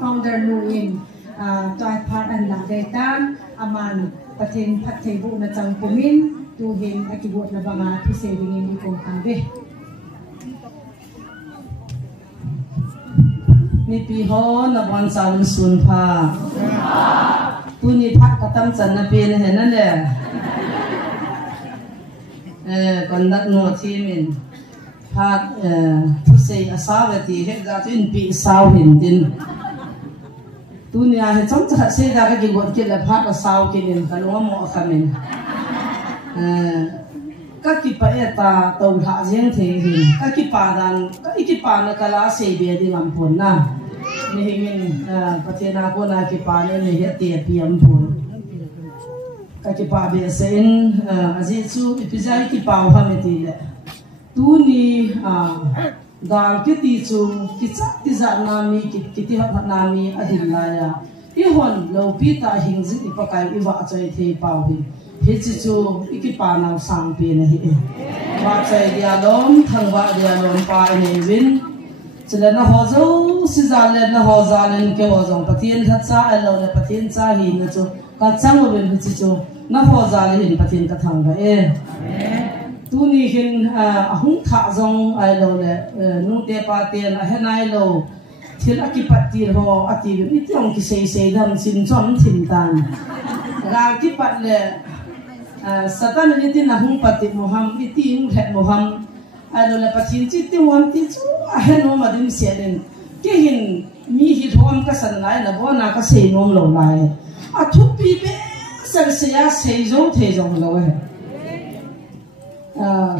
founder nuin toy part an la datan aman patin pathebu na chang pumin tu hin akibot na banga tu saving in ko kambe ni pi ho na bon sang sun pha tu ni phat katam chan na pe na he na le kon dak no thi min phat tu sei asawati he ga tin pi saw hin din tu ni a he chom cha se da ka ki got ke la phat saw ke nin ka lo mo khamin các kỳ phải ta tàu hạ riêng thế thì các kỳ bà đàn các kỳ bà nó cả lá xây bề đi làm phun na nên mình có thể nào có nào kỳ bà nên mình hết tiền biếm phun các kỳ bà bề sen aziz su bây giờ kỳ bà hoa mấy tiền đấy tu ni gal cái tí chu cái chắc tí giả nami cái tí hấp nami adil laya cái hòn lâu pi ta hình dữ đi pakai iwa chơi thế bảo hi hết chú ikipa nào sang pin này và chạy đi alom thằng vợ đi alom pa này win cho nên nó họ dâu si ra lên nó họ ra lên kêu họ dòng patien thật xa alo là patien xa hin nó chú cả trăm người bên chú nó họ ra lên hin patien cả thằng vậy tu ni hin hung thạ dòng alo là nung te patien hay nay alo thiên akipati ho ati ni tiong ki sei dam sin chom thin tan ra ki pat le satan ni tin hung pati moham iting het moham alo la pathin chi ti wam ti chu a hen no madim selen ke hin mi hi thom ka san lai na bona ka sei nom lo lai a thu pi be san se ya sei zo the zo lo he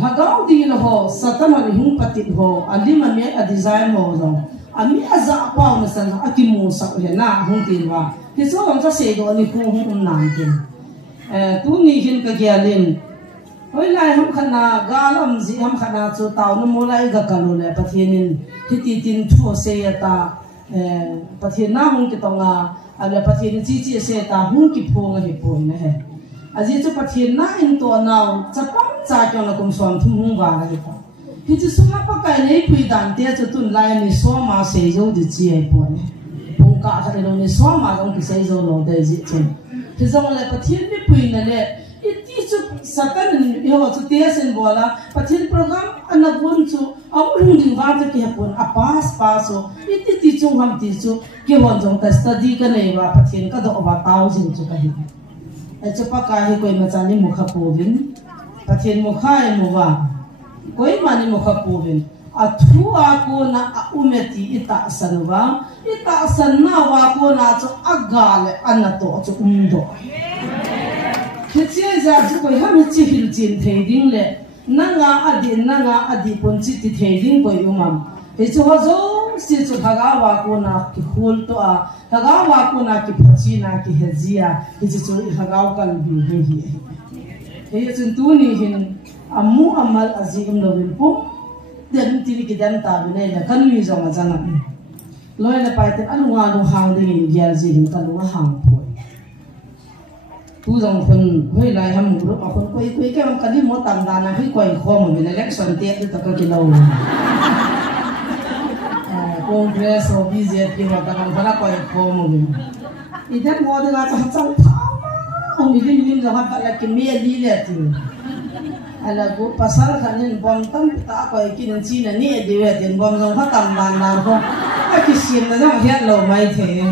ha gao di lo ho satan ni hung pati ho alima me a design ho zo ami aza pau na san akimu sa le na hung tin wa ke so long sa sei do ni ku hung nam tin tu ni hin ka gyalin hoi lai ham khana galam ji ham khana chu taw no molai ga kalu le pathinin hiti tin thu se ta pathin na hung ki tonga ala pathin chi chi se ta hung ki phong he pon ne he aji chu pathin na in to naw chapam cha kyo na kum som thum hung wa la ta hiti suma pa kai nei pui dan te chu tun lai ni so ma se zo di chi ai pon ne pung ka tha le ni so ma dong ki se zo lo de ji chen thì xong lại phát triển cái quỷ này nè, ít chút satan yêu chú tiếc sen bola, phát triển program anh là vốn chú, ông luôn đi vào cái kia vốn, pass passo, ít chung ham chút, cái vốn trong cái study cái này và phát triển cái đó và tao xin chú cái này, chú pa cái coi mà chani mukha povin, phát triển mukha em mova, coi mà ni mukha povin, thu aku na umeti ita sanwa. Ita sanna wa ko na cho agale anato cho umdo ke che za ju ko ham chi hil chin theding le nanga adi pon chi ti theding ko yumam he chu ho zo si chu thaga wa ko na ki khul to a thaga wa ko na ki phachi na ki hezia he chu thaga kal bi he he chun tu ni hin amu amal azim no bin pu den ti ki dan ta bi ne kan mi zo ma jana loi la pai te alunga lu hang ding in gyal ji hin ka lunga hang phoi tu jong khun hoi lai ham mu ro a khun koi ke am ka di mo tam da na hoi koi kho mo bin election te ta ka ki lo congress o bzp wa ta kan khala koi kho mo bin idan mo de ga cha chang tha o mi lim jo ha ta la ki me li le ti ala go pasal khanin bom tam ta koi kin chi na ni de we den bom jong ha tam dan na ko cái xiêm nó giống hết lâu mấy thế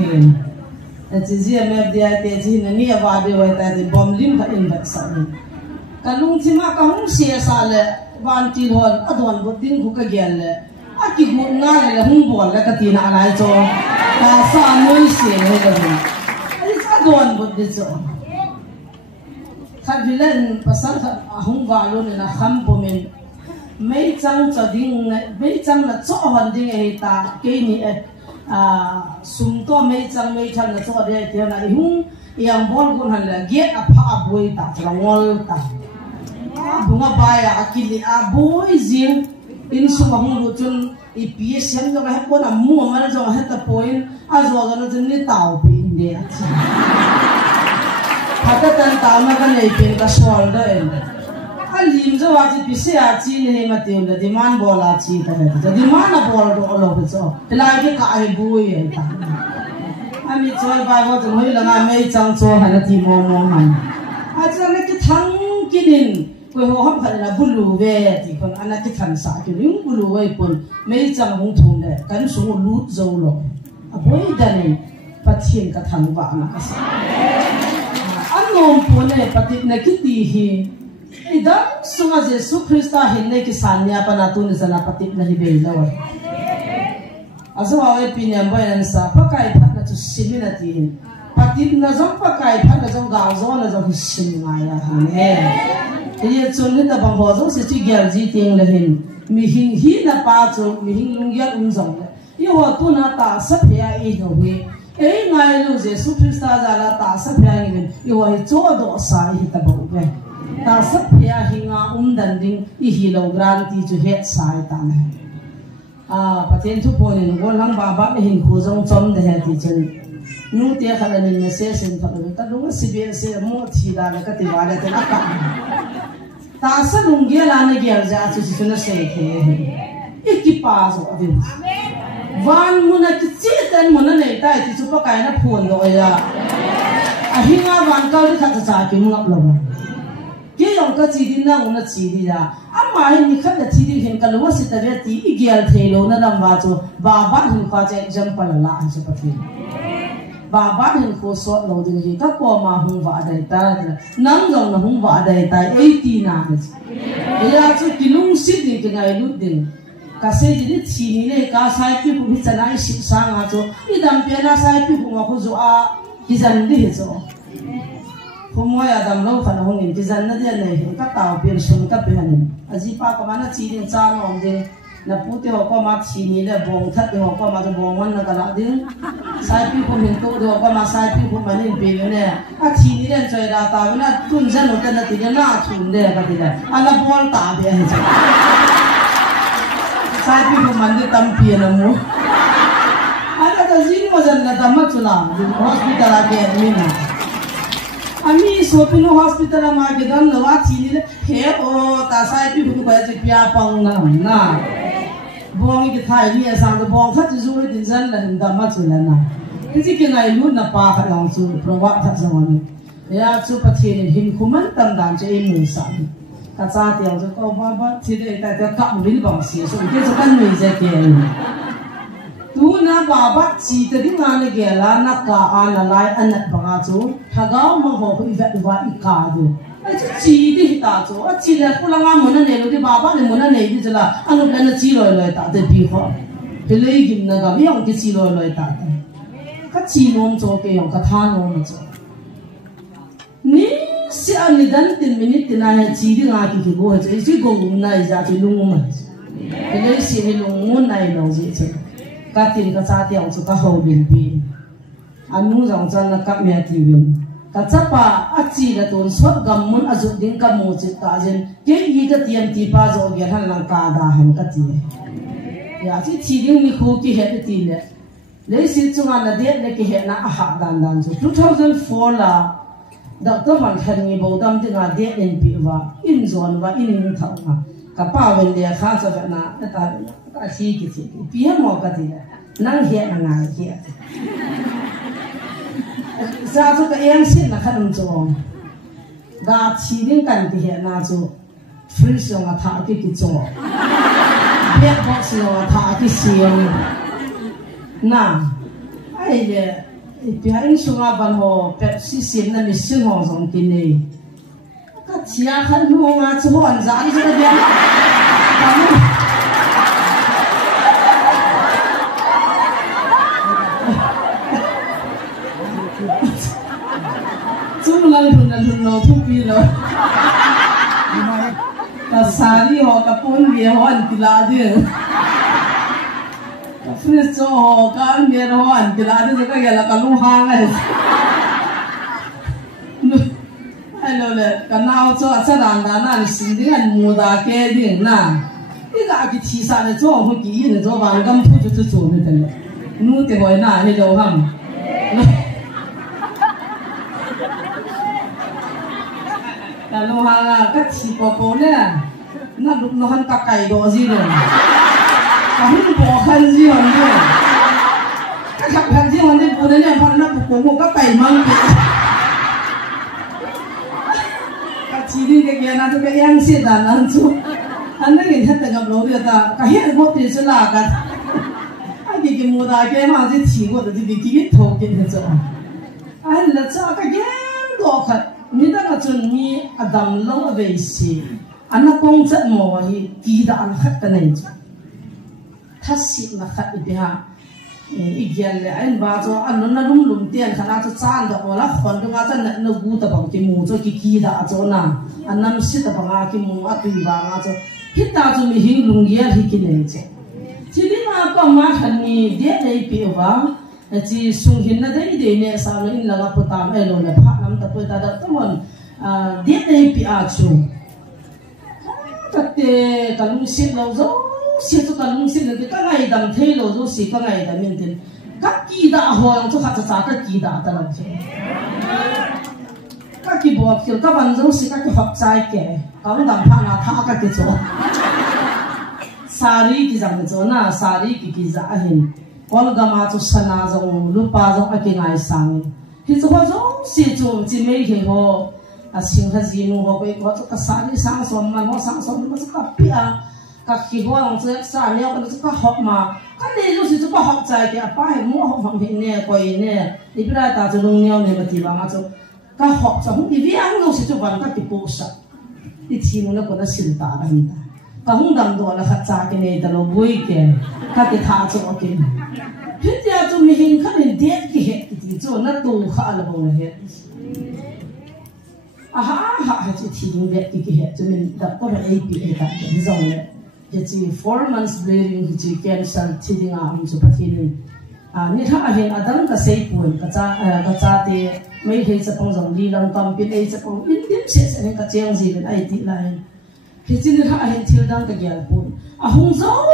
này, chỉ riêng em đi ai thế chỉ là ní vào đi vậy tại vì bom lim phải in vật sẵn, cái lung thì mà cái hung xia xa lệ, van tin hồn, ở đoàn bút tin cũng cái gì lệ, à cái bút ngay là hung bol là cái tin nào lại cho, ta xa nuôi xia này cái gì, cái sao đoàn bút đi cho, khác vì lên pasal hung vào luôn là khăm của mình mấy trăm cho đinh mấy trăm là cho hoàn đinh ấy ta cái này sum to mấy trăm là cho đây thì là hung yang bol cũng hẳn là ghét apa bôi ta là ngol ta bunga baya akili bôi riêng in sum hung lu chun ipi xem cho cái con là mua mà cho hết ta point rồi cái nó chun ni tàu pin đấy hata tan tàu mà cái này pin cái swal đấy alim zo wa ji pise a chi ne ma te le demand bola chi ta ne demand na bol do lo so la ke ka ai bu ye ta ami choi ba ho chung hoi langa mei chang cho hana ti mo mo han a chang na ki thang kinin koi ho ham khan na bulu ve ti kon ana ki than sa ki ring bulu wei pon mei chang hung thum le kan su lu zo lo a boi da ne pathin ka thang ba na ka sa an nom pon ne patit na ki ti hi ida sunga Jesu Krista hinne ki sanya pa na tu ni sana patit na hi be lo aso awe pinyam boyan sa pakai phat na chu simina tin patit na jong pakai phat na jong gaw zo na jong sim ngaya ne ye chon ni ta bang ho zo se chi gyal ji ting le hin mi hing hi na pa chu mi hing lung ya jong le yo ho tu na ta sa phya e no we e ngai lu Jesu Krista za la ta sa phya ni yo hi cho do sa hi ta bo ve ta sa phya hi nga dan ding I hi lo gran ti chu he sai ta ne patien thu pon in gol hang ba ba hin khu jong chom de he ti chen nu te khala ni me se sen pha ta lu sibe se mo thi da la ka ti wa da te na ka ta sa lung ge la na ge ja chu chu na se the ekipa zo adi van mu na ti chi tan mu na nei ta ti chu pa kai na phon do ya a hinga van ka ri tha cha ki mu ngap lo ke yong ka chi din na una chi di ya ama hin ni khat na chi di hin ka lo si ta ve ti I gyal thelo na lam wa chu ba ba hin kha che example la an chu pathin ba ba hin ko so lo ding hi ka ko ma hung wa dai ta nang jong na hung wa dai ta 80 na ni ya chu kilung sit ni ke ngai lu din ka se ji ni chi ni le ka sai pi ku bi chana I sip sa nga chu I dam pe na sai pi ku ma khu zo a ki jan di he zo Kumoy adam lo khana hongin tizan na dia nei ka taw pin sun ka pe hanin aji pa ka mana chi din cha ngom din na pute ho ko ma chi ni le bong that ho ko ma bong man na kala din sai pi ko min to do ko ma sai pi ko manin pe ne a chi ni le choi da ta na tun jan no ta na ti na thun de ka ti da ala bol ta be he cha sai pi ko man de tam pi na mu ala da jin mo jan na ta ma chula hospital a ke ni na ami sopino hospital ma ke dan lawa chini le he o ta sai pi bu ba ji pya pang na bong ki thai ni asang de bong khat zu ri din jan la da ma chula na ki ki ngai lu na pa kha lang chu prowa tha zawani ya chu pathin hin khuman tam dan che I mu sa ka cha tiang chu ko ba ba thi de ta ta ka min bang si so ke chu kan ni je ke tu na baba chi ta ding na ge la na ka ana lai anat banga chu thagao ma ho I vet wa I ka du a chi di ta chu a chi la kulanga mona ne lo di baba ne mona ne di jala anu na chi loi loi ta de bi ho pe le gim na ga yong ki chi loi loi ta ka chi nom cho ke yong ka tha nom cho ni si ani dan tin minute na ha chi di nga ki go ha chi go na ja chi lung ma pe le si ni lung mon nai lo ji che ka tin ka cha tiang chu ka ho bin bin anu jong chan na ka me ti win ka chapa a chi la ton sot gam mun azu ding ka mo chi ta jen ke yi ka tiam ti pa zo ge han lang ka da han ka ti ya chi chi ding ni khu ki he ti le le si chunga na de le ki he na a ha dan dan chu 2004 la doctor man khan ni bo dam ti nga de en pi wa in zon wa in thau ma ka pa wen le kha cha na ta si ki ti pi mo ka ti nang he na nga he sa chu ka yang sin na khanum chu da chi ding kan ti he na chu free song a tha ki ki chu black box no a tha ki siam na ai le pi ha in sunga ban ho pepsi sim na mi sin ho song ki nei ka chia khan mo nga chu hon za ni chu da Nung no thu pi lo ka sari ho ka pon bi ho an tila de ka fresh cho ho ka me ho an tila de ka gela ka lu ha nga hello le ka nao cho cha dan da na ni sin ding an mu da ke ding na I ga ki thi sa le cho ho ki yin cho wang gam thu chu chu ne de nu te hoi na he lo ham lalu hanga kat si popo ne na duk nohan kakai do ji ne kami po khan ji hon ne ka khan ji hon ne po ne pa na tôi mua các bài măng các chị đi cái kia nào tôi cái em xin đàn ăn chú anh ấy nghĩ thật là gặp lỗi ta cái hết một tiền sẽ là cái anh cái mua đại cái mà chỉ chỉ của thì cái thầu cái hết rồi anh là sao cái đó khát mình đang ở chỗ này Adam lâu về xí anh là công chất mò hi kỳ đã ăn khát cái này chứ thắt xịt mà khát đi ha ý kiến là anh bảo cho anh nó lum tiền khả năng cho chán được hoặc là phần cái mà chân nó gu tập bằng cái mũ cho cái kỳ đã cho na anh nằm xịt tập bằng cái mũ ở tùy vào cho hít ta cho mình hình lùng gì thì cái này chứ chỉ đi mà có mà thành ni để đây bị vào chỉ sung hình là đấy để nè sao nó in là gặp tam ai rồi là phát lắm tập ta đã tao muốn để đây bị áp dụng cái lùng xịt lâu rồi xịt cho cái lùng xịt là cái ngày đầm thế lâu rồi xịt cái ngày đầm mình tin các kỳ đã hoang cho khách sa các kỳ đã ta làm chứ các kỳ bộ kiểu các bạn rồi xịt các cái học trái kẻ các bạn đầm pha na thà các cái chỗ sari ki jang cho na sari ki za hin kol gama chu sana jong lupa jong ake ngai sang hi chu ho jong si chu chi me he ho a sing ha ji nu ho ko chu ka sari sang som man ho sang som ma chu ka pia ka ki ho ang chu sa ne ko chu ka hok ma ka ne lu si chu ka hok chai ke pa he mo hok phang he ne ko ne ni bra ta chu lung nyao ne ba ti ba ma chu ka hok cha hu di vi ang lu si chu ban ka ti pu sa ti chi nu na ko na sin ta ra ni ta kahung dam do la khat cha ke nei ta lo bui ke ka ke tha chu ke phitia chu mi hin khan in det ki he ti chu na tu kha la bo he aha ha chi thi ding det ki he chu min da ko ra ai pi ta ni zong le je chi 4 months bleeding chi cancer thi ding a am chu pathin ni tha a hin adam ka sei pun ka cha te mai he cha pong zong li lang kam pi ei cha pong in dim se ne ka cheng ji ben ai ti lai khi chỉ là anh thiếu đang cái gì cũng à hung dấu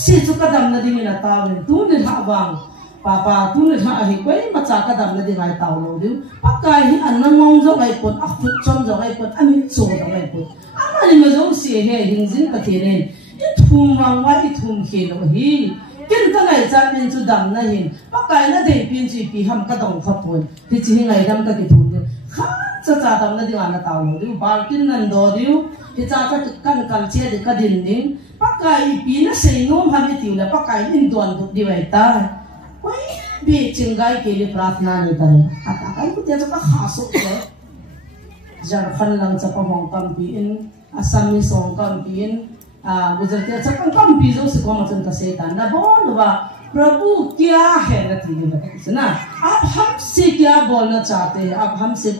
xí chút cái đam là đi mình là tao nên tu nên hạ vàng papa tu nên hạ anh quay mà trả cái đam là đi ngay tao lâu điu bắt cái hi anh nang ngong dấu cái quần áp chút trong dấu cái quần anh biết số dấu cái quần anh mà đi mà dấu xí hè hình dính cái thế nên ít thùng vàng quá ít thùng kia nó hi kiến cái này cha nên chú đam là hin bắt cái nó để biến chỉ bị ham cái đồng khắp quần thì chỉ ngày đam cái thùng nên khá cha cha đam là đi ngay tao lâu điu bảo tin nên đồ điu thì cha cha căn căn chia thì cái đình nín bắt cái pin nó xây nôm ham cái tiêu là bắt cái in tuần cũng đi vậy ta quay bị chừng gai kia đi prarthana này ta à cái cũng tiếc cho các hạ số đấy giờ phân lăng cho các hoàng cầm pin asami song cầm pin bây giờ tiếc cho các cầm pin rồi sẽ có một chân cái xe tan đã bốn và प्रभु क्या है नतीजे में सुना आप हमसे क्या बोलना चाहते हैं आप हमसे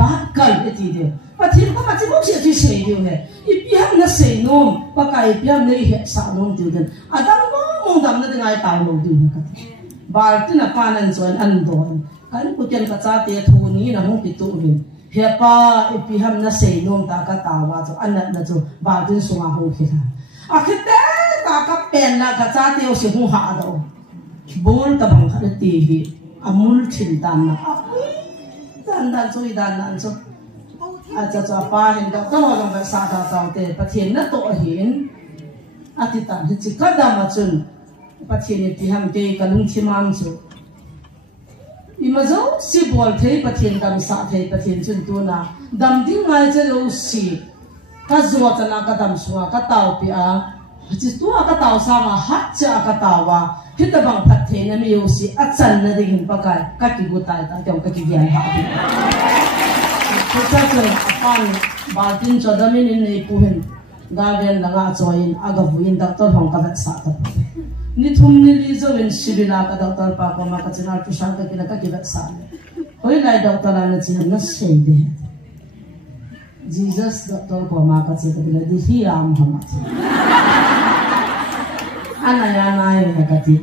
बात कर नतीजे पथिर को मत बोल से अच्छी सही है इपिया न सही नोम पका इपिया नहीं है सानोम दिउदन अदम मोंग दम न दिनाय तालो दिउ कति बाल्टी न पानन जोन अंदोन kan putian ka cha te thu ni na hong pitu rin he pa ipiya न सही नोम ता का तावा जो अन्न न जो बाल्टी सुमा हो खिला आखिते ता का पेन ना का cha te o se hu ha do bol tabang khad ti hi amul thin dan na dan choi dan nan cho a cha pa hin da to lo ba sa ta taw te pathian na to hin ati tan chi ka da ma chun pathian ni ti ham te ka lung chi mam chu i ma zo si bol the pathian dam sa the pathian chun tu na dam ding mai che lo si ka zo ta na ka dam suwa ka taw pi a chi tu ka taw sa ma hat cha ka tawa hita bang phat the na mi yo si achan na ding pa kai ka ki bu tai ta kyong ka ki gyan ha bi cha cha apan baltin chodamin in nei pu hen ga ven langa choin aga buin doctor hong ka sa ta ni thum ni li zo ven sibila ka doctor pa ko ma ka china tu sang ka ki na ka ki sa le hoi lai doctor na chin na sei de Jesus doctor ko ma ka che ka di hi am hama ana ya nai na kati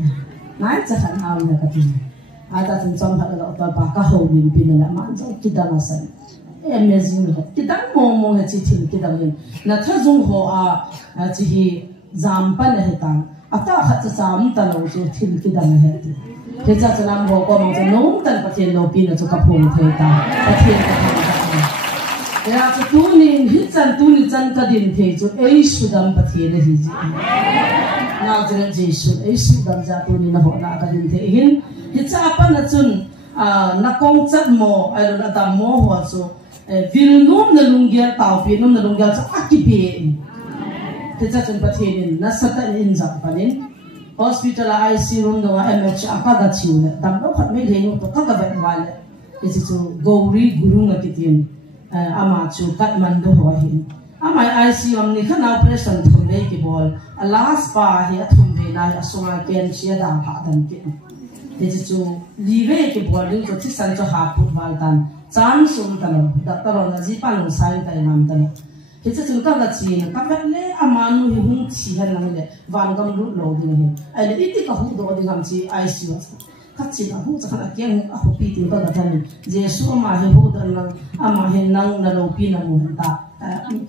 nai cha khan am na kati ata tin chom pha da ta pa ka ho bin pin na man zo ki da na san amazing ha ki dang mo he chi thil ki dang yin na tha jung ho a chi hi jam pa na he tang ata kha cha cham ta lo chu thil ki dang he ti ke cha cha nam ho ko mo cha no tan pa thien lo pi na chu ka phom the ta pa thien ka ta ya chu tu ni hi chan ka din the chu ei su dam pa thien hi ji nào cho nên Jesus ấy sự đam gia tu ni na ho na ka din the hin hi cha pa na chun na công chất mồ ai là ta mồ hoa số vil nôm na lungia tàu pin nôm na lungia cho akipe thế cho chân bắt hiện na sát in giặc panin hospital ICU room đó MH akaga chiu le tam lo khat me le no to ka ba wale thế cho gori guru nga kitin ama chu kat man do ho hin ama ICU am ni khana operation thum le ki bol last pa hi athum ve na asonga ken chia da pha dan ki thế cho live ki bol ling to chi san cho ha pu wal tan chan sum tan da ta ro na ji pa no sai ta nam tan thế cho chúng ta là chỉ các bạn lẽ amanu hi hung chỉ hay là lẽ van gam lút lầu đi này ai lẽ ít cái hung đồ đi làm chi ai xíu các chị là hung chắc là kiêng hung pi tiền các bạn Giêsu mà hi hung đơn là ama hi năng là lầu pi là muốn ta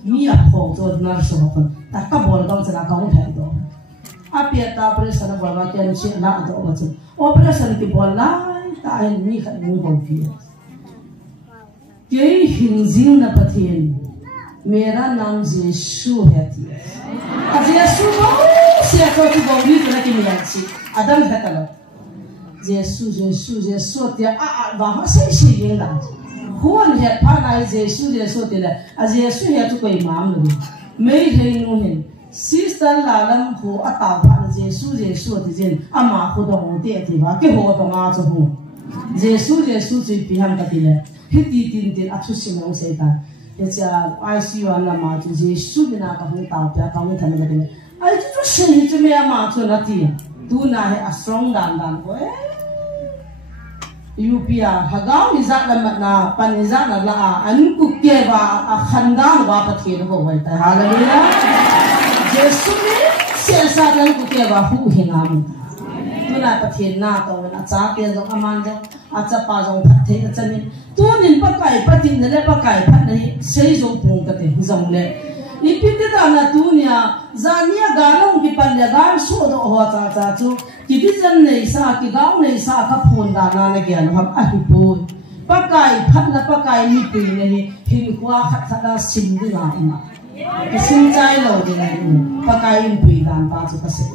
mi à hồ cho nó số phần ta các bộ đông sẽ là công thể đó apia ta operation là bảo cái anh chị là đó mà chứ operation thì bảo là ta anh mi khẩn muốn hậu pi cái hình riêng là bắt hiện मेरा नाम यीशु है आज यीशु से तो की बोली तो कि मिया छी आदम है तलो यीशु यीशु यीशु ते आ वहां से सीरियन ला कौन है पाना यीशु यीशु ते आज यीशु है तो कोई माम लो मैं है नो है सिस्टर लालम हो अता बा यीशु यीशु ते जिन अमा को दो ते ते बा के हो तो मा जो हो यीशु यीशु से बिहान का दिले हिती तीन दिन अथु सिंग से ता ये ICU वाला माँ जो यीशु बिना कहूँ ताप्या कहूँ धन लगे आई तो सही तो मेरा माँ जो नती है तू ना है strong दान दान को UPA हगाव निजात लम्बा ना पन निजात ना ला अनु के बा खंडान बा पत्थर को बोलता है हालेलुया यीशु ने सेसा अनु के बा हु हिंगाम तू ना पत्थर ना तो ना चापे जो अमान जो अच्छा पाजों पत्थर चने तू निन पकाई पतिन ने पकाई पत नहीं सही जो पुंग कते जंग ले इपिते दाना तू निया जानिया गारों की पल्ले गार सो दो हो चा चू कि बिजन नहीं सा कि गांव नहीं सा का फोन दाना ने ज्ञान हम अहिपो पकाई पत न पकाई नि पी नहीं हिन क्वा खदा सिम दिला इना सिम चाय लो दिला पकाई पी दान पा चू कसे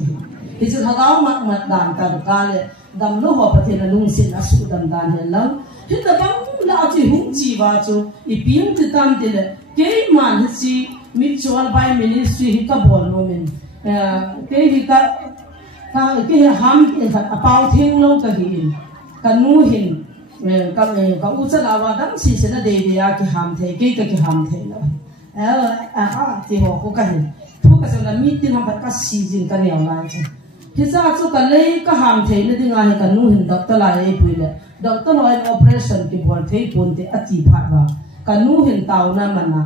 हिजु गांव मत दान ता काले दम लो हो पथे न लुंग सिन असु दम दान है लो हित बंग ला ची हुंग ची वा चो इपियम तिताम दिले के मान हिची मिचुअल बाय मिनिस्ट्री हि का बोल नो मेन के हि का के हम अपाउ थिंग लो का हि का नु हिन का उचला वा दम सी से न दे दिया कि हम थे के हम थे लो ति हो को का हि थु का से न मी tin हम का सीजन का ने ला चे हिजा चो का ले का हम थे न दिंगा है का नु हिन डॉक्टर ला ए पुले डॉक्टर लॉय ऑपरेशन की बोल थे पोंते अति फावा कनु हिन ताउना मना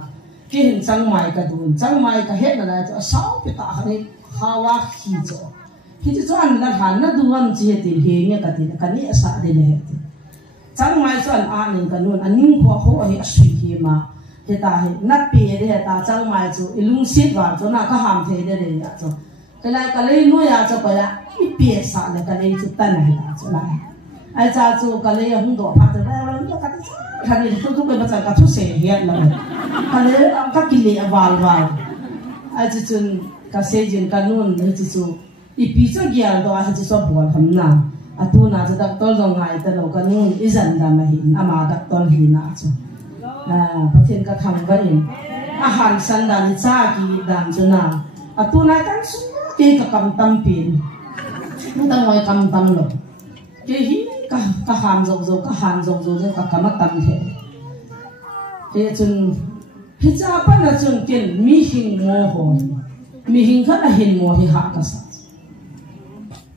के हिन चंगमाई का दुन चंगमाई का हेड ना तो साउ पे ता हरे खावा ही जो अन ला हान ना दुवन जी ते हे ने का ते कनी असा दे ने हे चंगमाई सो अन आ निन कनु अनिंग खो हो हे असु हे मा हे ता हे न पे रे ता चंगमाई जो इलुंग सिट वा जो ना का हाम थे दे रे या जो कला कले नो या जो कला इ पे सा ले कले जो तन है जो ना ai cha chu ka le hung do pha ta la ni ka ta ni tu tu pe ba cha ka thu se hian la ka le ka ki le wal wal ai chu chun ka se jin ka nun ni chu chu i pi cha gyal do a chu so bol ham na atu na cha dak tol dong ngai ta lo ka nun i zan da ma hin ama dak tol hi na chu pathen ka thang ba in a han san da ni cha ki dam chu na atu na kan su ke ka kam tam pin nu ta ngoi kam tam lo ke hi ka ham zo ka han zo ka kamat tam the ke chun pizza pa na chun ken mi hing mo ho mi hing kha hin mo hi ha ka sa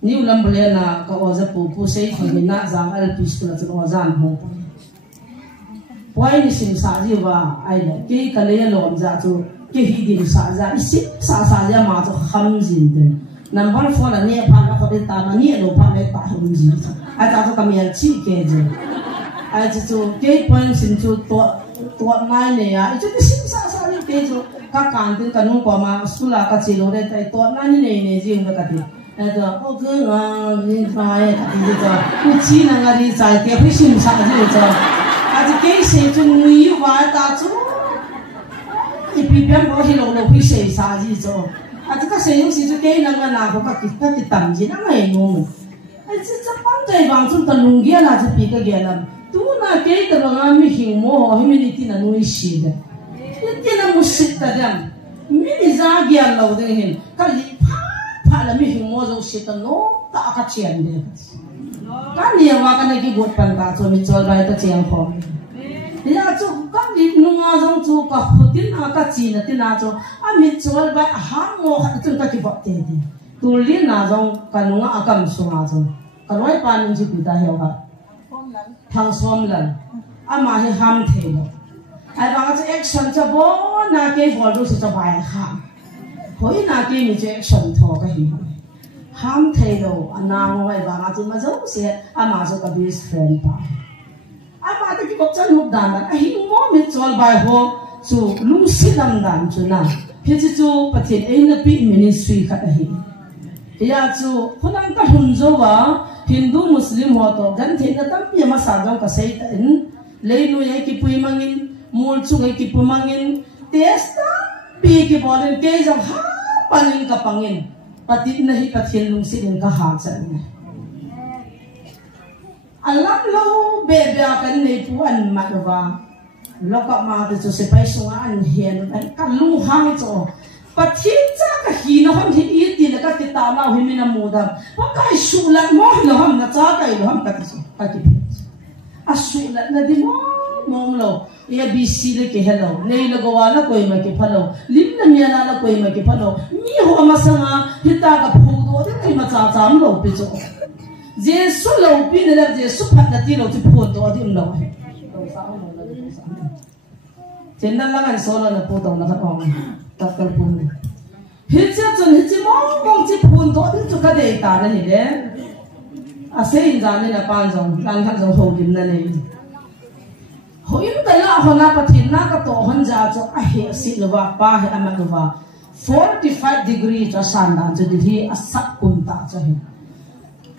ni ulam bole na ka oza pu sei thong na jang al pi school chu ozan ho poi ni sim sa ji wa ai le ke ka le lom za chu ke hi din sa za isi sa ja ma chu kham jin de number 4 là nè phan nó có đến ta mà nè đồ phan đấy ta không gì ai ta cho cầm tiền chi kê chứ ai chỉ cho cái point xin cho tuột mai này à chứ cái xin sa đi kê cho các cán tin cái nông qua mà school là các chị lô đấy tại tuột mai này gì không cái gì ai cho ô cứ nhìn phải cái gì cho cứ chi là cái gì trái cái phải xin sa gì cho ai chỉ cái gì cho người vay ta cho ít bị biến bỏ hi lô phải xin sa gì cho à cái xây dựng sự cái năng là nào có cái tầm gì nó này luôn ai chỉ chấp ăn trái vàng chúng ta lung ghé là chỉ bị cái ghé làm tu na cái tờ ngang mi hình mô hình mình tin là nuôi xì đấy tin là mua xịt ta đem mình ra ghé lâu đấy hình cái gì phá là mi hình mô rồi xịt ta nó ta cái chuyện đấy cái nhiều mà cái này cái gột pan cả cho mình cho ra ta chuyện phong thì à chú cái gì nung à giống chú cái tin à cái gì nữa tin à chú à mình cho ra hàng ngô chúng ta cái bọc thế đi tu liên à giống cái nung à cầm xuống à giống cái nói pan mình chỉ biết ta hiểu cả thằng xóm lần à mà thì ham thế rồi ai bảo cái action cho bố na cái vợ rồi cho bài ham hỏi na cái mình cho action thôi cái gì ham thế rồi anh nào ai bảo cái mà giống sẽ à mà cho cái best friend pa à mà cái cuộc chân lúc đàn anh hiểu mò mình cho bài hồ chú lung xí làm đàn chú na phía chú bắt thiên ấy là bị ministry cái gì thì à chú hôm nay ta hùng dâu à Hindu Muslim ho to gan the na tam ye ma sa jong ka sei ta in le nu ye ki pui mangin mul chu ye ki pui mangin testa pi ki bolen ke jong ha panin ka pangin patit na hi pathin lung sin ka ha chan ne alam lo be be kan nei pu an ma wa loka ma te chu se pai sunga an hian an kan lu hang cho pathin cha ka hi na hon hi i ti la ka ti ta ma hu mi na mu da pa kai su la mo lo ham na cha kai lo ham ka ti ka ti a su la na di mo lo ya bi si le ke hello nei lo go wa la koi ma ke phalo lim na mi na la koi ma ke phalo mi ho ma sa nga hi ta ka phu do de kai ma cha cha lo pi cho je su lo pi ne la je su phat na ti lo ti phu do di lo he chen na la ngan so la na pu do na ka ong takal pun hitcha chun hichi mong chi phun to din chu ka de ta na ni le a se in jan na pan jong lan khan jong ho dim na nei ho in ta la ho na pathin na ka to hon ja cho a he si lo wa pa he ama lo wa 45 degree cha san dan chu hi a sak kun ta cha he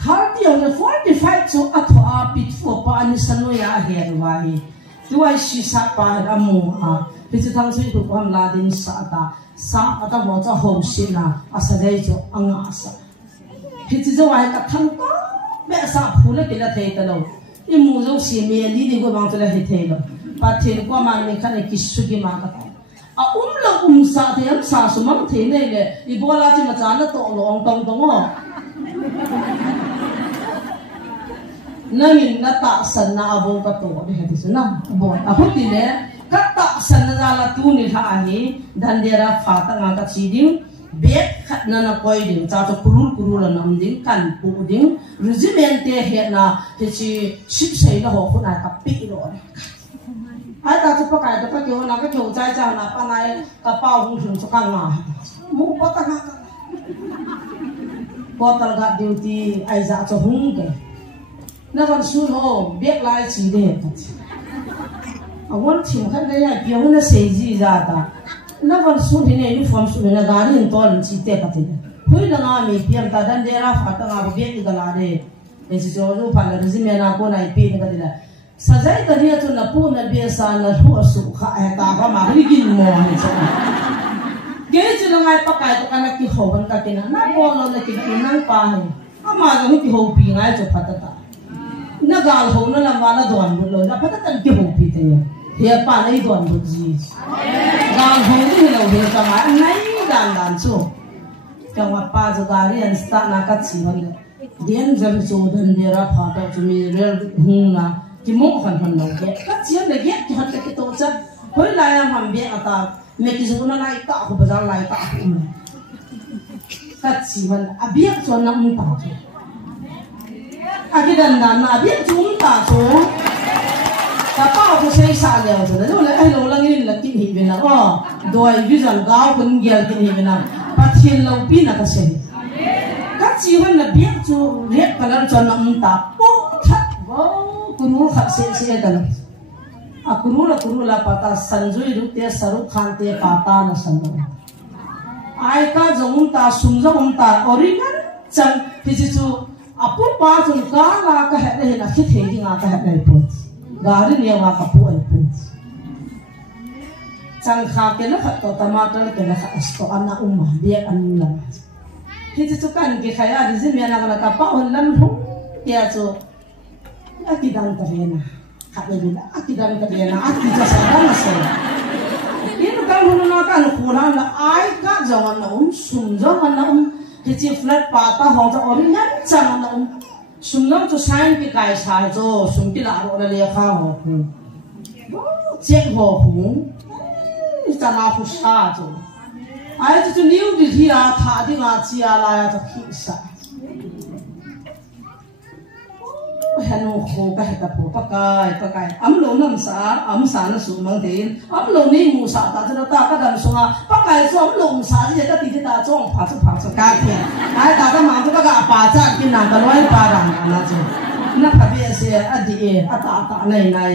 30 on 45 chu a tho a pit fo pa ni sanu ya he ro wa hi tu ai si sa pa amu a thì thằng suy của con là đến sa ta bỏ cho hậu sinh là sa đây cho anh sa thì cho ai cả thằng có mẹ sa phụ là cái là thấy tao đâu im mua giống xì mè đi của bằng cho là thấy đâu và thiên qua mà mình khăn cái suy cái mà cái à là sa thì em sa số mang thế này nè đi bỏ ra thì mà chán nó tổ lòng tông tông à nên mình đã tạo sân na abo cái tổ để hết rồi na abo à không thì nè kata sanadala tu ni thahi dandera phata nga ka chiding bet khatna na koi ding cha to kurul nam ding kan pu ding regiment te he na te chi ship sei la ho khuna ka pi ro ai ta chu pa kai to pa kyo na ka kyo chai cha na pa nai ka pau hung thung chu ka nga mu pa ta nga botal ga duty ai za cho hung ke na van su ho bet lai chi de ta awal chim khan da ya pyo na sei ji za ta na van su ni ne uniform su na ga ni to ni chi te ka te hui na nga mi piam ta dan de ra fa ta nga be ni ga la de e si jo ru pa la ri me na ko nai pe ni ka de la sa zai ta ria tu na pu na be sa na hu su kha ta ga ma ri gin mo ni sa ge chu na ngai pa kai to kana ki ho ban ka te na ko lo na ki nang pa ni ama jo ki ho pi ngai cho pa ta na gal ho na lam wala don bu lo na pa ta tan ki ho pi te he pa nei don bu ji gal ho ni lo he ka ma nai dan chu ka wa pa jo ga ri an sta na ka chi wan le den jam chu dan de ra pha ta chu mi rel hung na ki mo khan lo ke ka chi le ge ki hat ke to cha hoi la ya ham be ata me ki zu na lai ta ko bazar lai ta ka chi wan a bi ak cho na mu ta aki dan na biak chung ta so ta pa ko sei sa leo so da le ai lo lang ni la tin hi bena o doi vision gao kun gel tin hi bena pathin lo pi na ka sei ka chi wan na biak chu red color cho nam ta po tha go kuru kha se da a kuru la pata sanjui ru te saru khan te pata na san ai ka jong ta sum jong ta original chang hi chu apu pa chun ka la ka he le na khit he nga ka he le pu gari ne wa ka pu ai pu chang kha ke la to tomato ke la sto ana umma dia an la hi chu kan ke khaya di zin ya na ka pa on lam hu kia cho akidan karena kata bila akidan karena aki jasa dana saya ini kan huna kan kurang la ai ka jangan na sum jangan na kecil flat patah hong ta oringan jangan na sumlam to sign ke kai sai jo sum ki la ro la le kha ho hu cek ho hu ta na hu sa jo ai to new di hia tha di nga chia la ya to ki sa hanu ko ka heta po pakai amlo nam sa am sa na su mang tin amlo ni mu sa ta ta ka dam so nga pakai so amlo sa ji ta ti ta chong pha chu ka ke ai ta ka ma ka ka pa cha kin na ka loi pa dang na chu na ka be se a di e a ta nai nai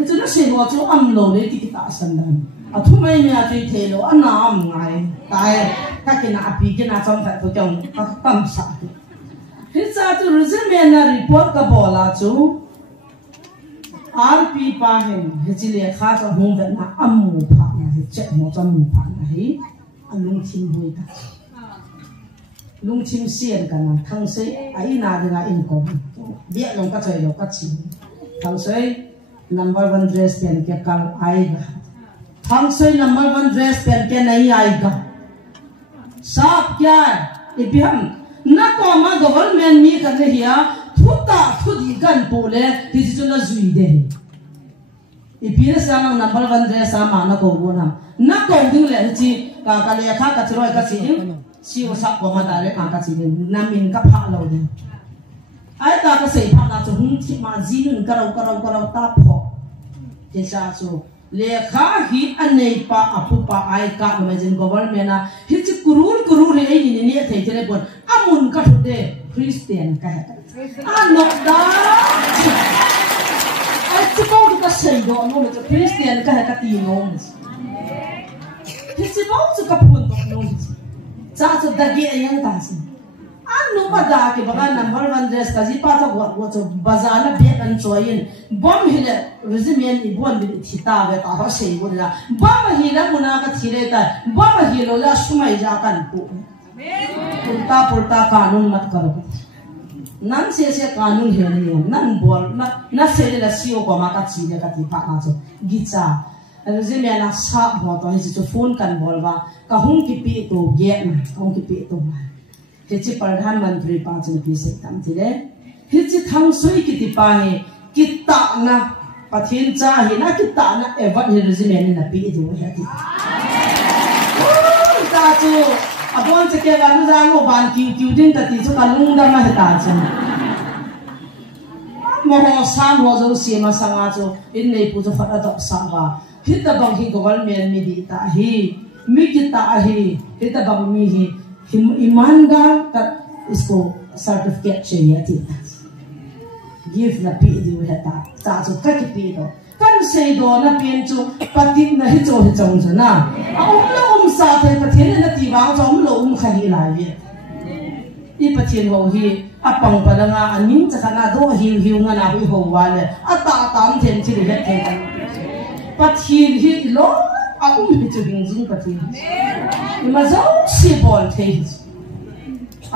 chu na se ho chu amlo ni ti ta san dan a thu mai nya ti the lo an na am ngai tai ka ke na pi ke na chong fa to chong ka tam sa Hisa tu resume na report ka bola tu RP pa hen hijile kha sa hum ve na amu pha na he che mo cha mu pha na he alung chim hui ta lung chim sien ka na thang se ai na de na in ko bia long ka choi lo ka chi thang se number 1 dress pen ke kal ai ga thang se number 1 dress pen ke nahi ai ga sab kya e biham na ko ma government mi kan hiya thuta thudi kan pole digital zui de ipira sa nang number 1 dress sa ma na ko bona na ko ding le chi ka le kha ka chiroi ka chi si o sa ko ma da le ka chi na min ka pha lo de ai ta ka sei pha na chu hum chi ma ji nun ka rau ta pho ke sa chu lekha hi anei pa apu pa ai ka imagine government na hi chi kurur he ai ni thei thele bon amun ka thode Christian ka ha ano da ai chi ko ka sei do no le Christian ka ha ka ti no hi chi mo chu ka pun do no cha chu da ge yang ta si anu ma da ke baga number 1 dress ka ji pa cha go chu bazar na be an choin bom hile regimen I bon bi thita ve ta ha sei bo la bom hila muna ka thire ta bom hilo la sumai ja kan pu purta kanun mat karo nan se kanun he ni nan bol na se la sio ko ma ka chi le ka ti pa na chu gicha regimen na sa bo to hi chu phone kan bol ba ka hung ki pi to ge na hung ki pi to Hichi Pradhan Mantri Pachan Pise Tamtile Hichi Thang Sui Kiti Pahe Kita na Pathin Cha Hina Kita na Evat Hirizimeni na Pi Idu Hati Tachu Apon Cheke Vanu Zango Ban Kiu Din Tati Chu Kalung Dama Hitachu Moho Sam Hozo Sima Sanga Chu In Nei Pujo Fat Adok Sanga Hita Bang Hi Government Midi Ta Hi Mikita Hi Hita Bang Mi Hi ईमानदार का इसको सर्टिफिकेट चाहिए थी गिफ्ट ना पी दी है ता चाचो का की पी दो kan sei do na pien chu patin na hi chong chu na lo sa the pathin na ti wang chong lo kha hi lai ye I pathin ho hi apang pa nga anin cha kana do hi nga na hi ho wa le ata tam then chi le the pathin hi lo hi chu bing jing pathin ma zo si bol the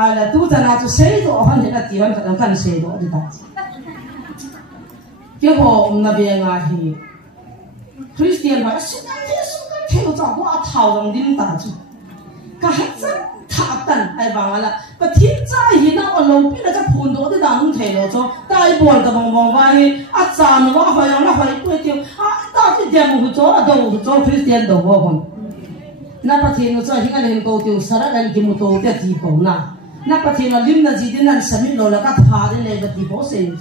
ala tu ta na chu sei do han na ti wan kan sei do di ta cái hồ na bia nga hi Christian mà sukan theo cho qua thảo dòng đinh ta chứ cả chân thả tận ai bảo là và thiên gia hi na ở lâu pin là chắc phun đồ thì đang thấy rồi cho tai buồn cái bong bong vai à chán nó phải là phải quay tiêu ta thì đem một chỗ đâu chỗ Christian đâu vô na bắt thiên nó cho hi cái này câu tiêu sara cái kim một tô cái gì bảo na bắt thiên nó lim na gì đến na sami lo là cái thả đến này bắt đi bảo xem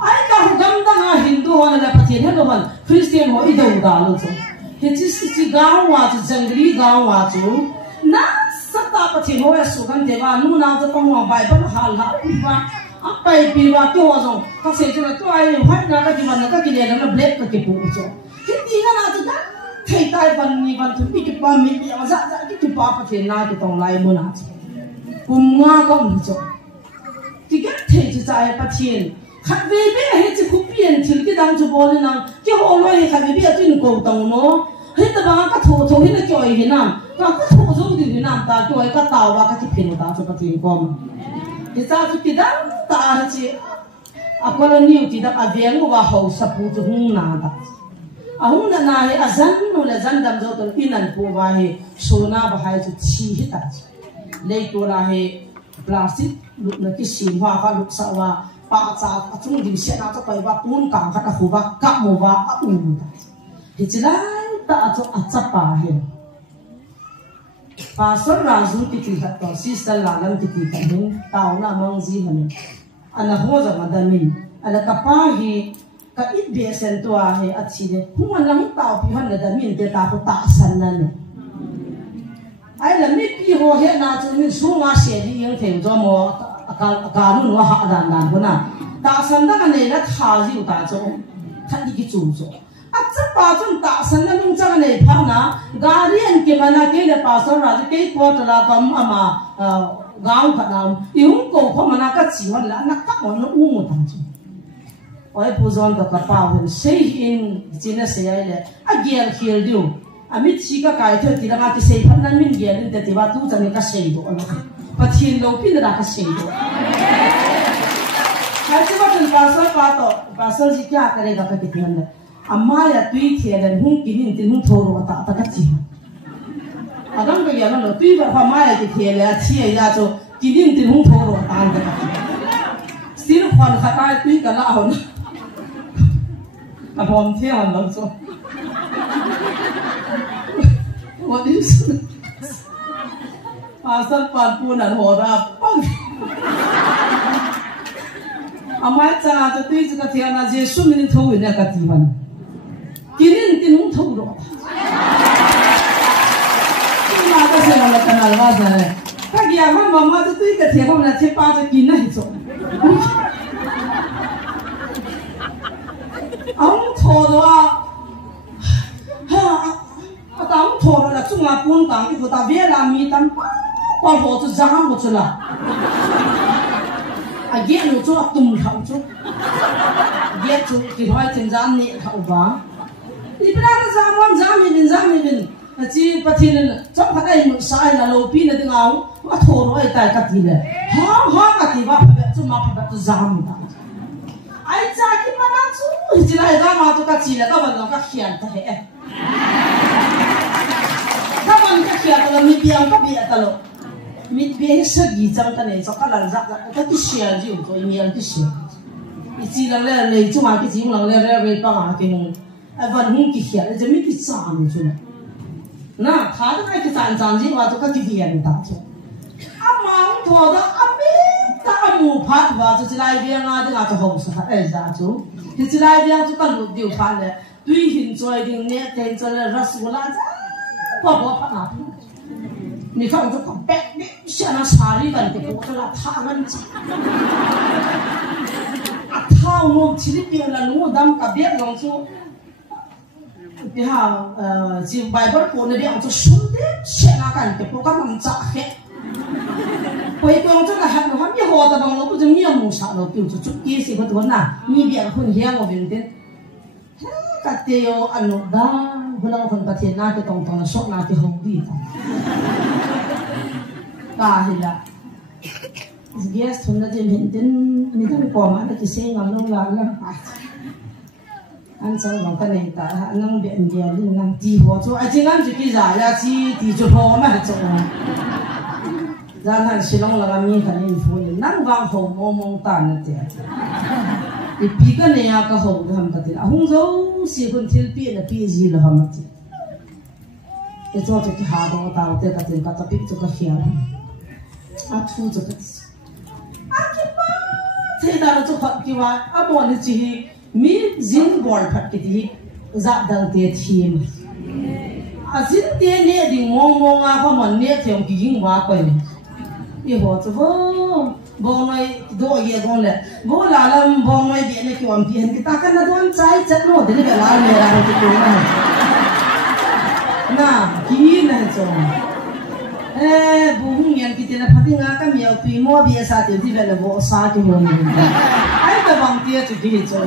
ai cả gam da Hindu hoa là pathian hết rồi Christian hoa ít đâu đã luôn rồi hết chỉ gạo hoa chỉ jangli gạo hoa chú na sata pathian hoa số gan thế và nu nào cho con hoa bài bắt hal hal và áp bài pi và tiêu hoa rồi các sĩ cho là tôi ai phát ra cái gì mà cái gì này nó black cái bộ rồi cái gì nó là thầy tai văn ni văn thủy cái ba mi mà dạ cái ba pathian na cái tông lai muốn nào cùng nga con rồi cái thầy chỉ dạy pathian khát về bây hết chỉ khúc biển chỉ cái đang chụp bò lên nào cái hồ lôi khát về bây giờ tuyên cổ tàu nó hết tất cả các thổ hết là chơi hết nam các thổ rồi thì hết nam ta chơi các tàu và các cái phiền ta cho các tiền com thì sao cái đang ta chỉ Ako lang niyo tidak aviang wa ho sa puto hung nada. Ahung na nahe azan no la zan dam zo to inan po ba he sona ba hai chu chi hita. Lei to la he plastic luk na ki sim wa ka luk sa wa pa cha achung dim se na to kai ba pun ka kha ta hu ba ka mo ba a u. Hi chilai ta acho achapa he. Pastor Razu kiti to sister lalam kiti kan tao na mong ji hanin ana ho za madamin ana kapahi ka idbe sento a he achile huma lang tao pi han da min te ta ko ta san na ne ai la mi pi ho he na chu min su ma se di yeng theu zo mo ka nu no ha dan dan na ta san da ne la tha ji ta zo tha di ki chu zo acha pa chun ta san na lung chang nei pha na guardian ke mana ke le pastor ra ke ko ta la kam ama gaung kha nam yung ko ko mana ka chi wan la na ka on u mu tang chu oi pu zon ka pa wen sei in china se ai le a gial khiel diu ami chi ka kai the ti la nga ti sei phan nan min gial in te ti ba tu chang ka sei do na pathin lo pin da ka sei do hai chi ba tan pastor ji kya karega ka kitnan le amma ya tui thiadan hung kinin tin hung thoro ta ta ka chi agang ka yana lo tui ba fa ma ya ki thiala chi ya cho kinin tin hung thoro ta ta ka sir khon khata tui ka la hon a bom thia hon lo so what is pasal pan punan hora pang amma cha cho tui ka thiana jesu min tho ina ka ti man kinin tin hung thoro ma ka se la ka na wa za ka ya ma mama tu tui ka thia ko na che pa cha kin na hi so ang thoro ha tang thoro la chung ma pun tang ki ta be la mi tam pa ho chu jang mo chu la a ge no chu tum khau chu ge chu ki hoi chen jam ni khau ba ni pra na jam mi bin chi pathin chok kha dai mu sai na lo pi na ding au wa thoro ai tai ka ti le ha ka ti ba chu ma pha tu jam ta ai cha ki ma na chu ji lai ga ma tu ka chi le ka ban ka khian ta he ka ban ka khian ta mi piang ka bi ta lo mi be sa gi chang ka ne cho ka lan za ka ti share ji to mi al ti share i chi lang le chu ma ki chi lang le re pa ma ki hung a van hung ki khian je mi ki cha mi chu na tha da ki san jang ji wa to ka ki hian ta chu amang tho da ami ta amu phat wa chu lai bia nga de nga cho ho sa ai za chu ti chi lai bia chu ka lu diu pha le tui hin choi ding ne ten cho le rasgula cha pa pha na mi khang chu ka pek ni sha na sari ban te ko la tha ngan cha a thao no chi li pi la nu dam ka bia long chu thì ha chỉ bài bất của nơi địa cho xuống đấy sẽ là cảnh cái program làm chả hết quay quay cho là hạt nó hạt như hồ ta bằng nó cũng giống như mù sạo nó kiểu cho chút kia gì có tuấn nào như biển hơn hiang ở bên trên cái tiêu ăn lộc đá hôm nay phần cái tiền na cái tòng tòng là sốt na cái hồng đi ta thì là guest hôm nay thì bên trên mình đang có mà cái xe ngắm nó là anh sau đó cái này ta năng biện gì lên năng ti hoa cho anh chỉ năng chỉ cái giá ya chi ti cho hoa mà cho ra thằng xí long là mình cái này phun năng vàng hồng mông mông tan nữa thì pi cái này cái hồng thì ham cái gì hông dấu xí con thiếu pi là pi gì là ham cái cái cho cái hà đó tao cái gì cái tapi cho cái khiar à thu cho cái à cái ba thế đó cho học cái wa à bọn nó chỉ mi zin bol phat ki ti za dang te thim a zin te ne ding mong a ko mon ne them ki ging wa ko ni i ho cho bo noi do ye gon le bo la lam bo noi bi ne ki wan pi hen ki ta kan na don chai chat no de le la me ra ki ko na ki na cho bu hung yan ki te na phati nga ka mi tui mo bi sa te ti le bo sa ki mo ni ai bang tia tu di cho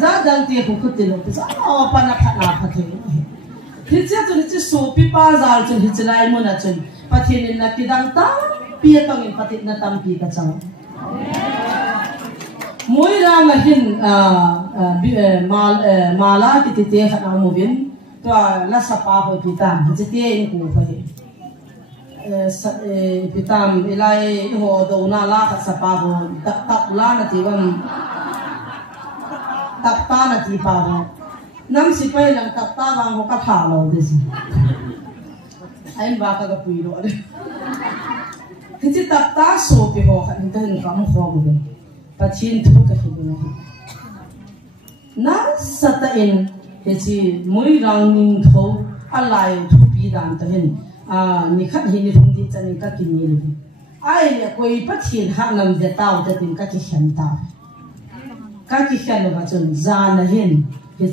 za dang tia ku khut lo za o pa na phat na phat hi che tu ni so pi pa zal chu hi chlai mo na chun pathin na ki dang ta pi tong in patit na tam pi ka chang mỗi ra mà hin mala cái tê khát áo mùi viên toa là sapa hồi pitam chỉ tê in cụ phải pitam ilai hồ đầu na la khát sapa hồi tập la na ti van tập ta na ti pa ho nam si pai lang tập ta vang ho ka tha lo de si ai ba ka pui lo de khi tập ta so pi ho khan ten kam ho bu pathin thu ka hi bu na sata in he moi rang ning tho alai thu pi dan ta hin ni khat hi ni thum di chan ka kin ni lu ai le koi pathin ha nam de taw te tin ka ki khan ta ka ki khan lo ba chun za na hin he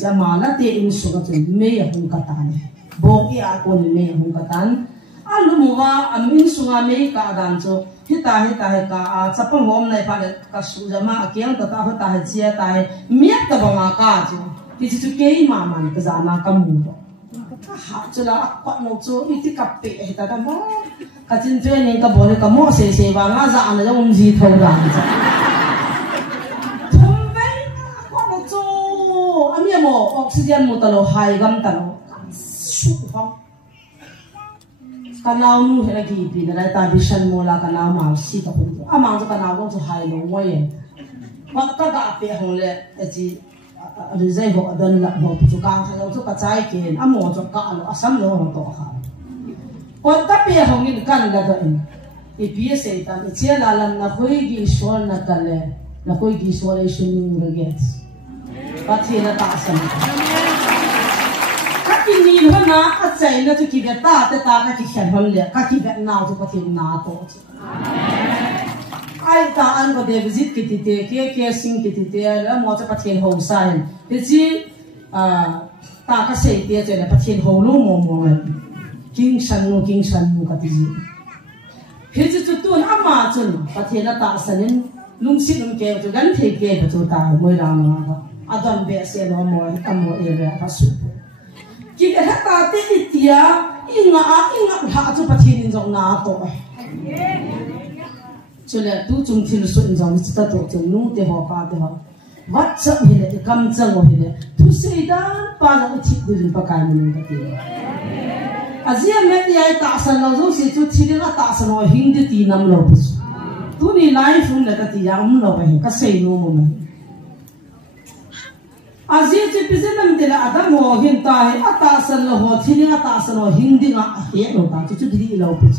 cha ma la te in su ka chun me ya hun ka ta ne bo ki a ko ni me hun ka tan alu muwa amin sunga me ka dan cho hita ka chapang hom nai pha ka su jama akyang ta ta ta chia ta miat ta ba ka cho ti chu ke ma man ka zana ka mu ka ha chula akwa no cho iti ka pe hita da ma ka chin tre ni ka bole ka mo se ba nga za na jong ji thau da cha thum ve akwa no cho ami mo oxygen mo ta lo hai gam ta lo su hong kanau nu hela ki pi na ta vision mo la kanau ma si ka pu amang cho kanau lo cho hai lo mo ye wat ka ga pe hong le ji rizai ho adan la ho chu ka ha lo cho ka chai ke amo cho ka lo asam lo ho to ha wat ka pe hong in kan la da in e pi se ta che la lam na khoi gi shor na ka le na khoi gi shor e shin ni ge pat he na ta sam ni ho na a chai na tu ki ga ta ka ki khan hon le ka ki ga na tu pa thi na to ai ta an ko de visit ki ti te ke sing ki ti te la mo cha pa thi ho sai ti chi ta ka sei te che la pa thi ho lu mo mo king san nu ka ti ji he chi chu tu na ma chun pa thi na ta sanin lung si lung ke tu gan the ke pa chu ta moi ra ma adon be se no mo amo e re pa su ki ka ta te itia inga ha chu pathin in jong na to chule tu chung thil su in jong chi ta to chu nu te ho pa te ho wat cha hi le kam chang ho hi le tu sei da pa la chi din pa kai min ka ti azia me ti ai ta san lo zo si chu thil ga ta san ho hing de ti nam lo tu ni life un la ka ti ya um lo ba ka sei no mo na azia che pisenam de la adam ho hin ta he ata san lo ho thini ata san ho hindi nga he lo ta chu di lo pu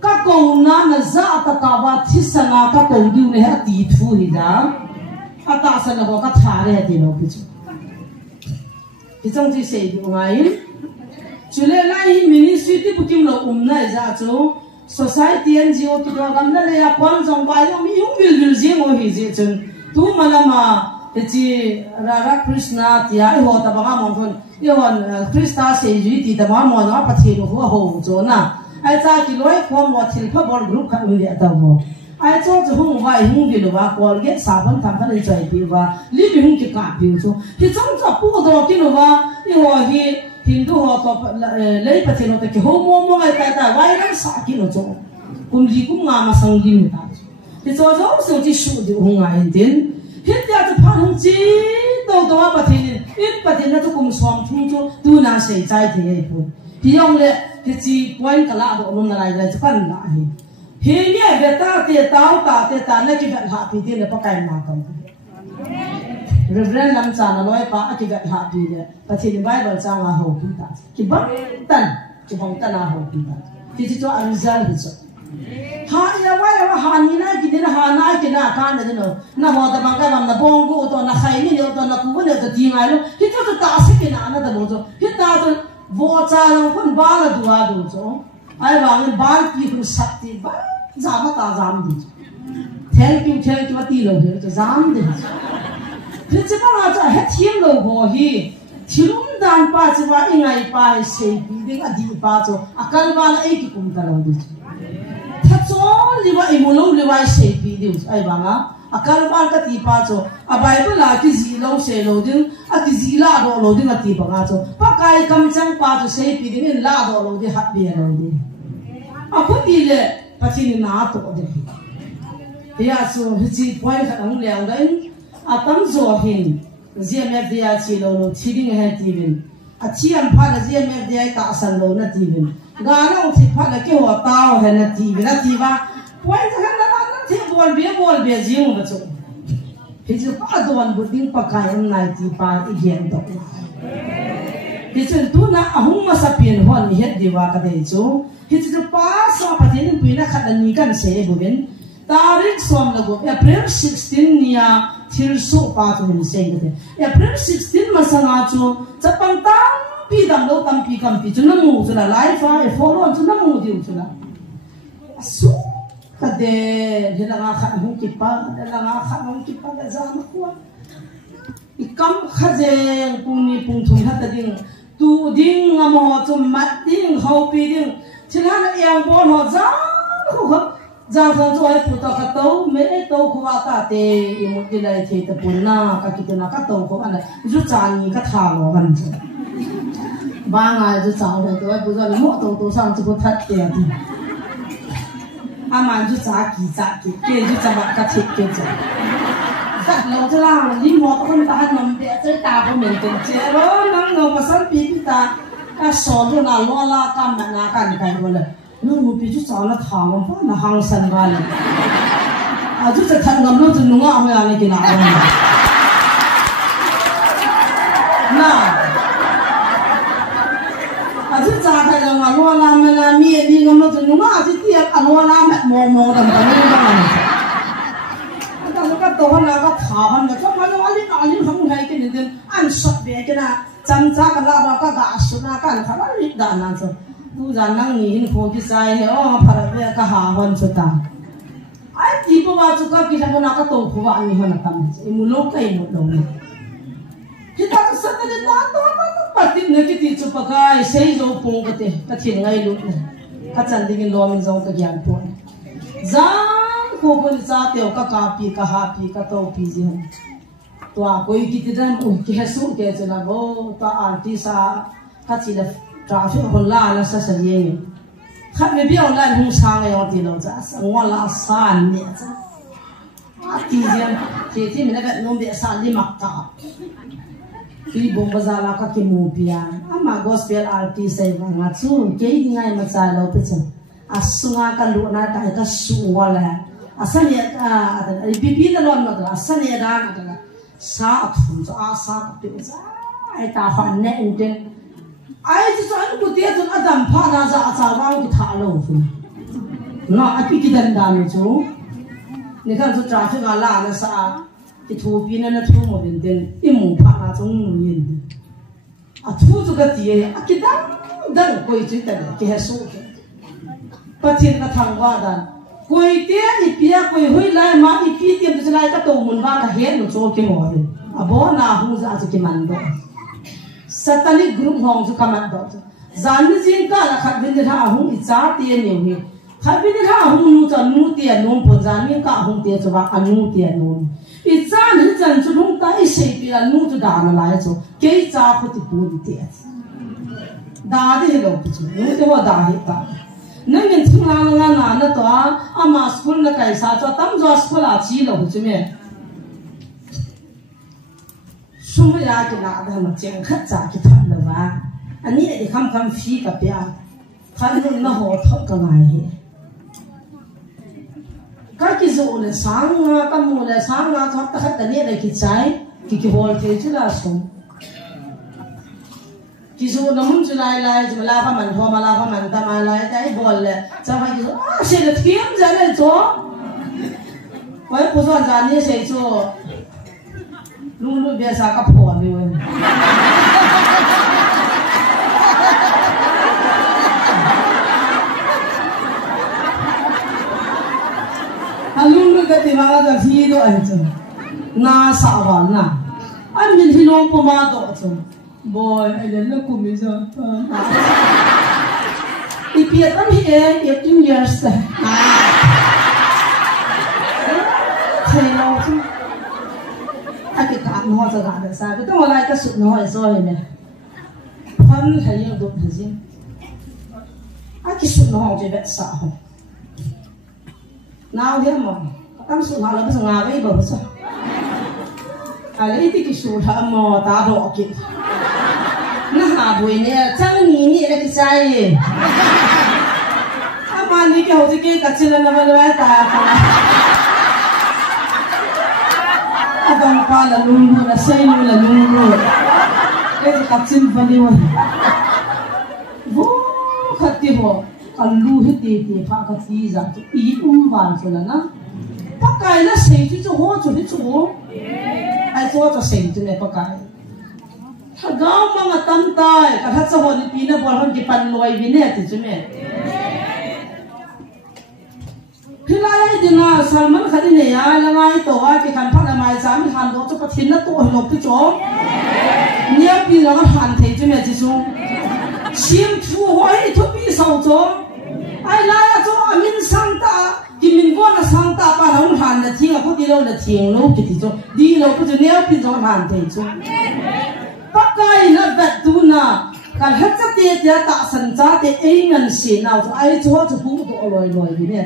ka ko na na za ta ka ba thisanga ka ko du ne ha ti thu hi da ata san ho ka tha re di lo pu ki chong ji sei du ngai chule lai hi ministry ti bukim lo na za chu society ngo tu ga gam na le ya kwam jong ba yo mi yung vil ji mo hi ji chun tu malama eti Radha Krishna tia ho ta banga mon thon yewan Krishna se ji ti ta ma mo na pathe no ho zo na ai cha ki loi ko mo thil pha bol group kha wi ta mo ai cho chu hung vai hung gi lo ba ko ge sa ban tham pha le chai pi wa li bi hung ki ka pi chu hi chong cha pu do ki lo ba i ho hi hindu ho to lei pathe no ta ki ho mo ngai ta vai ran sa ki no chu kum ji kum nga ma sang li ta hi cho zo so ji shu di hung ngai tin hit ya tu phan hung chi to wa pathin in pathin na tu kum som thung chu tu na sei chai the ei pu hi yong le hi chi point kala do nun na lai la pan na hi ye ve ta te na ki gat ha pi te le pa kai ma kam reverend lam cha na loi pa ki gat ha pi le pathin bible cha nga ho pi ta ki bang tan na ho pi ta ti chi to anzal hi chu ha ya wa ha ni na ki dina ha na ki na ka na no na ho da bang ka bang na bong gu to na khai ni to na ku ne to ti ngai lo ki to ta se ki na da bo zo ki ta to vo cha lo kun ba la duwa do zo ai ba ngi ba ki ku sakti ba za ma ta zam di thank you ti lo he to zam di ki chi ba ma cha he thiem lo ho hi thilum dan pa chi wa ingai pa se bi de a di pa cho akal ba la e ki kum ta lo di cho liwa imulo liwa se pi dius ai banga akal ban ka ti pa cho a bible la ki zi lo se lo din a ki zi la do lo din a ti banga cho pa kai kam chang pa cho se pi din la do lo di hat be lo di a ko ti le pa chi ni na to de thì số chỉ quay khát ông làng đấy tâm dò hình GMFDI chỉ lâu chỉ đi nghe TV chỉ ăn phát là GMFDI tạ sản lâu na TV gà nó chỉ phát là cái hoa tao hay na TV na TV quay cho hắn nó thì bol bia riêng mà chỗ thì chỉ có đoàn bút tiếng bạc cái này thì phải hiện đó thì chỉ tu na ahung mà sắp biến hoàn hết đi vào cái đấy chỗ thì chỉ pa so phát hiện những cái khác là cần sẽ bù bên tarik som lagu April 16 nia thil su pa tu hin sei de April 16 masanga chu chapang tam pi dam lo tam pi kam pi chu na mu chu la live fa follow chu na mu diu chu la su ka de hela nga kha hu ki pa hela nga kha hu ki pa da za ma ko ikam khaje puni pung thum ha ta ding tu ding amo chu mat ding ho pi ding thila na yang bon ho za ho giang thang cho ai phụ ta cắt tàu mấy tàu khu vực ta tê một cái này thì tập bốn na các cái na cắt tàu khu vực này rút chán cái thang nó gần chứ ba ngày rút chán này tôi bây giờ là mỗi tàu sang chỉ có thắt tiền thì mà rút chán cái rút chán bạc cắt thịt cái chứ rất lâu chứ là đi mua con ta nằm để chơi ta có mình tiền chơi đó nắng nóng mà sáng pi ta cái sò cho là lo la cam mà na cam cái rồi nó một pi chút cháo là thang mà phải là hàng sân vào chút sẽ thằng ngầm nó chỉ nung ăn cái này cái nào chút cháo thay là mà lo làm là miếng đi ngầm nó chỉ nung ăn chỉ tiệt ăn lo làm mẹ mò đầm đầm như vậy cái tổ là cái thang mà trong cái nó đi không hay cái này ăn sạch về cái nào chăm cha cái là cái gà sữa là cái thằng nó đi đàn ăn rồi tu giang năng nhìn không cái sai này phải về cái hà văn chút ta ai chỉ có bao nhiêu cái thằng nào cái tổ của anh như thế nào em muốn cái một đồng kita tak sedar dia tak pasti nanti ti cuba kai sei zo pung cái thiền ngay luôn này cái chân đi lo mình zo cái gian pun giang ko pun sa teo ka pi ka ha pi ka to pi ji hon to koi ki ti dan cái ke su ke chana go ta arti sa ka chi la traffic hol la sa sa ye khat me bi online hung sang ai on ti lo cha ngwa la san ne cha ti jian ti mình đã nôm địa san li mak ta khi bông bazar là các cái mù bia, ama gospel artist ấy mà ngắt su, cái ngay mà sai lâu bây giờ, asunga cái lụa na tại cái suwa là, asan ya bibi na lon mà đó, asan ya đó là sa thun sa sa cái sa, ai ta hoàn nè anh ai chỉ cho anh một tiếng cho Adam pha na ra sa vào cái thả lâu rồi, nó ai bị cái đàn đàn chú,你看这traffic啊拉那啥。cái thu pin nó thu một bên tên im mù phá na trong nhìn thu cho cái gì cái đắng quay chữ tên cái hệ số bắt thiên cái thằng qua đàn quay tiền ít bia quay hơi lại mà ít bia tiền cho lại cái tổ muốn vào cái hết nó cho cái mồi bố na hung ra cho cái màn đó satanic group hong cho cái màn đó gian những cái là khác bên đó hung ít giá tiền nhiều nhiều khác bên đó hung nu cho nu tiền nu phần gian những cái hung tiền cho vào nu tiền nu ít cha nên chân chú không tay xây bị là nút đàn lại cho cái cha có thể bùn tiền đá đi lâu chứ nút thì họ đá hết ta nên mình thằng nào ngana nó to ama school nó cái sao cho tắm cho school là chỉ lâu chứ mẹ xong rồi ra cái nào đó mà chẳng khát cha cái thằng nào mà anh ấy thì không phi cái bia khăn nó họ thốt cái này cái dụ là sáng cái mùa là sáng là thoát ta khát tani là cái trái cái hồ thế chứ là sống cái dụ nó muốn cho lại chúng la pha mình hoa mà la pha mình ta mà lại cái bol là sao phải cái sẽ là thiếm ra này chỗ vậy bố con ra như thế chỗ luôn luôn bây giờ cái phò rồi luôn luôn cái gì mà cái gì đó anh chứ na sao vậy na anh nhìn thì nó có mà đó chứ boy anh nó cũng bây giờ ít biết anh here 18 years thấy nó chứ anh cái cạn nó sẽ cạn được sao cái tôi lại cái sụt nó hay rồi nè phân thấy những đồ thấy gì anh cái sụt nó chỉ biết sao nào thế mà tam su hala ba nga ga iba sa ala iti ki su ha mo ta ro ki na ha bui ne chang ni la ki sai ama ni ke ho ke ka chila na ba la ta ka abang pa la lungu na sai lu la lungu ke ka chin ba ni wa wo khati ho kallu hi te te pha ka ti za i ban so la na pakai na sei chu ho chu hi chu ai cho cho sei chu ne pakai ha gaw mga tam tai ka ha cha ho ni pi na bol hon ki pan loi vi ne ti chu me khilai dina salman khadi ne ya la ngai to wa ki kan pha na mai sam han do chu pathin na to lo pi cho nia pi la ka han thei chu me chi chu sim thu hoi thu pi sau cho ai la ya cho amin santa ki min ko na santa pa rong han na thi ko di lo na thieng lo ki ti cho di lo ko chu nia pi cho han thei chu pakai na vet tu na kan het cha te te ta san cha te ei ngan si naw chu ai chu chu pu to loi loi di ne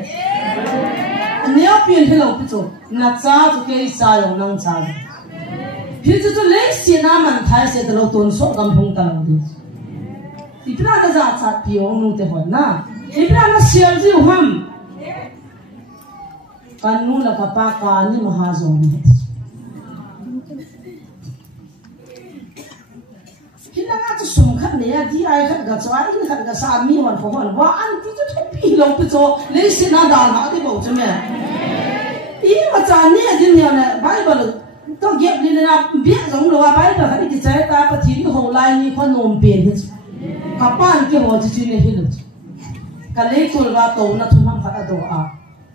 nia pi hello pi chu na cha chu ke sa yong nang cha hi chu chu le si na man thai se de lo ton so kam phung ta lo di ipra da za cha pi ong nu te hon na ipra na sial ji ham kan nu la ka pa ka ni maha zo ni hina nga chu sum khat ne ya di ai khat ga cho ai in khat ga sa mi hon ko hon wa an ti chu thu pi lo pi cho le si na da ma ti bo che me i ma cha ne din ne na bible to ge ni na bi zong lo wa bible khat ki cha ta pa thin ho lai ni kho nom pe ni ka pan ki ho chi ne hi lo ka le tul wa to na thum ham khat do a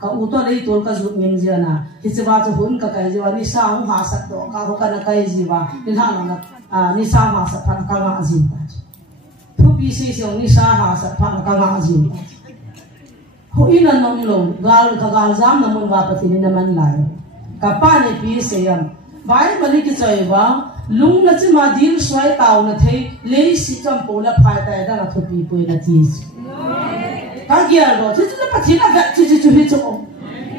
ka u to le tul ka zu ngin ji na hi chi wa chu hun ka kai ji wa ni sa hu ha sat do ka ho ka na kai ji wa ni ha na ni sa ha sat pha ka nga azim ta thu pi si si ni sa ha sat pha ka nga azim ta ho ina nom lo gal ka gal zam na mun wa pa thi ni na man lai ka pa ne pi se yam bai mali ki choi wa lung na chi ma dil swai taw na thei le si cham po la phai ta da na thu pi pu na ti ka gia ro chi chi pa thi na ga chi chi hi chu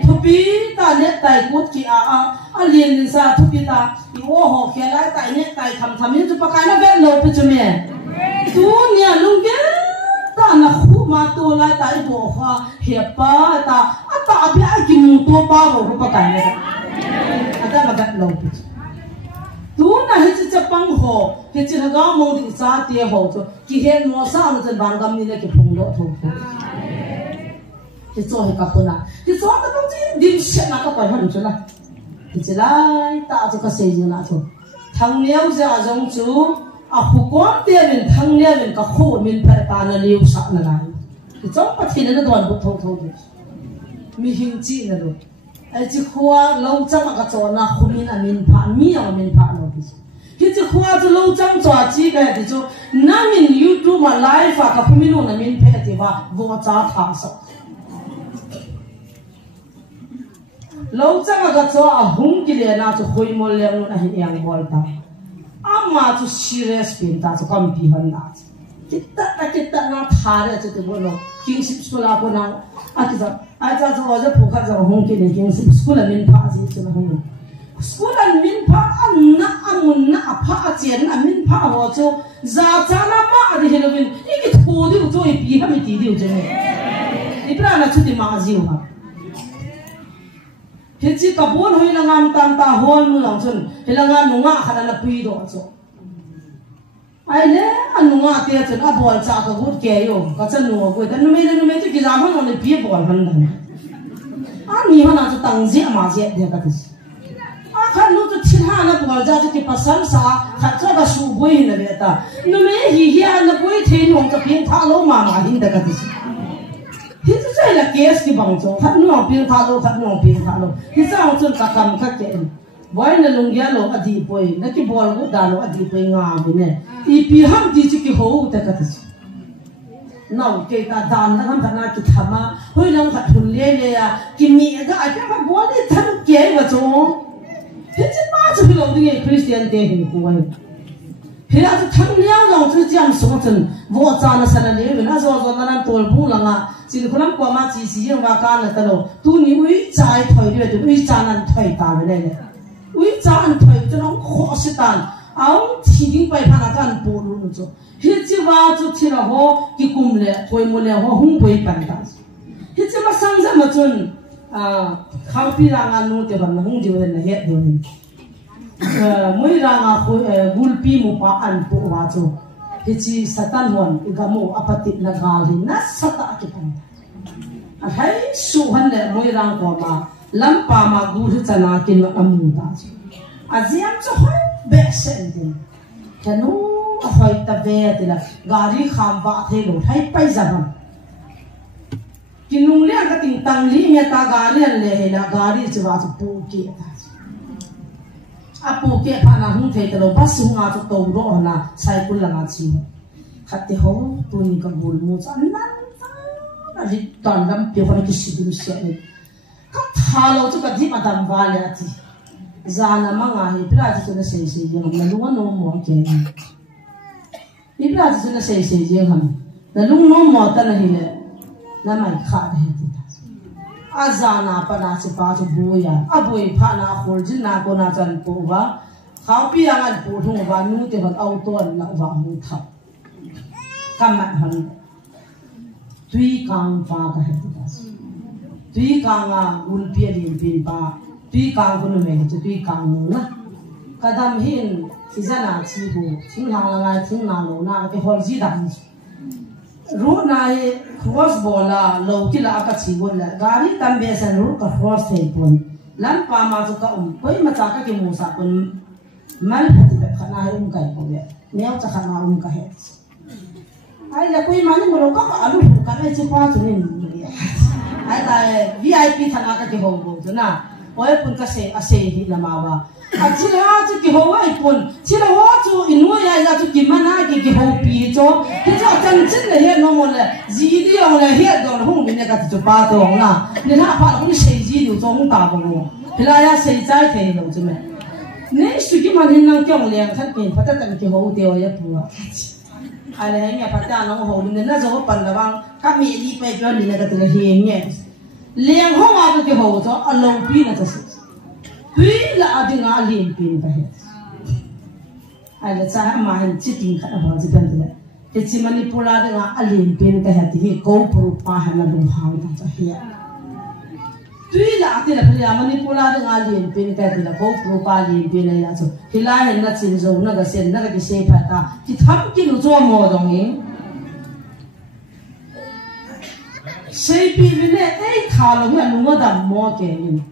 thu pi ta ne tai kut ki a lien ni sa thu pi ta i o ho khe lai tai ne tai tham ni chu pa kai na ve lo pi chu me tu nia lung ge ta na khu ma to lai tai bo kha he pa ta a ta bi a ki mu to pa ro pa kai ne ada ma ga lo pi tu na hi chi chapang ho he chi ga mo ding sa te ho chu ki he no sa no chen ban gam ni le ki phung lo tho ki cho he ka puna ki cho ta bang chi dim se na ka pa han chu la ki chi lai ta chu ka se ju na chu thang neu ja jong chu a hu kon te min thang ne min ka kho min pha ta na liu sa na lai ki cho pa thi na don bu tho tho mi hing chi na ro ai chi khua lâu chang ka cho na khumin amin pha mi amin pha no bi ki chi khua chu lâu chang cho chi ka ti chu na min youtube ma live ka khumin no na min phe ti wa vo cha tha sa lâu chang ka cho a hung ki le na chu khoi mol le no na hi yang bol ta amma chu serious pin ta chu kam pi han na kita na tha re chu te bono king sip school a ko na akiza aja zo aja phukha zo hong ki ne king sip school min pha ji chu na hong school an min pha anna amun na pha a chen a min pha ho chu za cha na ma ri helobin iki tho di u choi pi ha mi ti di u che ne ipra na chu ti ma ji ha he chi ka bon hoi la ngam tam ta hon nu lang chun he la ngam nu nga khana na pui do chu ai le anu nga te chun a bol cha ka gut ke yo ka chan nu ko ta nu me chu ki za ma no le pi bol han dan a ni ha na chu tang ji ma je de ka ti a khan nu chu thi ha na bol ja chu ki pasal sa kha cha ka su boi na le ta nu me hi hi a na boi the nu ka pin tha lo ma hin da ka ti hi chu sai la kes ki bang chu khat nu pin tha lo hi sa chu ka kam kha ke boy na lungya lo adi poi na ki bol go da lo adi poi nga bi ne i pi ham ti chi ki ho ta ka ti nau ke ta dan na ham na ki thama hoi long khat thun le le ya ki mi ga a ka bo ni than ke wa chu he chi ma chu lo ding christian te hin ku wai thì là thằng liao dòng chú chiam sống chân vô cha nó sang liu na zo na nan tol bu langa chỉ có lắm qua mà chỉ riêng và can là tao tu ni uy trái thời đi tu uy cha nan thời ta về này uy cha an thời cho nó khó sự tan áo chỉ đi bay phá na tan bộ luôn cho hết chỉ vào cho chỉ là ho cái cung lệ thôi mua lệ ho hung bay bàn ta hết chỉ mà sang ra mà chun khao pi ra ngan nu te ban hung điều này hết điều này mới ra ngà gulpi mu pa an po wa cho hết chỉ satan hon igamo apati na gali na sata akipan hay su han le mới ra qua mà lam pa ma gul chana kin amu ta aziam cho hoi be sen din kanu afai ta ve ti la gari kham wa the lo thai pai za ham kinung le ka ting tang li me ta gari le la gari chwa chu pu ke ta apu ke pa na hung the ta lo bas hu nga chu to ro na sai kul la nga chi khatte ho tu ni ka bul mu cha nan ta li ton lam pe ho ki si du se ni ka tha lo chu ka di ma dam wa le ati zana manga hi pra chu na sei sei ye na lu no mo ke ni pra chu na sei sei ye ham na lu no mo ta na hi le na mai kha de ti ta azana pa na se pa chu bu ya abui pha na khol jin na ko na chan po wa khao pi ang an pu thung wa nu te hon auto la wa mu tha kam ma han tui kang pa ka he ti ta tui kang a ul pi lin pin pa tui kang ko no me chu tui kang nu na kadam hin sizana chi bu thing hang la ngai thing na lo na ke hol ji dam ru na ye cross bola lo ki la ka chi bol la gari tam be san ru ka cross the pon lam pa ma chu ka koi ma cha ka ki mu sa pon mal phati be khana he kai ko be neo cha khana ka he ai la koi ma ni mo lo ka alu ka na chi pa chu ni ai ta VIP thana ka ki ho bo na oi pun ka se ase hi la ma wa a chi la chu ki ho ai pun chi la ho chu inu ya la chu ki mana ki ho pi cho ki cho chan chin le he no mo le ji di ong le he do hong mi ne ka chu pa to na ni na pa ko ni sei ji du zo mu ta bo lo pila ya sei chai the lo chu me ne su ki ma ni nang kyong le khan pin pa ta tan ki ho de o ya pu ai le nya pa ta no ho ni na zo pan la bang ka mi li pe pyo ni na ka te he nge liang ho ma ki ho cho a lo pi na ta tui la adinga lim pin ba he ai la cha ma hin chi ting kha ba ji ban de ke chi manipula de nga alim pin ka he ti ko pru pa ha la dum hang ta cha he tui la ti la pria manipula de nga lim pin ka ti la ko pru pa lim pin ya cho hila he na chin zo na ga sen na ga ki se pha ta ki tham ki lu zo mo dong ni sei pi ne ei tha lo ya lu nga dam mo ke ni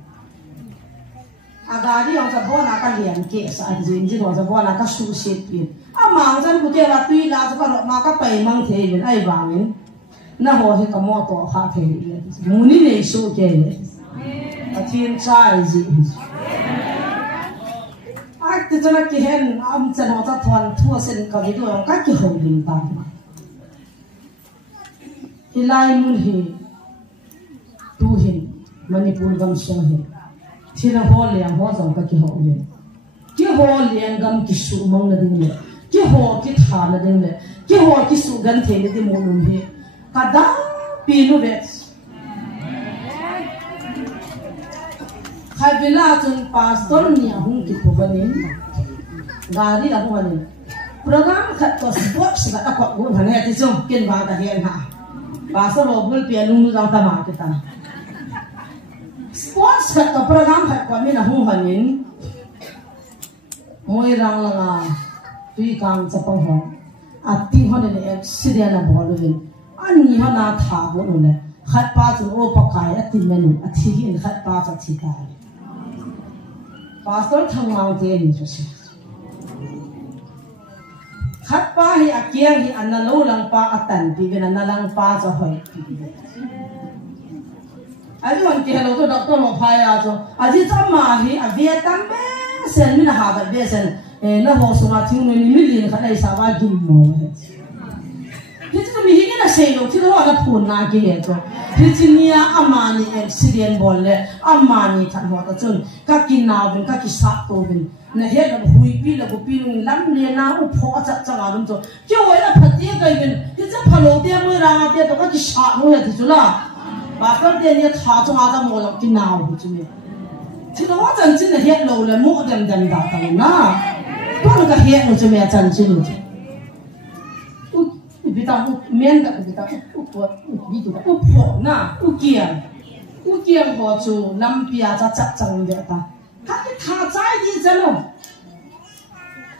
agari ang sa bona ka lian ke sa jin ji sa bona ka su se pi a mang jan ku ke la tui la sa ka ma ka pai mang the yin ai wang ni na ho he ka mo to kha the ni mu ni nei su ke ni a thin chai ji a ti jana ki hen am chan ho ta thon thu sen ka vi do ka ki ho lim ta hilai mun hi tu hin manipur gam so he thira ho liang ho zong ka ki ho le ki ho liang gam ki su mong na ding le ki ho ki tha na ding le ki ho ki su gan the le di mo lum he ka da pi nu ve khai bela chung pastor ni ahung ki ko banin gari la ho ni program khat to sport sa ta ko gun han he ti chung kin ba ta hian ha pastor lo bul pi lu lu ta ma ki ta sports khat to program khat ko mi na hu hanin moi rang langa tui kang chapang ho ati ho ne siria na bolin ani ha na tha bo no le khat pa chu o pa kai ati menu athi hin khat pa cha thi ta pastor thang mang te ni chu se khat pa hi akiang hi anna lo lang pa atan pi ben na lang pa cha hoi ai còn kia lâu tôi đọc tôi một phai à cho à chỉ cho mà hi à Việt Nam bé sen mình hà vậy bé sen nó hồ sung à thiếu người mình liền cái này sao ba kim mồ thì chúng mình hi cái na sei lo thil ho na phun na ki he to hichinia amani accident bol le amani than ho ta chun ka kin na bin ka ki sa to bin na he la hui pi la ko pi lam le na u pho cha cha ga dum to ki oi la phati kai bin ki cha phalo te mo ra te to ka ki sa no he ti chula ba ka te ni tha cha ga mo lo ki na hu chu me ti lo chan chin na he lo le mo dam dam da ta na to ka he no chu me chan chin no kita men tak kita upot itu upot na ukian ho chu lampia cha cha chang de ta ka ki tha chai di chalo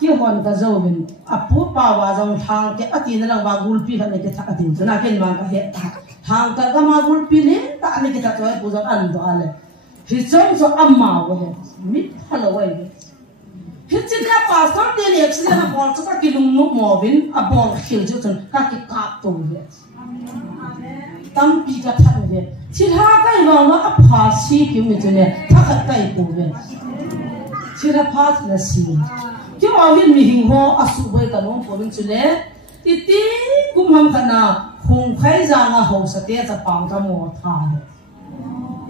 ki hon ta zo bin apu pa wa jong thang ke ati na lang wa gulpi ha ne ke tha ati na ken ma ka he ta thang ka ga ma gulpi le ta ne ke ta to e puja an do ale hi chong so amma wa he mi halo wa he Hicika pastor dia ni accident na bol sa kilung no movin a bol khil ju chun ka ki kap to ve tam pi ka tha ve chilha kai wa no a pha si ki mi june tha khat kai pu ve chira phas na si ki wa hin mi hing ho asu bai ka no polin chule ti kum ham khana khung khai za nga ho sa te cha pang ka mo tha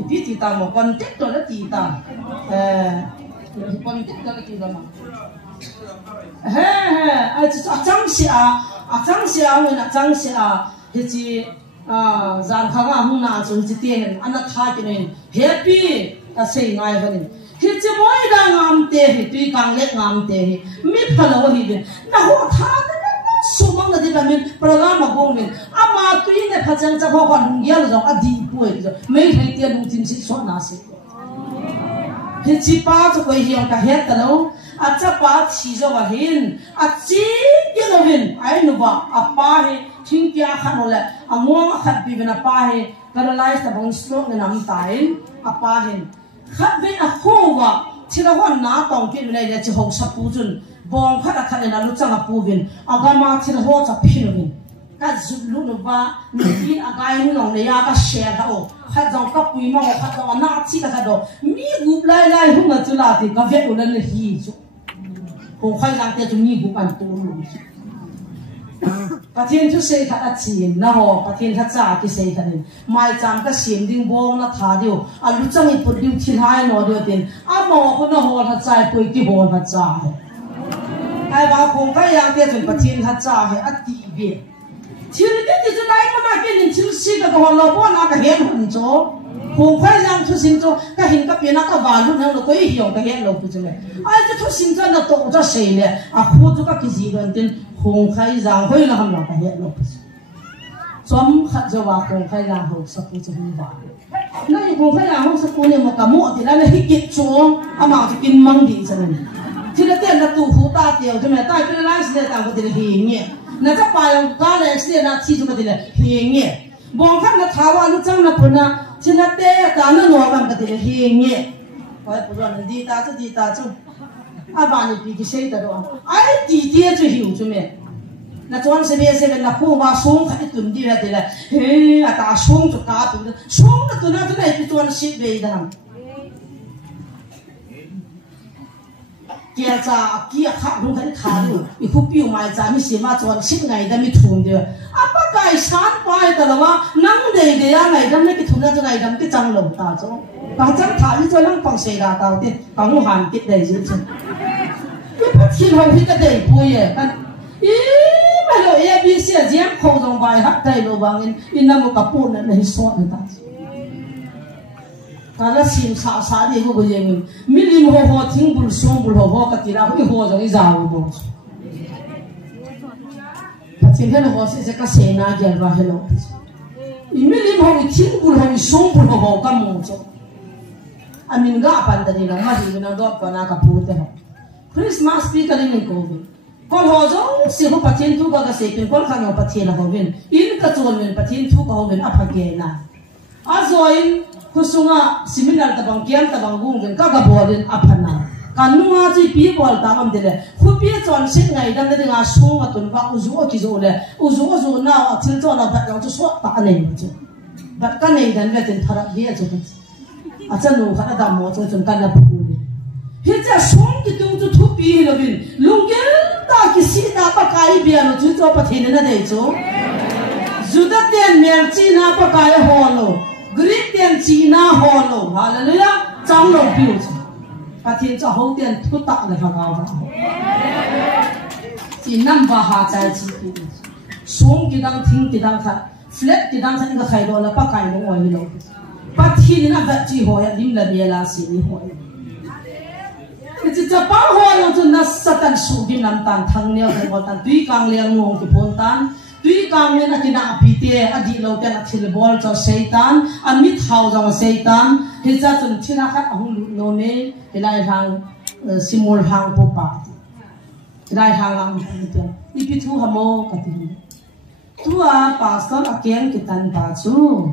ti ti ta mo contact to la ti ta politik dah kita mah. Acang sia, macam sia, heci zan khaga huna asun citian, anak thah kini happy, asai ngai bani. Heci moi dah ngam teh, tui kanglek ngam teh, mit kalau hidup. Nah ho thah sumang na di kami program magungin. Ama tui ne pacang cakap orang dia tu adi pui, mai hai dia lutin si suat nasi. Heci pa tu kau hiang kahet tahu, aja pa cizo bahin, aci dia lohin, ayo nuba apa he, tinggi akan oleh, amuang akan bikin apa he, kalau lain tabung slot dengan tain, apa he, kat bikin aku wa, cira wan na tong bikin mulai dia cihok sapujun, bong kat akan dengan lucang apuvin, agama cira ho capinuvin. Kat zulu nuba, mungkin agai nulong leya ka share dah oh, kat jang kapui mau kat jang anak cik kat do, mi gup lai hunga culati, kavet ulan lehi tu, kong khai jang tiada mi gupan turun. Patien tu sei kat acin, nah ho, patien kat cah ki sei kat ni, mai jam kat sim ding bong na thadiu, alu jang iput diu cilhai no diu tin, amau aku nah ho kat cah pui ki ho kat cah. Ai bang kong khai jang tiada patien kat cah he ati be. Ciri dia tu lain mana kini ciri si kata orang luar nak kehian hunco, kongkai yang tu sinco kehian kepian nak balu yang lu kau hiang kehian lu tu cuma. Aja tu sinco nak tu udah sele, aku tu kaki ziran tin kongkai yang kau lah ham nak kehian lu tu. Som kat jawab kongkai yang hok sapu cuma balu. Nah yang kongkai yang hok sapu ni muka mu ti lah hikit cuang, amang tu kin mang di sana. Ciri dia nak tu huta dia cuma, tapi bila lain sih tak aku tidak hiangnya. Nak apa yang kau accident nak cium betul hiangnya. Bongkar nak tawa lu jangan nak pernah cina teh tanah nuakan betul hiangnya. Kau puruan di tacu. Apa ni pergi saya tahu. Ay di dia tu hiu cuma. Nak tuan sebiasa nak kuah song kat itu dia betul. Hei, ada song tu kah tu. Song tu nak itu tuan sip beda. Kia cha kia khak dong kan thadu iku piu mai cha mi sima chon sit ngai da mi thum de apa kai san pai ta lawa nang de de ya ngai dam ne ki thuna cha ngai dam ki chang lo ta cho ba chang tha ni cho lang pang sei ra ta te pang han ki de ji chu ki pa thi ho hi ka de pu ye kan i ma lo e bi sia jiam kho dong bai hak dai lo bangin in na mo ka pu na nei so na ta kalau sim sah dia aku berjengkel, milim ho ting bul song bul ho katira aku ho jangan jauh bos. Patien ho sih sekasih na jual bahelo. Milim ho ting bul ho song bul ho kamu so. Amin gak apa tadi lah, mari kita doa pada kapute ho. Christmas speaker ini kau. Kau ho jauh sih ho patien tu baga sepin, kau kan ho patien ho bin. In katuan bin patien tu kau bin apa kena. Azoin kusunga seminar tabang kiam tabang gungin kagabolin apana kanunga ji pi bol tamam dele khupi chon sit ngai dan de nga su ma tun ba uzu ki zo le uzu na thil chon na ba ju so ta nei chu bat ka nei dan le tin thara hi chu acha nu kha da mo chu chun kan na pu ni hi cha song ki tu thu pi lo bin lungel ta ki si ta pa kai bia no chu cho pa thin na dei chu Judah tiền miền China pa kaya holo Greek tiền China holo hallelujah trong lòng biểu Cả thiên cho hậu tiền thu tặng để phá gạo vào chỉ năm và hạ trái chỉ xuống cái đăng thinh cái đăng thật flat cái đăng thật cái khai đó là bắt cái nó ngoài lâu bắt thiên nó vật chỉ hỏi lim là bia là xí hỏi cái chỉ cho bao hỏi nó cho nó sát tan số cái năm tan thằng neo cái bọn tan tuy càng liền ngông cái phôn tan tuy càng liền là cái nạp bịt adi lâu cái nạp thil ball cho Satan anh mít hao cho Satan thì ra cho thiên nó khác ông lụt nó nè cái này hàng simul hàng bộ bát Rai hangang itu, ipi tu hamo katini. Tu pastor akian kitan pacu,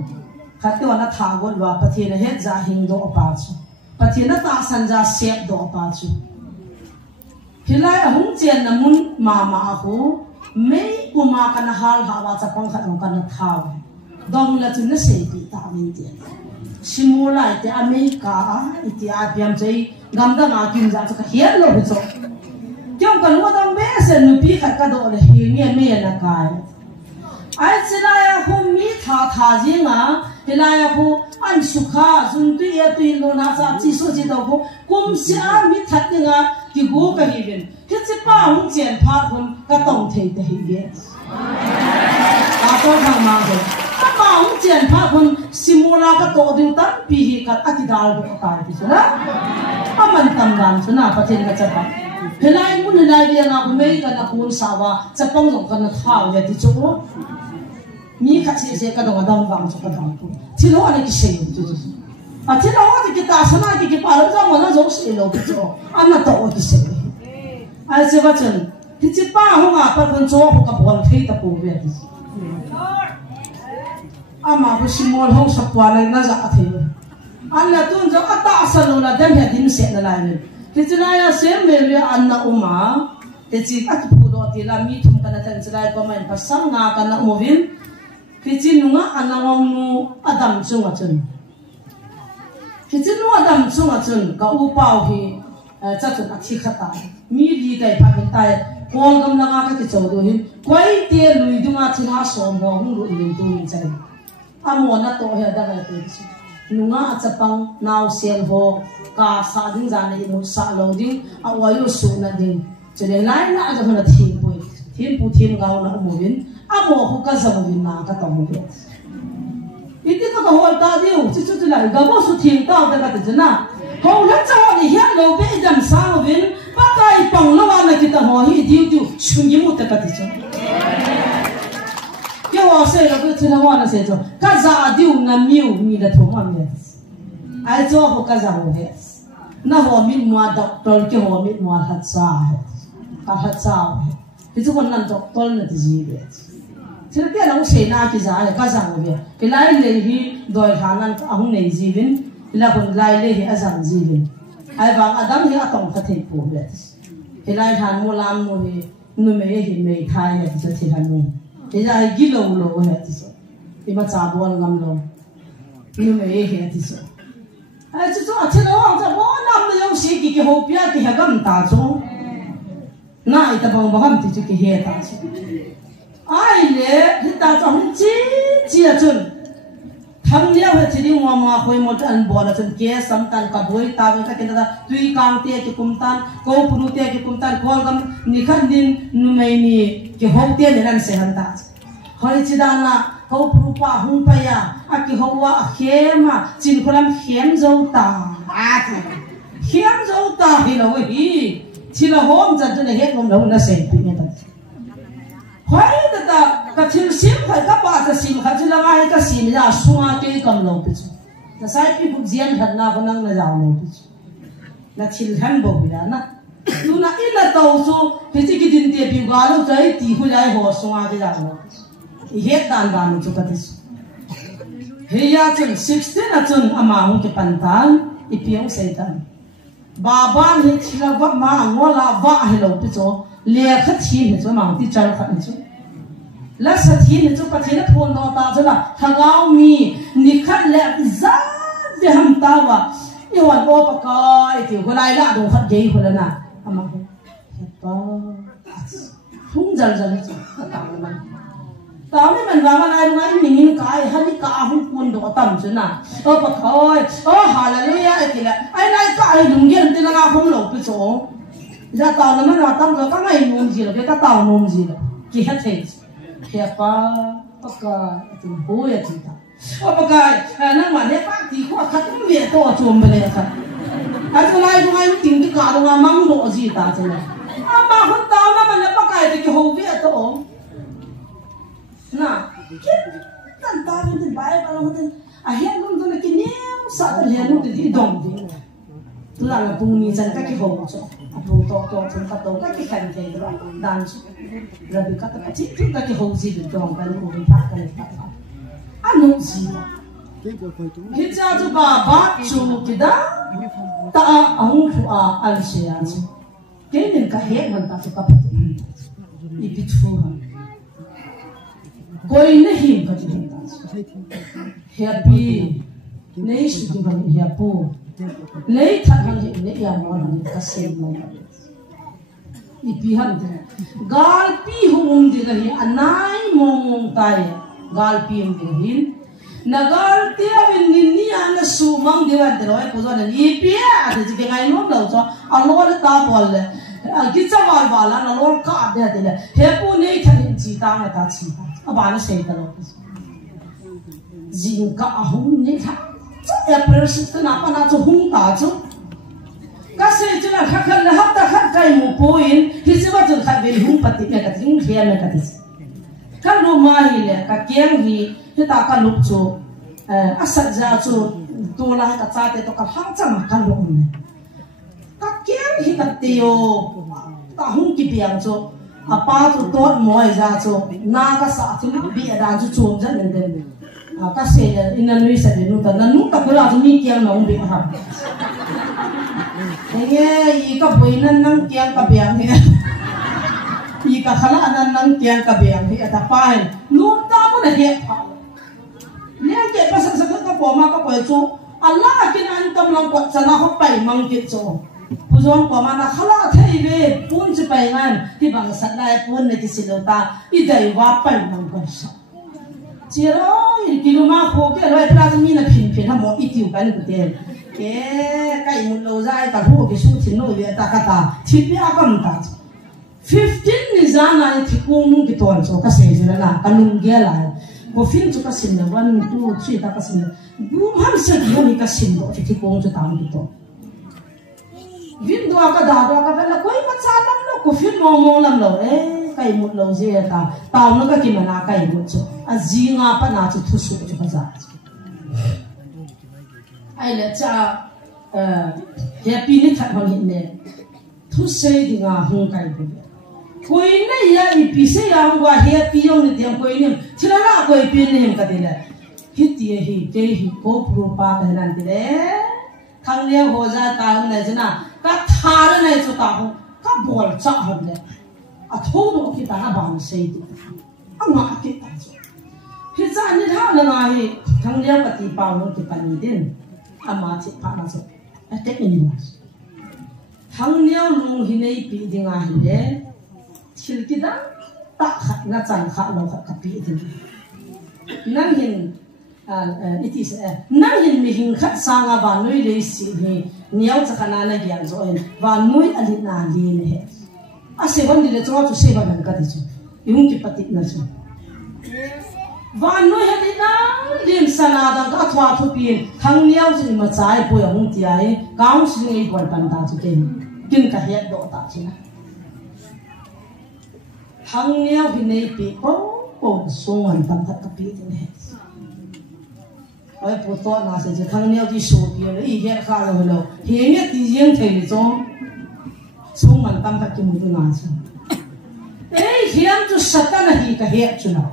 kati wana thagot wa pathina het zahing do pacu, pathina ta sanja sep do pacu. Hilai ahung chen namun mama aku, mei kuma kana hal hawa capang khat kana thaw. Dong la tu na sepi ta min chen. Simula ite Amerika ite apiam chei gamda ma kim za ka hian lo bicho. Trong cái lúc đó bé sẽ nuôi bị khách cái đồ là hiểu nghe mẹ là cái, ai chỉ là hôm mi thà gì mà, thì là hôm ăn sukha, dùng tùy lo na sa chỉ số chỉ đâu cũng cũng sẽ ăn mi thật như ngà, thì gỗ cái gì vậy, thì chỉ ba hôm tiền phá hôm cái tổng thể cái gì vậy, có thằng mà rồi, cái ba hôm tiền phá hôm simula cái tổ điều tán bị cái akidal cái cái gì đó, mình tâm đàn cho nào phát triển cái chất lượng. Helai mun helai dia ngak mei kana kun sawa chapang jong kana thau ya ti chu mi kha se ka dong dong wang chu ka dong pu thilo ani ki se tu tu a thilo wa ki ta sana ki pa lo za mo na zo se lo ki chu an na to ki se ai se wa chen ti chi pa ho nga pa kun cho ko ka bol thei ta pu ve ti ama ko simol ho sa pa na za a thei an la tun zo ata asalo la dem he dim se na lai ne thì chúng ta xem về việc ăn nào mà thì chỉ các phụ đồ thì làm mít thùng cái này chúng ta có mình phải sáng ngã cái nào mua viên thì chỉ nung ăn nào nung Adam chung ở chân thì chỉ nung Adam chung ở chân cái u bao thì chắc chắn là chỉ khát tài mi đi cái phải hiện tại con cầm lăng cái chỗ đó thì quay tiền lùi đúng là chỉ là số mỏ không lùi lùi tôi mình chơi muốn nó tổ hệ đó là cái nunga achapang naw sen ho ka sa ding zan nei mu sa lo ding awayu su na ding chele lai na ja hona thim pu gaw na mu bin amo hu ka zam bin na ka tamu be iti ka ho ta diu chu chu lai ga bo su thim ta da ka ta na ho la cha ni hian lo be jam sa lo bin pa kai pang lo wa na ki ta ho hi diu shun yi mu ta ka ti chu我说了，我听他话那些做，干啥丢那苗米的头嘛米，爱做好干啥我嘿，那我米mua doctor叫我米mua hạt sa嘿，搞hạt sa嘿，你这个人 doctor 那是gì vậy？现在电脑谁拿去啥嘞？干啥我嘿？你来来去对他那红内gì vậy？你来คน来来去阿啥gì vậy？ai bảo Adam thì Adam phải thấy bố vậy？你来他mua làm mua thì người mấy thì mấy thay thì sẽ thấy hắn mua。thì ra cái lâu lâu hết thì sao, thì mà trả buồn lắm lâu, nhưng mà hết thì sao, chỉ cho thế nào anh ta bỏ năm mươi ông cái hộp bia cái hàng gam ta cho, nãy ta bảo gam thì cái hết ta cho, ai lẽ thì ta cho hắn chỉ là chân, thằng nhau hết chỉ đi mà hồi một anh bỏ là chân kia sắm tan cả buổi ta với cái đó tùy càng tiền cái cung tan, câu phụ tiền cái cung tan, câu gam ni khăn din nu mấy ni cái hộp tiền để làm sao ta, hỏi chỉ đàn là câu phụ pa hung pa ya, cái hộp wa khem à, chỉ có làm khem dâu ta, khem dâu ta thì là cái chỉ là hôm giờ tôi này hết hôm đâu là xem bị nghe ta, hỏi ta cái chuyện sim phải các bạn cái sim cái chuyện là ngay cái sim là xóa cái cầm lâu bị, là sai bị buộc diễn thật na có năng là giàu lâu bị, là chỉ hắn bộ bị na. Lúc nào ít là tàu số thì chỉ cái tiền tiền biểu cáo lúc đấy thì hồi lại họ xóa cái dạng đó, hết đàn đàn cho cái đấy. Bây giờ chừng 16 là chừng amount cái bàn tan, ít biếng Satan. Bà ban hết chỉ là vợ mà ngó là vợ hay lâu bây giờ lẽ khát thiên hết cho mang đi chơi khát hết cho. Lá sát thiên hết cho cái thiên phun đó ta cho là thằng áo mi ni khát lẽ giá để ham ta và yêu hoàn ô bạc coi thì hồi lại là đồ khát gì hồi là na. Ama không, không dần dần chứ, ta tao này mình vào mà này ngay mình cái hay cả không quân độ tầm chứ nào bậc ơi hallelujah thì là ai này cái đúng nhiên thì là không lộc cái chỗ ra tao nó mà tao rồi các ngày nôm gì rồi cái tao nôm gì rồi kia thế kia pa cái thì hối à chị ta cái nó mà nếu phát thì khoa khát cũng biết to chùm bên này cả anh lại cũng ai tìm cái cả đâu mà mang độ gì ta chứ này mà không tao nó mà nếu cái thì cái hậu biết to na tan ta mình bài bao nhiêu hiện luôn tôi cái nhiều sao hiện luôn thì đông đi tu là bung ni chân cái hậu cho bung to chân cái to cái khăn thế đó đan rồi bị cắt cái chít cái hậu gì được trong cái luôn bị phát cái anh nói gì hiện giờ tôi bà chú cái đó ta ông chú anh sẽ cái nên cái hiện mình ta sẽ có ít ít phù कोई नहीं कभी happy नहीं सुखी बनी happy नहीं थकन नहीं यार वाला कसम नहीं इपिहन गालपी हुम दिगही अनाई मोंग ताये गालपी हुम दिगही नगालती अबिन निन्निया न सुमंग दिवा दिरोय कुजोन इपिया आदि जिगाई नो लौचो अलोल ताबोल किचा वाल वाला न लोल का दे दिले हेपू नहीं थकिन जीता न ता जीता अब आने से इतना जिंका हम नहीं था तो अप्रैल से तो ना पना तो हम ताजो कैसे इतना खकर ले हफ्ता खर कई मुपोइन किसी बात तो खर बेली हम पति में कती हम खेल में कती कर लो माही ले का केंग ही ये ताका लुक जो असर जा जो तोला है कचाते तो कर हाँ चम कर लो उन्हें का केंग ही कती हो ताहूं की बियांग जो apa tu tot moi za cho na ka sa thi bi da ju chom jan nen den ka se in nui sa de nu ta kula ju mi kyang na bi ha ye I ka boinan nang kyang ka biang he I ka khala nan nang kyang ka biang he ta pa he nu ta mo na he pha le ke pa sa ka ko ma ka ko chu Allah kin an tam lang ko sana ho pai mang ki cho Puzon ko mana khala thei ve pun chi pai ngan ti bang sat lai pun ne ti silota I dai wa pai mang ko sa chiro I kiluma kho ke loi pra mi na phin ha mo I tiu kan ku te ke kai mun lo zai ta hu ke su thin no ve ta ka ta thi pya kam ta 15 ni zana I thi kum ki ton so ka se jena na kanung ge la ko fin chu ka sin na 1 2 3 ta ka sin bu ham se di ni ka sin do thi kum chu tam ki to Vin doa ka da doa ka vela koi macha lam lo ko fin mo lam lo kai mut lo je ta taw no ka ki mana kai mut cho a ji nga pa na chu thu su chu ka za ai le cha happy ni tha hon hin ne thu se di nga hung kai bu koi na ya I pi se ya ngwa happy yong ni tiang koi nim chila na koi pi ni him ka de le hit ye hi ke hi ko pro pa ka nan de le thang le ho za ta hum ne jna ka thar này cho ta ho ka bol cha hon le a tho do ki ta na ban sei ti a ma ki ta cho hi cha ni tha na na hi thang le ka ti pa no ki pa ni din a ma chi pa na so a te ni wa thang le lung hi nei pi ding a hi le thil ki da ta khat na chan kha lo ka pi din nang hin it is nang hin mi hin khat sanga ba noi le si ni niaw chakana na gyang zo en wa noi ali na li ne he a se wan di le cho tu se ba man ka ti chu yung ki patik na chu wa noi ali na lim sana da ka thwa thu pin thang niaw chi ma chai po ya hung ti ai kaung si ngai bol pan ta chu ken kin ka he do ta chi na thang niaw hi nei pi ko song an tam khat ka pi ti ne ai phụ to na se thang niao di so pi le I he kha lo lo he nge ti yeng thei le chong sung man tam tak ki mu na cha ei hiam chu satan hi ka he chu na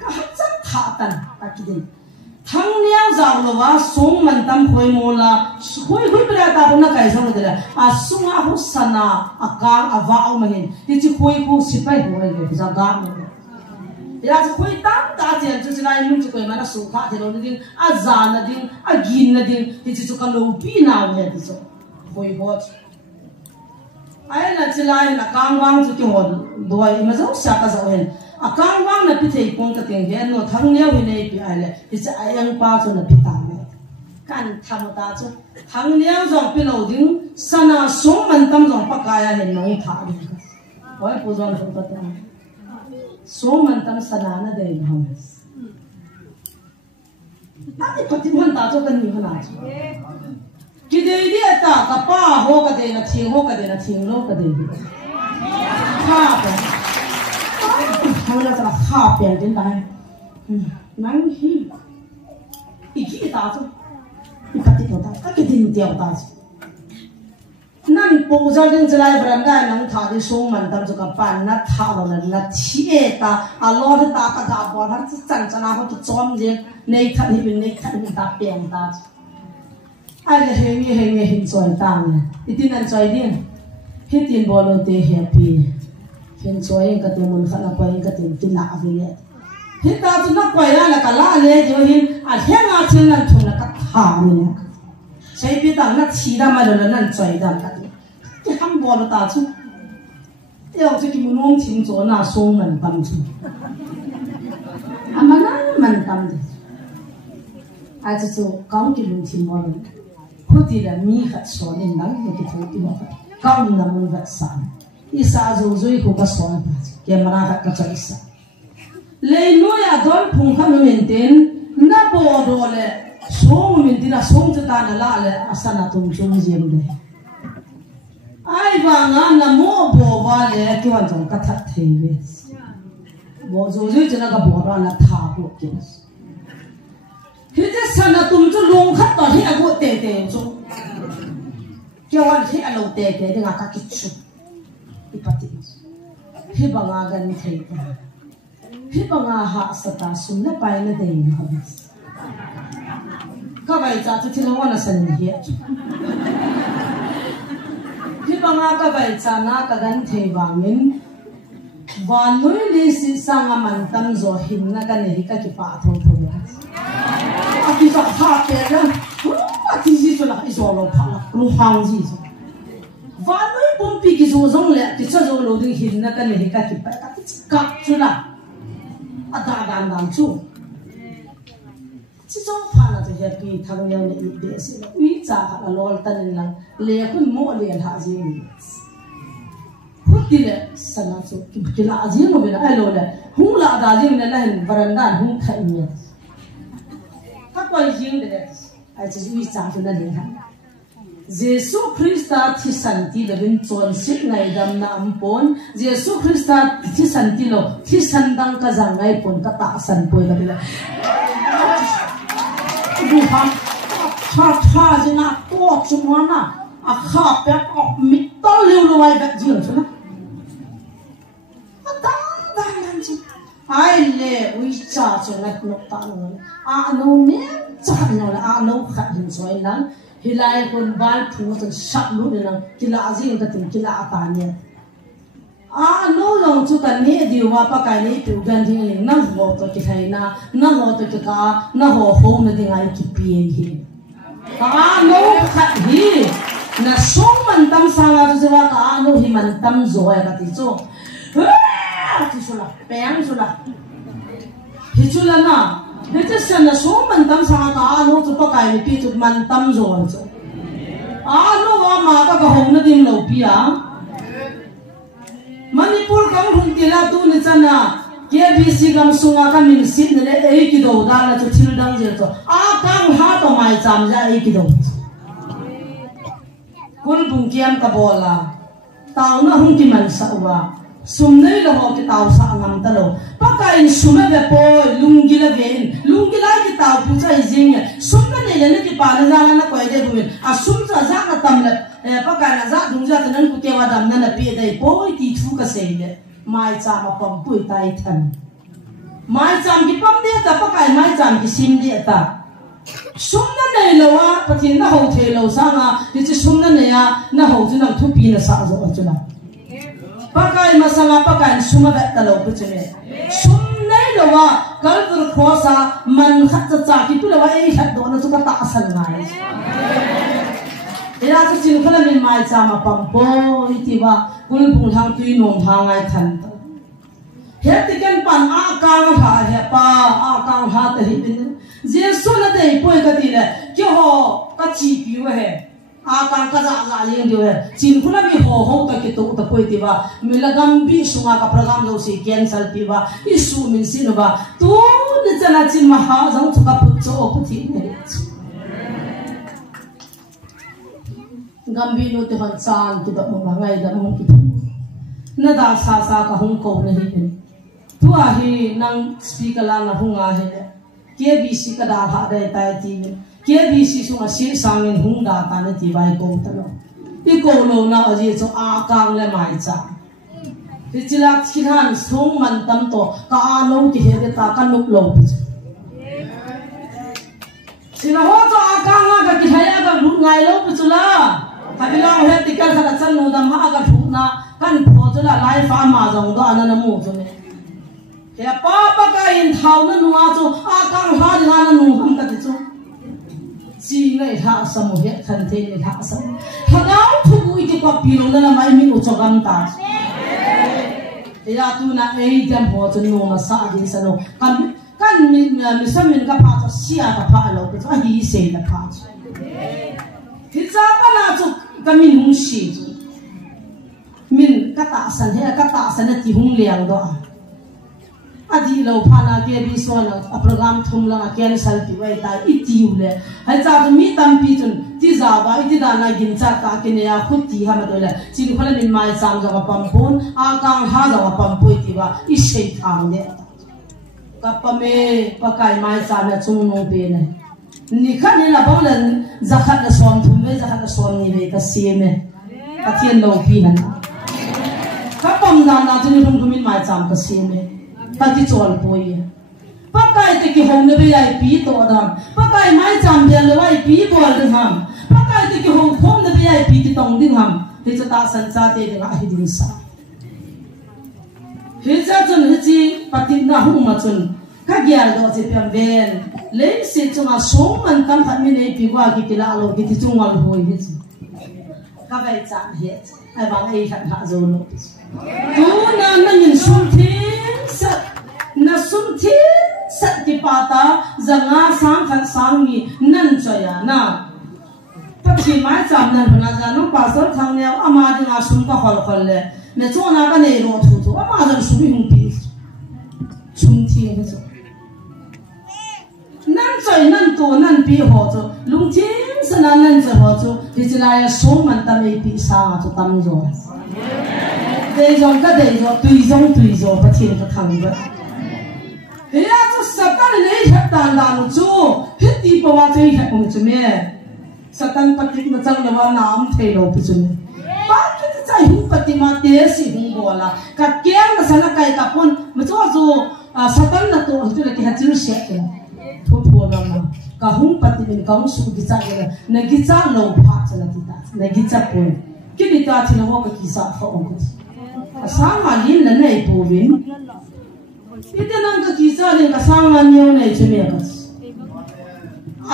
ka ha cha tha tan ta ki din thang niao za lo wa sung man tam khoi mo la khoi bra ta bu na kai song de la a sung a hu sana a ka a wa au ma hin ti chi khoi ku sipai ho le za ga mo ya chu khoi tam ta chen chu lai mu chu koi ma na su kha the lo ding a za na ding a gin na ding ti chu ka lo pi na we ti so khoi ho ai là chỉ lại là cang vang chút cái hồn đuôi mà dấu sạc cái dấu hen à cang vang là bị thấy con cái tiếng hen nó thằng nhau bên này bị ai là thì sẽ ai ăn bao cho nó bị tàn này can tham ta chứ thằng nhau dòng bị lâu đứng sana số mình tâm dòng bắc cái hen nó thả đi ôi phụ dòng không có tâm số mình tâm sana nó đây không ai có tin mình ta cho cái gì không nào cái đấy đi ta cái ba hồ cái đấy là thiên hồ cái đấy là thiên lô cái đấy ha vậy thằng nó là ha biển đến đây nắng hi ít cái ta chứ ít cái tiêu ta cái tiền tiêu ta nên bố gia đình chỉ lại bận cái nông thảo đi số mình tâm cho cái bàn nát thảo rồi nát thiệt ta alo thì ta cái thảo bỏ hắn chẳng chẳng nào họ tự chọn gì này khát thì bên ta biển ta ai là hình soi tang này, tin anh soi đi, hết tiền bỏ luôn thì happy, hình soi cái tiền mình phải là quay cái tiền tin nào vậy, hết ta chúng nó quay ra là cả lá này rồi hình, hết ngã chân là thùng là cắt thả này, sai bị tang nó chỉ ra mà rồi nó soi ra cái ham bỏ luôn ta chứ, yêu cho cái muốn ông chính chỗ nào xuống mình tâm chứ, mà nó mình tâm đấy, ai cho công cái luôn chính bỏ luôn. Hụt là mi khát soi nên nắng như cái thằng kia cao như nằm vật sáng, isa rồi cũng có soi ta, cái mà khát cái chơi sa, lấy nuôi à đón phùng khăn mình tên, na bỏ đồ lệ, sống mình tên là sống cho ta là lệ, asana tung chung riêng đấy, ai vàng anh là mua bỏ vào lệ, cái quan trọng cái thật thế vậy, bỏ rồi cho nó cái bỏ ra là thả bộ kia. Khi thế sana tum cho lung khát tao thì anh cũng tệ cho, kêu anh thì anh lâu tệ thì ngã cái chút, đi bắt đi, khi bằng anh gần thấy ta, khi bằng anh hạ sát ta sum nó bay nó đầy nó hết, các bạn cha thì lâu anh sinh hết, khi bằng anh các bạn cha na cái gần thấy vàng mình, và nuôi đi sinh sang anh mình tâm rồi hình na cái này cái bả thâu thâu thì sao hạt tiền đó, thì gì cho là iso lo phá là luôn hàng gì rồi, và nói bom pi cái số giống lệ, cái số giống lô đình hình na cái này cái bả cái cắt cho là, đàn chú, chỉ giống phá là thì happy thằng nhau này ít xí là, uy cha là lo tan lang, lệ kun mua lệ hạ gì này, hút đi lệ, sana chú, cái là gì mà bây giờ ai lo lệ, hung là đa gì này là hình varanda hung khai nhỉ. Các bạn riêng đấy, ai chỉ uy cha cho nên là Jesus Christ thì sản ti là bên chọn xếp ngày đam nam pon, Jesus Christ thì sản ti lo, thì sản đăng cái dạng ngày pon cái tạ sản poi là bây giờ. Đủ ham, cha gì na to chúng nó na, khap bẹt mít to liu loài bẹt gì nữa, đan gì. Ai lệ uy cha cho nó nộp tao nữa, nấu ném cha nó là nấu khát hình soi lắm, hi lai con ban thu cho sắp luôn nè, kila gì người ta tìm kila tàn nhé, nấu lòng cho cái này điều mà bác cái này biểu hiện thì năng hồ tôi cái này na, năng hồ tôi cái cá, năng hồ hông nó thì ngay cái bia hi, nấu khát hi, na sống mình tâm sang là tôi sẽ bảo nấu hi mình tâm rồi cái gì chứ. Thì số là bèn số là thì số là na thì cái sen là số mình tâm sang cả nó chụp cái này pi chụp mình tâm rồi chứ nó mà các cái hồng nó tìm lâu pi Manipur kam hung tila tu ni chana KBC kam sunga kam min sit ne ei ki do da la chu thil dang je to kam ha to mai cham ja ei ki do kul bung kiam ka bola tau na hung ki man sa wa sum nei lo ho ki tau sa ngam ta lo paka in sume be po lungi la ki tau pu cha jing sum na ne ne ki pa na za na ko de bu sum cha za na tam la paka na za dung ja tan ku ke wa dam na pi dai po ti thu ka se le mai cha ma pam pui tai than mai cham ki pam de ta paka mai cham ki sim de ta sum na ne lo wa pathin na ho the lo sa nga ti chi sum na ne ya na ho chu na thu pi na sa zo chu na pakai masama pakai suma bet talo puchene sum nei lowa kalpur khosa man khat cha ki tu lowa ei khat do na chu ka ta asal ngai ela chu chin khala min mai cha ma pampo itiwa kul bung hang tui nom hangai than ta he tiken pan a kang ha he pa a kang ha ta hi bin jesu na dei poi ka ti le ki ho ka chi pi we he a kang ka za la leng dio he chin khala mi ho ho ta ki to ta poi ti ba milagam bi sunga ka program lo si cancel pi ba isu min sin ba tu ni chana chin ma ha jang chu ka pu cho pu thi ne gambi no te han chan ki da mo ngai da mo ki na da sa ka hung ko ne hi ne tu a hi nang speaker la na hunga he KBC ka da tha dai tai ti KBC su ma si sang in hung da ta ne ti bai ko ta lo ti ko lo na a ji cho a kang le mai cha ti chila khiran song man tam to ka a lo ki he de ta ka nuk lo pi sina ho cho a kang ga ki hai ga lu ngai lo pi chula Habilang he tikal sa chan no dam ha ga thukna kan pho chula lai fa ma jong do anana mu chu ne he pa pa ka in thau na nuwa chu a kang ha ri na nu ham ka ti chu chi nei ha samu he khan the ni ha sam ha ga thu bu ti pa pi lo na mai mi u chogam ta ya tu na ei jam ho chu no ma sa di sa no kan mi sam min ka pa chu sia ka pa lo chu a hi se la pa chu hi cha pa na chu kamin hung shi min kata san he kata san ti hung liang do adi lo phana ke bi so na a program thum la ken sal ti wai ta itiu le ha cha mi tam pi chun ti za ba iti da na gin cha ka ke ne ya khut ti ha ma do le chin khala min mai sam za ka pam pon a kang ha za ka pam poi ti ba i sei thang le ka pa me pa kai mai sa na chung no be ne ni khan ni la bang len zakhat na som thum ve zakhat na som ni ve ka se me ka thien lo pi han ka pam na na chu ni hum min mai cham ka se me ka ti chol poi pa kai te ki hom ne be ai pi to da pa kai mai cham bia le wai pi bol de ham pa kai te ki hom khom ne be ai pi ti tong ding ham te cha ta san cha te de ga hi din sa he cha chun he chi patin na hum ma chun ka gyal do che pyam ven le se chunga song man tam phat mi nei pi wa ki ti la lo ki ti chungwal hoi he ka vai cha he ai bang ai khat ha zo lo tu na na nin sum thi sat na sum thi sat ki pata zanga sang khan sang ni nan chaya na ta chi mai cham nan na ja no pa so khang ne ama di nga sum ka hol khol le me chona ka nei ro thu thu ama ja sum hi hum pi sum thi he so nan choi nan tu nan pi ho chu lung thim sana nan cha ho chu ti chila ya sum man ta mei pi sa chu tam zo dei jong ka dei zo tui zo pa thien ka thang ba he ya chu satan nei hat dan dan chu he ti pa wa chei hat ong chu me satan patik na chang na wa nam thei lo pi chu me pa ki ti chai hu pati ma te si hung bola ka kyang na sana kai ka pon ma chu chu satan na to tu le ki ha chu se ke thu phu na ma ka hung pati min kaung su ki cha ge na gi cha lo pha cha na ti ta na gi cha pon ki ni ta thi na ho ka ki sa fa ong ku sang ma lin la nei po vin ite nan ka ki cha le ka sang ma nyo nei che me ka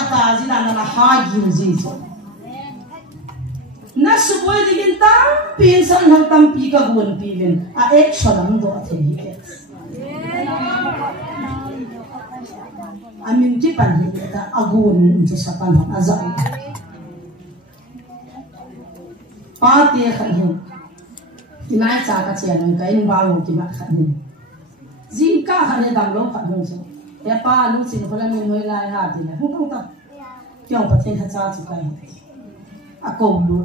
ata ji na na ha gi ji so na su boy digin tam pin san hang tam pi ka gun pi vin a ek shodam do the hi ke amin ki pan hi ta agun je satan ha azan pa te khan hi nai cha ka chen ngai kai ba lo ki ma khan ni jin ka ha ne dam lo khan ho so ya pa lu sin ko la min noi lai ha ti la hu hu ta kyong pa ten ha cha chu kai a ko lu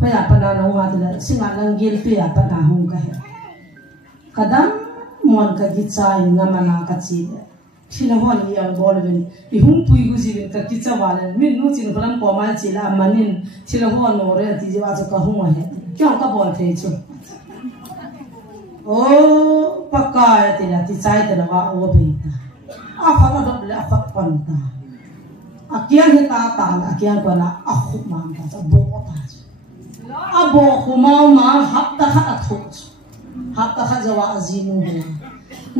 pa ya pa na no wa ti la singa lang gel pi ya pa na hu ka he kadam mon ka gi chai ngama na ka chi thila hon yang bol ven I hum pui gu ji ka ki cha wa le min nu chin phalam ko ma chi la manin thila hon no re ti ji wa cha ka hu ma he kyong ka bol the chu o pakka ti la ti chai ta wa o be ta a fa ma do le a fa pan ta a kian he ta ta la kian ko na a khu ma ta bo ta a bo khu ma hap ta kha a thu hap ta kha jawa azinu he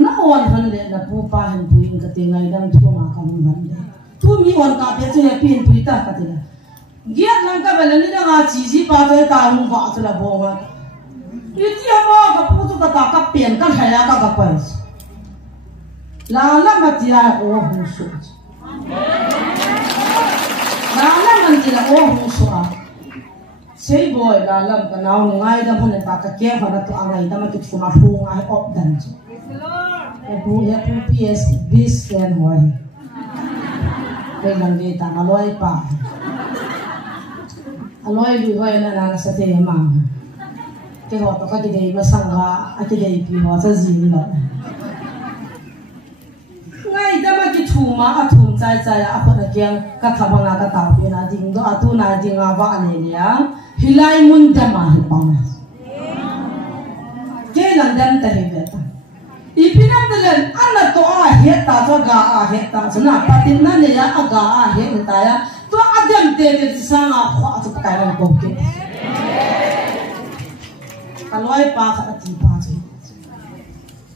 na on han le na pu pa han puin ka te ngai dang thu ma ka mun han le tu mi on ka pe chu he pin pui ta ka te la giat nang ka belani na nga chi pa to ta hung va tu la bo ma iti mo ka pu tu ka ta ka pen ka thaya ka pa la la ma ti a o hu su la la man ti la o hu su a sei boy la la ka naw ngai da phone ta ka ke fa da tu angai da ma ki fu ma fu ngai op dan chu bu ya pu ps bis ken hoy pe lang ge ta aloi pa aloi lu hoy na na sa te ma ke ho to ka ki dei ma sang ga a ki dei pi ho sa ji la ngai da ma ki thu ma a thum chai chai a phot a kyang ka thaba na ka taw pe na ding do atu na ding a wa ne ya hilai mun da ma hi pa na ke lang dan ta hi ta ipinam dalan ana to a he ta to ga a he ta chuna patin na ne ya aga a he ta ya to adam te te sa na khwa to ka ran ko ke kaloi pa ka ti pa che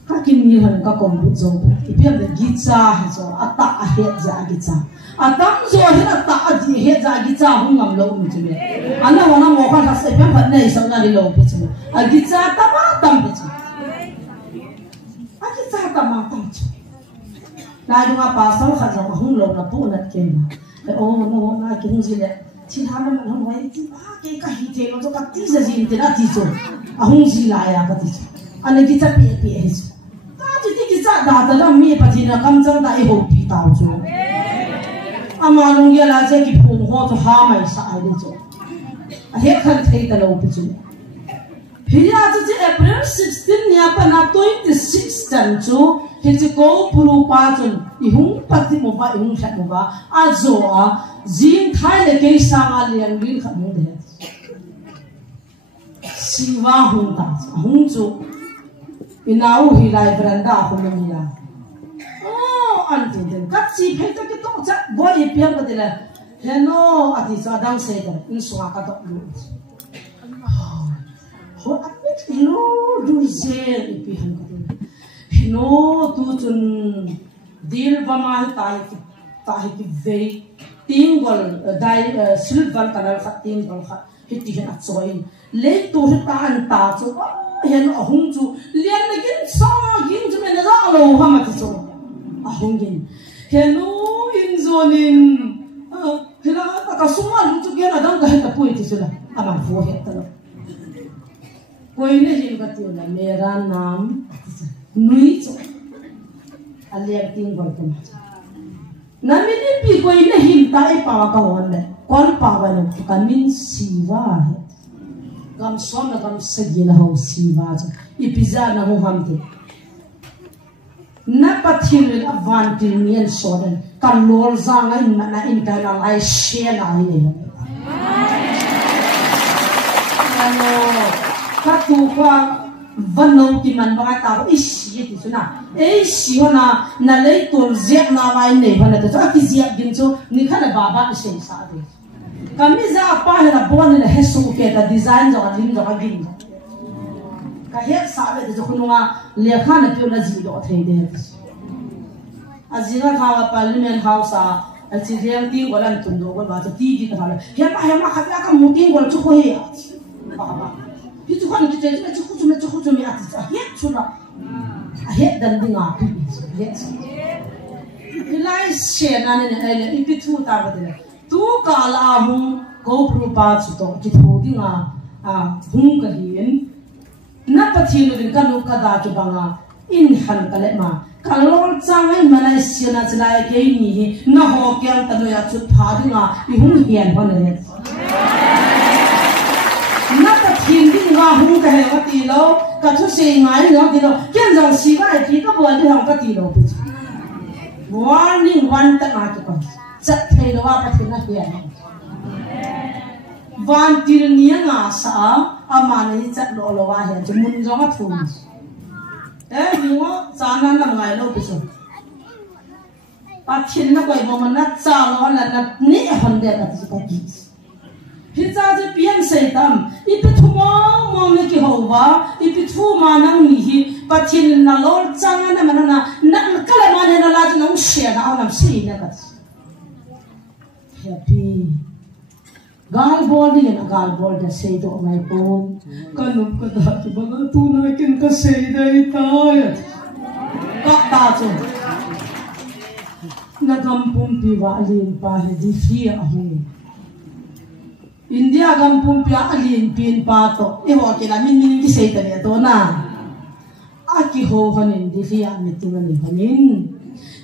ka kin ni han ka kom bu zo ipinam de gitsa ha zo ata a he za gitsa atam zo he ata a di he za gitsa hung ngam lo mu che ana wana mo kha sa se pem phat nei sa na ri lo pe che a gitsa ta ma tam pe che ta ma tam chu lai dunga pa sa kha ja hung lo na pu na ke ma e o no ho na ki hung ji le chi ha na ma hoi ti ba ke ka hi te no to ka ti za ji te na ti chu a hung ji la ya ka ti chu ana ki cha pi pi he chu ta ji ti ki cha da da la mi pa ji na kam chang da e ho pi ta chu ama long ya la je ki phung ho to ha mai sa ai de chu a he khan thei ta lo pi chu Hiya ji April 16 nya pa na 26 tan chu hi ji ko puru pa chun I hung pati mo ba I hung khat mo ba a zo a jin thai le ke sa nga lian rin khat mo de siwa hung ta hung chu inau hi lai branda ko mo ya oh an tin den kat si phe ta ke to cha boy pian ko de la heno ati sa dang se da in so ka to lu ho apit lo du zer ipi han ko no tu chun dil ba ma ta ki ve tingol dai silver kanal khat tingol khat hiti hen atsoin le tu ta an ta chu hen ahung chu lian na gin sa gin chu me na za lo ha ma chu ahung gin henu in zonin hela ka sunga lu chu gen adang ka ta pui ti chu la ama vo he ta lo कोई नहीं बताती होला मेरा नाम नुई चो अलिया तीन बोल के नमिनी पी कोई नहीं ताई पावा का होने कौन पावा लो कमिन सीवा है कम सोम न कम सजीला हो सीवा जो इपिजा न हो हम थे न पथिल अवांटिल नियन सोडन का लोल जांगा न इंटरनल आई शेयर आई ले tu kwa vano ti man ba ta ishi ti suna e shi hona na le tul zek na mai nei hona ta ki zek din chu ni khana baba se sa de kamiza pa na bon na hesu ke ta design jo lim jo gin ka he sa le de khununga le khana pi la ji do thei de azira thawa parliament house a chi riang ti golan tun do gol ba ti di ka le he ma kha ka mu ti gol chu ko he ba itu kan kita itu cukup ati ahet chula ahet dan dinga pi ahet ilai shena ne ele ipitu ta badile tu kala hu ko prupa chu to ki thu dinga hung ka hin na pathinu din kanu ka da ki banga in han kale ma kalol changai malaysia na chlai ke ni na ho kyang ta no ya chu pha dinga I hung hian hon ne hindi nga hung ka he wa ti lo ka thu se ngai lo ti lo ken jang si ba ti ka bo ti hang ka ti lo pi warning one ta ma ki ko cha thei lo wa pa thi na hian van ti ni nga sa ama ni cha lo lo wa hian chu mun jo ma thu e ni ngo cha na na ngai lo pi so pa thin na ko bo man na cha lo na ni hon de ka ti ka ki Hita je pian seitam ipitu mo me ki howa ipitu ma nang ni hi pathin na lol changa na manana na kala ma ne na la nong share na onam si na ka happy galbol ni na galbol da sei do mai po kanum ka da tu ba tu na kin ka sei dai ta ya ka ta chu na kampung pi wa alin pa he di fi a hu India kampung pi alin pin pa to e ho ke la min ki sei ta ne to na a ki ho hanin di fi a mi tu ni hanin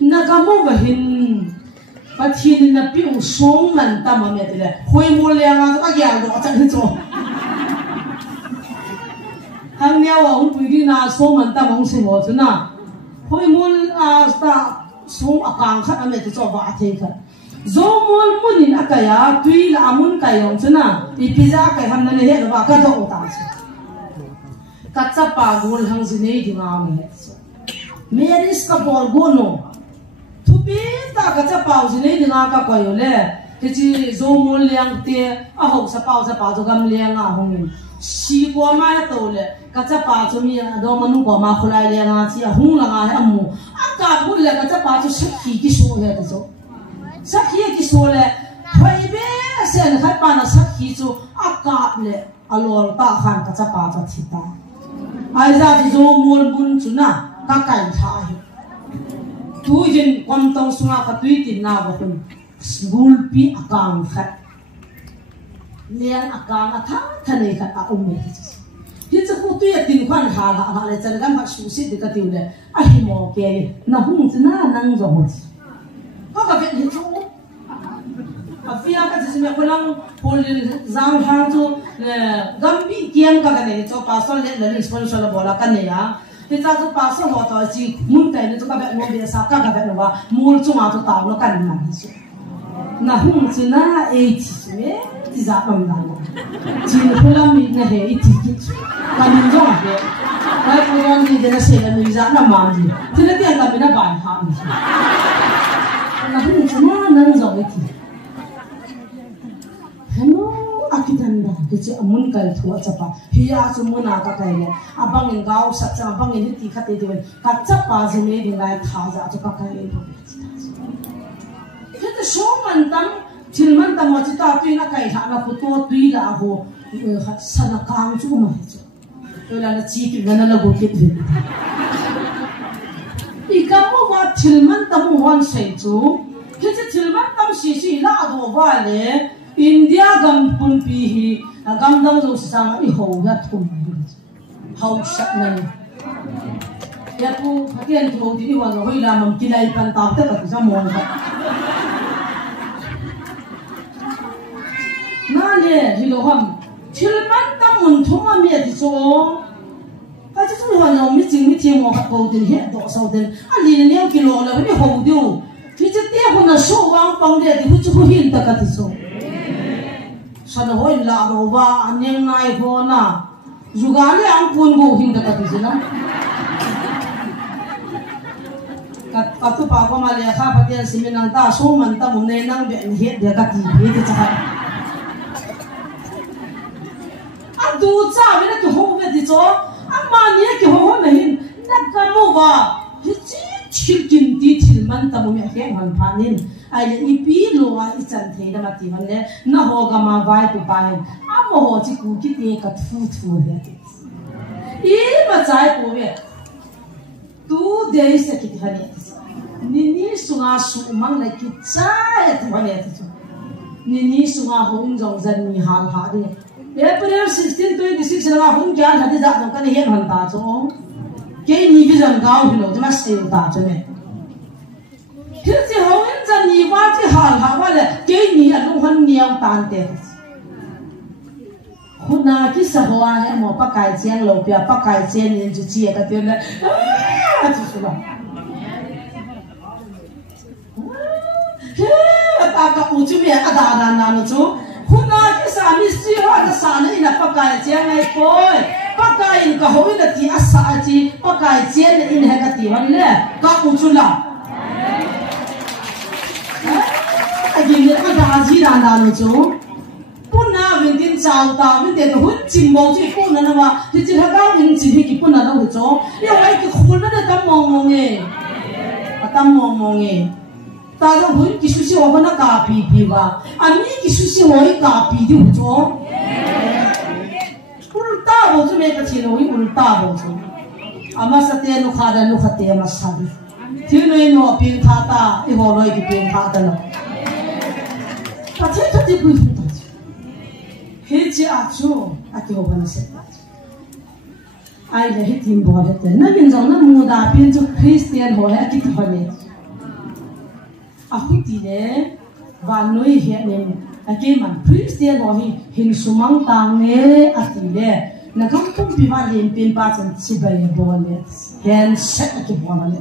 na kamu ba hin Pathin na piu song man ta ma me te le hoi mo le nga ta ya lo cha ni cho hang nya wa ung pui ri na song man ta mong se mo chu na hoi mo a sta song a kang khat a me te cho ba the kha zo mol munin akaya tui la amun kayong chu na pi pizza kai ham na ne he ba ka do ta chu ka cha pa gol hang ji nei di nga me me ris ka bol go no Pita kaca pau sini dengan kakak kayu le, kecil zomul yang te, ahok sapau tu gam liang ahongin. Si gua mai tu le, kaca pau tu mi do manu gua ma kulai liang aci ahong lang ah amu. Akak pun le kaca pau tu sakhi kisah le tu, sakhi kisah le. Hai be sen hai pana sakhi tu akak le alor tak kan kaca pau tu cita. Aiza tu zomul bun tu na kakai thai. Tu jen komtong sunga katui tin na bakun gulpi akang khat lian akang atha thane khat a umme hi cha ku tu ya tin khan ha la le chan gam ha su si de ka tiu le a hi mo ke na hung chna nang zo mo ka ka ve ni chu a fia ka chi me kolang pol zang ha chu le gam bi kian ka ne cho pa sol le le sponsor la bola ka ne ya Kita tu pasal waktu aji muntai ni tu kabel mau biasa kabel apa mul cuma tu tahu lo kan mana sih. Nah cina sih tidak memandang. Cina pulang ni he gitu. Kami jom he. Kalau pulang ni dia nasi ni tidak mandi. Tidak dia kami nak bayar ham. Nah cina nang jom itu. Hello. Akitanda kecil amun kal thua capa hiya cumuna ka kaile abang engau satcha abang ini ti khate diwen kachapa jene dingai thaja chu ka kaile kete shoman tam chilman tam chita tuina kai tha na photo tuila ho sana kang chu ma chu tola na chi ki gana la go ke thi ikamu wa chilman tam wan sei chu kete chilman tam si la do wa le India gampun pihi, gamdang zo sama iho ya tum, hau sat nani. Ya tu hatian tu di iwan hoi la mam kilai pantau te ka sa mon ka. Na le hilo ham, chilman tam mun thoma mi ati so. Ka chu chu han no mi jing mi thi mo ka ko din he do so din. Ali ne kilo la ni ho diu. Ki che te ho na so wang pang de di hu chu hin ta ka ti so. Sana hoi la roba anyeng nai phona jugale ang pun go hinda ka tisina kat tu pa ko male kha patian siminang ta so man ta mun nei nang be he de ka ti he de cha adu cha me na ki ho be di cho amma ni ki ho na hin na ka mo wa hi chi chil kin ti thil man ta mo me he han phanin ai le ipi lo a I chan the da ma ti han le na ho ga ma vai pu pa hen a mo ho chi ku ki te ka thu he I ma chai pu ve tu de se ki ti han ni sunga su mang la ki chai tu han ya ti ni sunga hong jong zan ni hal ha de April 16 26 na hong kya na de za no ka ni hen han ta cho ke ni bi jang gao hi lo ma se ta cho ne Khi chị hậu em chân nhì qua chị hàn hạ qua là cái nhì là lúc hân nhiều tàn tệ Hút na cái xã hoa em mò bác cài chén lầu bia bác cài chén nên chị chia cái tiếng là chị sư bà ta cả ủ chú bia à đà nó chú Hút na cái xã mi xí hoa cái xã này là bác cài chén này coi bác cài in cả hậu là chị à xã chị bác cài chén là in hay cái tiếng này cả ủ chú là Again, I'm going to see that now, too. Puna, when in South Town, when they put Timbo, Puna, did you have out in Tiki Puna, so you like to hold at a tamong, a tamong. ta hui ki su si ho na ka pi wa ami ki su si hoi ka pi di jo ulta bo chu me ka chi no hi ulta bo chu ama sa te nu kha da nu kha te ma sa bi thi noi no pin kha ta i ho loi ki pin kha ta no ta che ta ti pu he chi a chu a ki ho ba na se ai le he tim bo le te na min jong na mu da pin chu Christian ho he ki ta ne a hui ti le va noi he ne a ke man Christian ho hi hin sumang tang ne a ti le na kam tum pi va len pin pa chan chi ba ye bo le hen set a ki bo le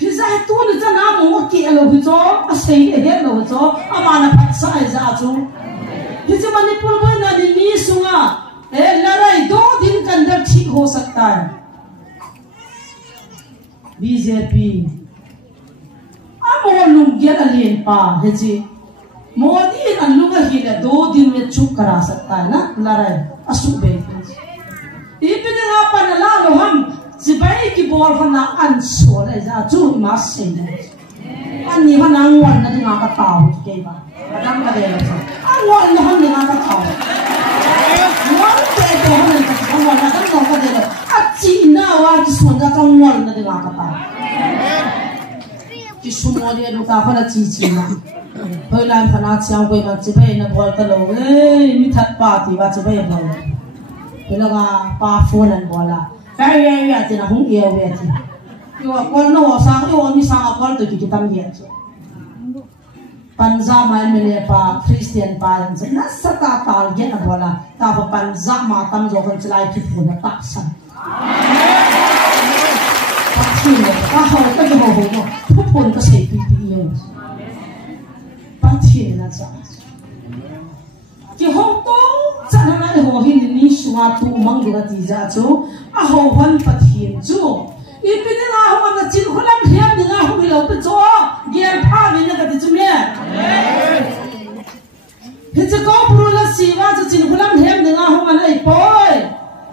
hi za tu ne cha na mo ki alo hu cho a sei he lo cho a ma na phat sa za chu hi cha mani pul bo na ni mi sunga लड़ाई 2 दिन के अंदर ठीक हो सकता है बीजेपी मोदी ही 2 दिन में चुप करा सकता है ना लड़ाई असुबे हम सिपाही की बोल फना अनसोल है जा चु मास से अन्नी फना वन ना दिना का ताऊ के बा कदम का दे लो वन ना हम दिना का ताऊ वन के तो हम ना हम वन ना कदम का दे लो अच्छी ना वा की सुन जा तो वन ना दिना का ताऊ की सुमोलिया लोग का फना चीची ना पहला फना चाव कोई ना सिपाही ना बोल तो लो मिठत पाती वा सिपाही बोल पहला का पा फोन न बोला ya tina hung iya we ti yo kol no sang yo mi sang kol to ki tam ye panza ma mele pa Christian pa yan na sata tal ge na bola ta pa panza ma tam jo kon chlai ki phun ta san pa thi ka ho ta ge ho ho no phun ka sei pi pi yo pa thi na cha ki ho to cha na na ho hin ni suwa tu mang ge ti ja chu a ho han pathian chu I pinga ho na chin khulam hiam dinga ho bi lo pe cho gen pha ni na ka ti chu me he che ko pru la siwa chu chin khulam hiam dinga ho ma nei poi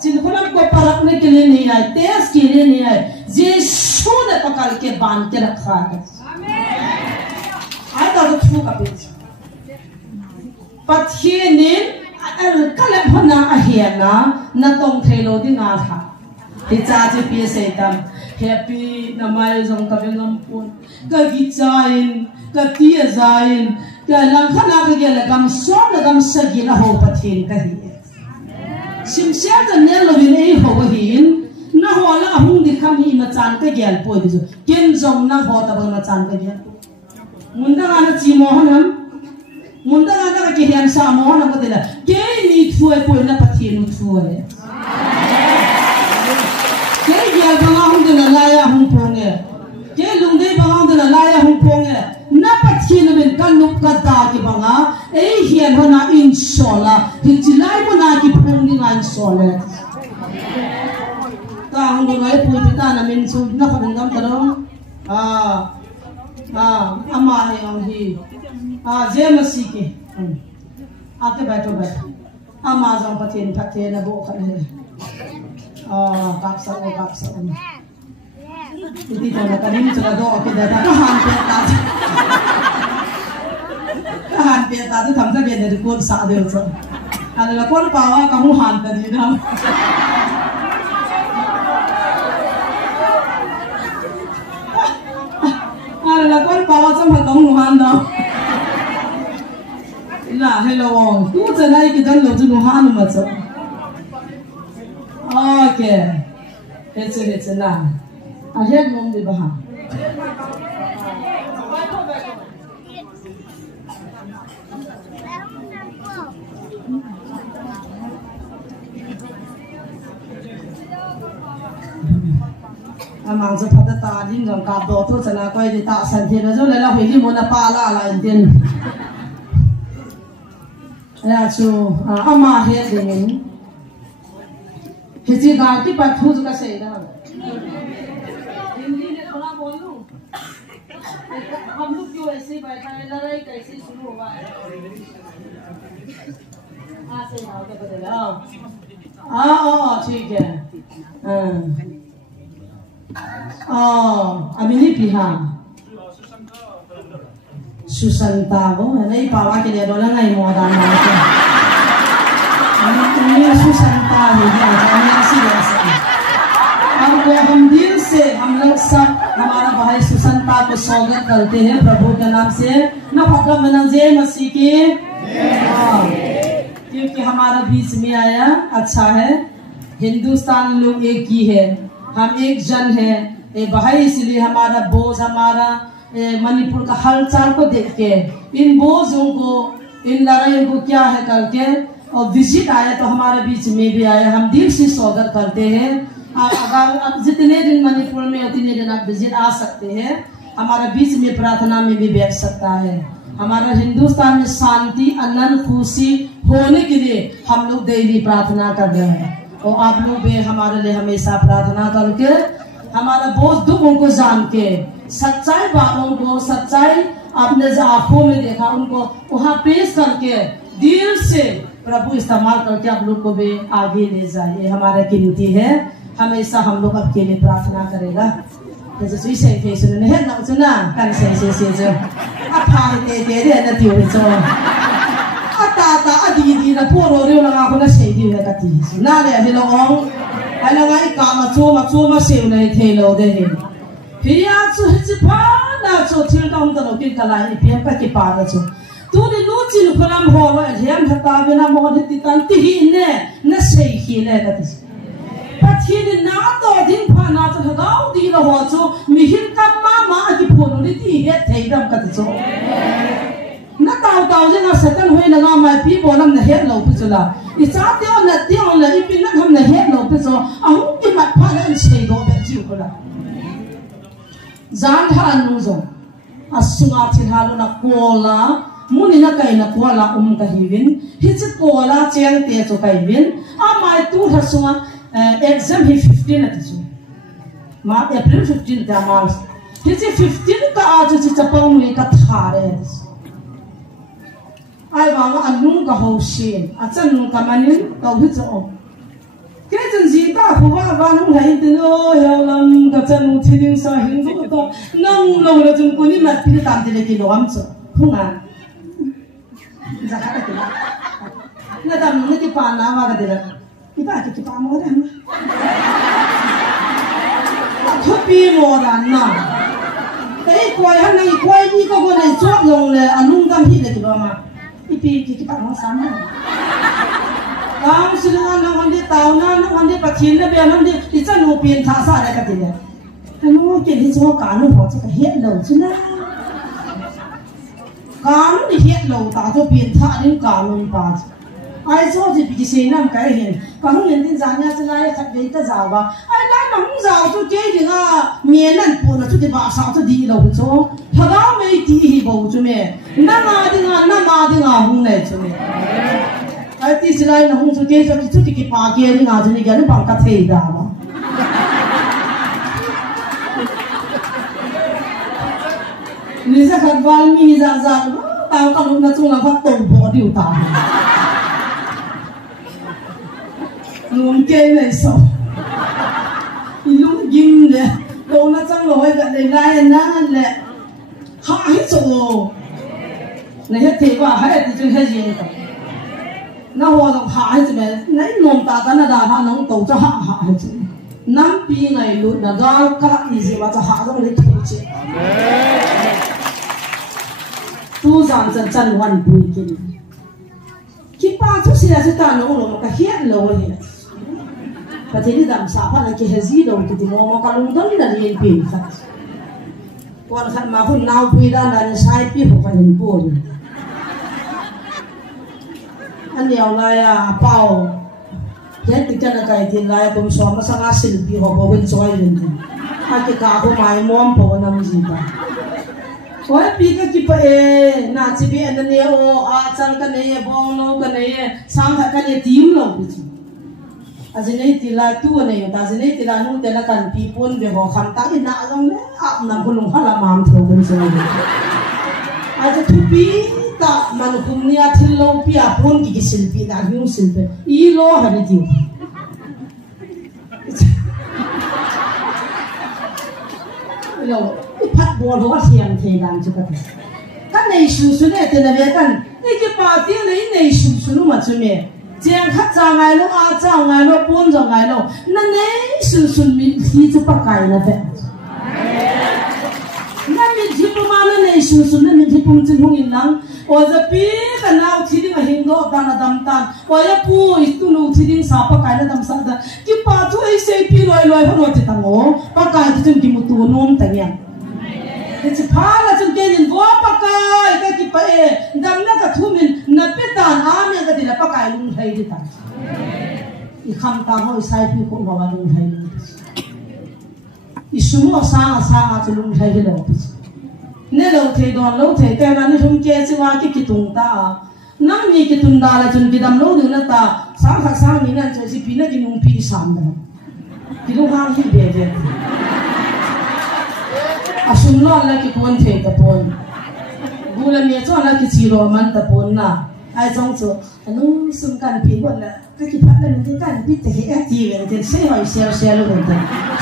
chin khulam ko parak ne ke liye nahi aaye test ke liye nahi aaye yeshu ne pakal ke ban ke rakha hai amen ai da thu ka pe pathian ni kala phona a hiana na tong thelo dinga tha ti cha chi pi se tam happy na mai jong ka bengam pon ka gi chain ka ti zain ka lang khana ka ge la gam so la gam sa gi la ho pathin ka hi sim sia ta ne lo vi nei ho hin na ho la hung di kham hi ma chan ka gel po di ken jong na ho ta ba ma chan ka gel munda na chi mo han munda na ka ki hian sa mo na ko de la ke ni thuai po na pathin nu thuai ke ya bang de la ya hung ponge ke lung de bang de la ya hung ponge na pathin ben kan nu ka da ki banga e hian hona in sola hi chilai mo na ki phong ni ngan sola ta hung de ngai pu ta na min su na ka ngam ta lo ama he ang hi je masi ke ake baito ama jang pathin pathe na bo khale kapsa iti ta na kanin chala do ke da ta han pe ta tu tham sa be ne ko sa de so ala la kon pawa ka mu han ta di na ala la kon pawa cham ha ka mu han da la hello tu cha nai ki dan lo chu nu han ma cha okay it's na ahead mom de baha amang sa phata ta din jong ka do to chana koi de ta san the na jo le la hui li mo na pa la la den ya chu ama he de min हिची गांव की पत्थूज का सही ना हिंदी में थोड़ा बोल लूं हम लोग क्यों ऐसे बैठा है लड़ाई कैसे शुरू हुआ है से आओ तो बदला ठीक है अभी नहीं पिहा Susanta ko nay pawa kile do la ngai mo da na ni Susanta ni ya si हम दिल से हम लोग सब हमारा भाई सुसंता को स्वागत करते हैं प्रभु के नाम से न फकम नजे मसीह की क्योंकि हमारा बीच में आया अच्छा है। हिंदुस्तान लोग एक ही है, हम एक जन है भाई, इसलिए हमारा बोझ हमारा मणिपुर का हालचाल को देख के इन बोझों को इन लड़ाइयों को क्या है करके और विजिट आया तो हमारे बीच में भी आया। हम दिल से स्वागत करते हैं। आप जितने दिन मणिपुर में उतने दिन आप विजिट आ सकते हैं, हमारा बीच में प्रार्थना में भी बैठ सकता है। हमारा हिंदुस्तान में शांति आनंद खुशी होने के लिए हम लोग डेली प्रार्थना कर रहे हैं और आप लोग भी हमारे लिए हमेशा प्रार्थना करके हमारा बोझ दुखों को जान के सच्चाई बातों को सच्चाई आपने जो आंखों में देखा उनको वहाँ पेश करके दिल से प्रभु इस्तेमाल करके आप लोग को भी आगे ले जाए। ये हमारा कीमती है, हमेशा हम लोग आपके लिए प्रार्थना करेगा। जैसे सुई से के सुनने हैं ना सुना kan से जो apa दे ना दियो जो आता दी ना पोरो रे ना को ना से दियो का ती ना ले हे लोंग ai là ngai ka ma se nei the lo de he pia chu chi pa na chu thil dong da lo kin ka lai pia pa ki pa da chu tu ni nu chin kholam ho lo hem thata be na mo de ti tan ti hi ne na se hi le ka ti Pati ni na to din pa na to hagao di lo ho chu mi hin ka ma ki phono ni ti he thei dam ka chu na tao je na satan hoi na ma pi bo nam na he lo pu chu la i cha ti on la i pi na tham na he lo pu chu a hu ki mat pha na se go da ji ko la zan ha nu zo asunga thil ha lo na ko la muni na kai na ko la ka hiwin hi chi ko la cheng te chu kai win a mai tu tha sunga exam hi 15 at so ma April 15 ta mas hi 15 ka a chu chapang mi ka thare ai wa ma anung ka ho shin a chan nu ka manin to hi cho ke chen ji ta hu wa nu lai tin o yo lam ka chan nu thinin sa hin do to nang lo la chung ko ni ma pi tam de ki lo am cho khunga za ka ta na tam ni ki pa na wa ka de Iba kita pamoran, tapi moran na. Tapi kuai han nang kuai ni kau boleh cuak long le anung dam hi le kita ma. Ipi kita pamoran sama. Kau sudah nang ande tahu nang ande pachin le biar ande kita nupin thasa le kat dia. Anu kita cuak kanu ho cuak hiat lo cina. Kanu ni hiat lo tak tu pin tha ni kanu ni pas. ai cho thì bị gì nam cái hiện có không nhận tin rằng nha cho lại thật đấy ta giàu và ai lại nóng giàu cho cái gì à miền Nam buồn là cho cái bà sao cho đi đâu cho thật đó mấy tí hi bầu cho mẹ nam mà đi ngà hung này cho mẹ ai tí sẽ lại nóng cho cái bà kia đi ngà cho nên cái nó bằng cả thế đó mà lý do thật văn mi ra tao tao lúc nào chung là phát tổ bỏ điều tao luôn kê này sao luôn gim nè đâu nó chẳng lỗi cái này này nó nè hại chỗ này hết thì qua hết thì chưa hết gì cả nó hoa đồng hại chứ mẹ nãy nôm ta nó đào nó nông tổ cho hại chứ năm pi này luôn là do các gì mà cho hại trong đấy thôi chứ tu giảng chân chân hoàn bùi kinh khi ba chút xíu là ta nấu rồi mà cái hiết lâu vậy và thế thì làm sao phải là cái gì đâu thì mà cái lùng đó là liền pin khác còn khác mà hôm nào pin ra là sai pin không phải liền buồn anh nhiều là bao thế thì cái này thì lại cũng so mà sang asil pin họ bảo bên xoay lên thì hai cái cá của mày mồm bảo làm gì ta ôi pin cái kia phải na chỉ biết anh này ô chân cái này bông nó cái này sang cái này tím lâu chứ Azinay tila tu na yun, azinay tila nung tila kan pipon bebo kanta ina alam le ap na bulong halamam thogan sa yun. Aja tupi ta manukum niya thilo pia pon gigisilpi na yung silpi ilo hari diyo. Ilo ipat bol ho siyang thedan chukat. Kan nei su ne te na ve kan iki pa ti nei nei su ma chu me chiang khat cha ngai lo a cha ngai lo pun zo ngai lo na nei su mi hi chu pa kai na ve na mi ji pu ma na nei su na mi ji pu chen hung in lang o za pi ka nau thi ding a hing do ta na dam tan o ya pu I tu nu thi ding sa pa kai na dam sa da ki pa chu ai sei pi loi ho ti tang o pa kai tu chen ki mu tu nom ta nya it's a pala chen ke din go pa kai ka ki pa e dam na ka thu min na pe tan a me ka din pa kai lung thai di ta I kham ta ho sai pi ko ma wa lung thai I sumo sa chu lung thai di lo pi ne lo thei don lo thei te na ni thum ke chi wa ki tung ta nang ni ki tung da la chun ki dam lo du na ta sang ni nan cho si pi na ki nung pi sam da ki lu hang hi be de asum lo la ki pon thei ta pon bula me cho la ki chi ro man ta pon na ai chong cho anu sum kan pi bon la ka ki phat la ni kan pi te he ti ve te se hoi se lo de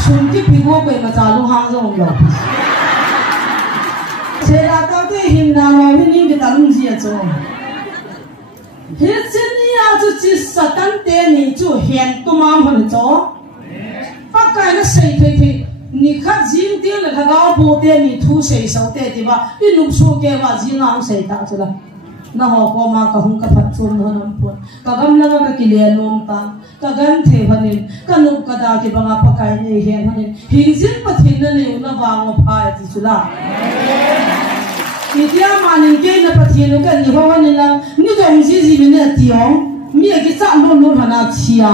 sum ki pi go pe ma cha lu hang zo lo se la ta te him na lo ni ki ta lung ji a cho he chen ni a chu chi satan te ni chu hen tu ma hon cho pa kai na sei the ni khat jing ti la tha ga bo te ni thu sei so te ti ba I lum su ke wa jing ang sei ta chu la na ho ko ma ka hung ka phat chun ho nam pon ka gam la ka ki le nom ta ka gan the hanin ka nu ka da ki banga pa kai ne hen hanin hing jin pa thin na ne na wa ngo pha ti chu la ni dia ma nin ke na pa thin ka ni ho hanin la ni dong ji mi ne ti ong mi ki cha lo lo hana chia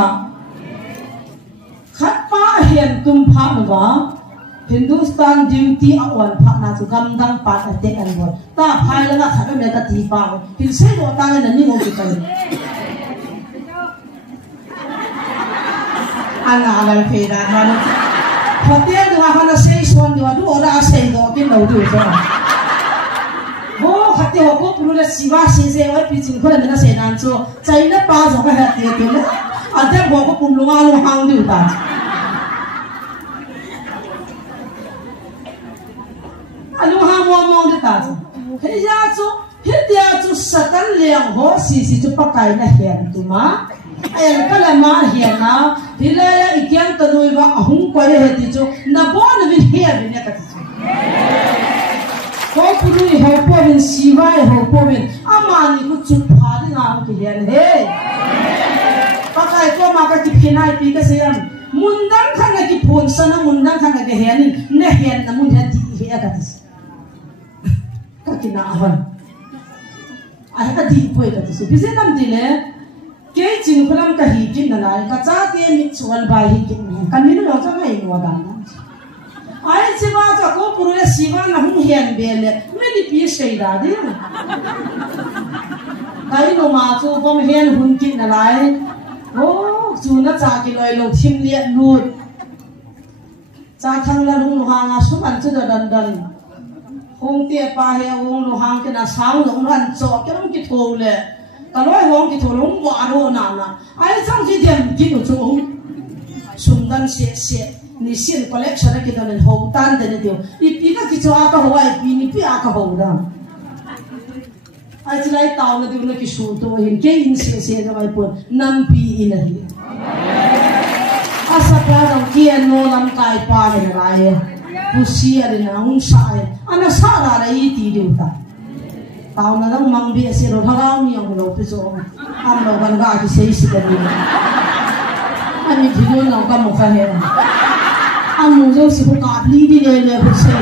khat pa hen tum pha wa Hindustan duty awan pha na chu gam dang pa ta te an bo ta phai la khat me ka ti pa pin se do ta na ni mo chi kai ana ala phe da na hotel do ha na sei son do do ora sei do kin lo du zo ho khate ho ko pru la siwa se se wa pi chin khol na se nan cho chai na pa zo ka ha ti ti la a te bo ko pum lu nga lu hang du ta alu ha mo de ta chu he ya chu he dia chu satan liang ho si chu pa kai na hian tu ma ai ka la ma hian na hilaya ikyang ta noi wa ahung ko he ti chu na bo na vi he bi ne ka ti chu ko puru ho po bin siwai ho po bin amani ku chu pha de na ki hian he pa kai ko ma ka ki phinai pi ka se am mundang khana ki phun sana mundang khana ke hian ne hian na mun he ti he ka ti kina ahan ai ka di poi ka se bise nam dile ke chin khulam ka hi kin na ka cha te mi chuan bai hi kin kan mi no cha ngai no dan ai chiwa cha ko puru le siwa na hung hian bele me ni pi sei da de kai no ma chu bom hian hun kin na lai o chu na cha ki loi lo thim liat lut cha thang la lung ha nga su ban chu da dan hong tia pa he hong lo hang ke na sang lo ran cho ke ram ki tho le ka loi hong ki tho long wa ro na ai chang ji diam ki no chu sum dan se ni sin collection ki dan ho tan de dio I pi ka ki cho a ka ho ai pi ni pi a ka ho da ai chi lai taw na dio na ki su to hin ke in se da ai pon nam pi in a hi asa pra dang ki no lam kai pa ne rai pusia de na un sai ana sa da la I ti de ta tao na dang mang bi se ro thagao ni ang lo pe so am lo ban ga ki sei si da ni ani thi no na ka mo kha he am mo jo si ko ka li di le pe se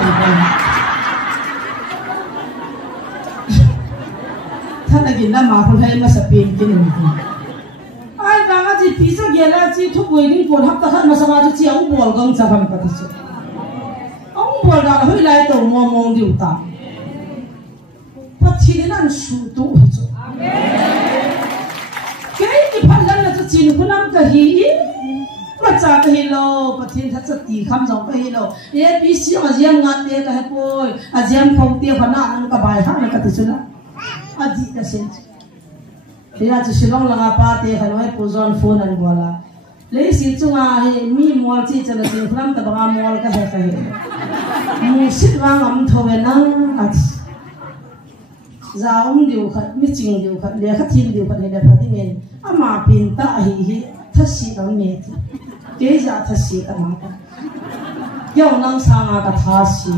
tha na gin na ma ko hai ma sa pin ki ni ai da ga ji pi sa ge la ji thu koi ding ko hap ta kha ma sa ma ji ang bol gang cha pham ka ti so bol da hui lai to mo mo diu ta pa thi nan su tu chu ke ki phan lan na chin kunam ka hi ma cha ka hi lo pa thin tha cha ti kham jong ka hi lo e pi si ma jiam nga te ka he poi a jiam phau te phana an ka bai ha na ka ti chuna a di ka sen ya chu silong la nga pa te khanoi pu zon phone an bola le si chunga he mi mol chi chala chi khram ta banga mol ka he mu sit wang am thowe nang at giàu điều khát mi chinh điều khát lẽ khát thiên điều khát lẽ phát đi men ama pin ta hi thắt xì đóng mệt cái giá thắt xì ta mà ta yêu năng sang à thắt xì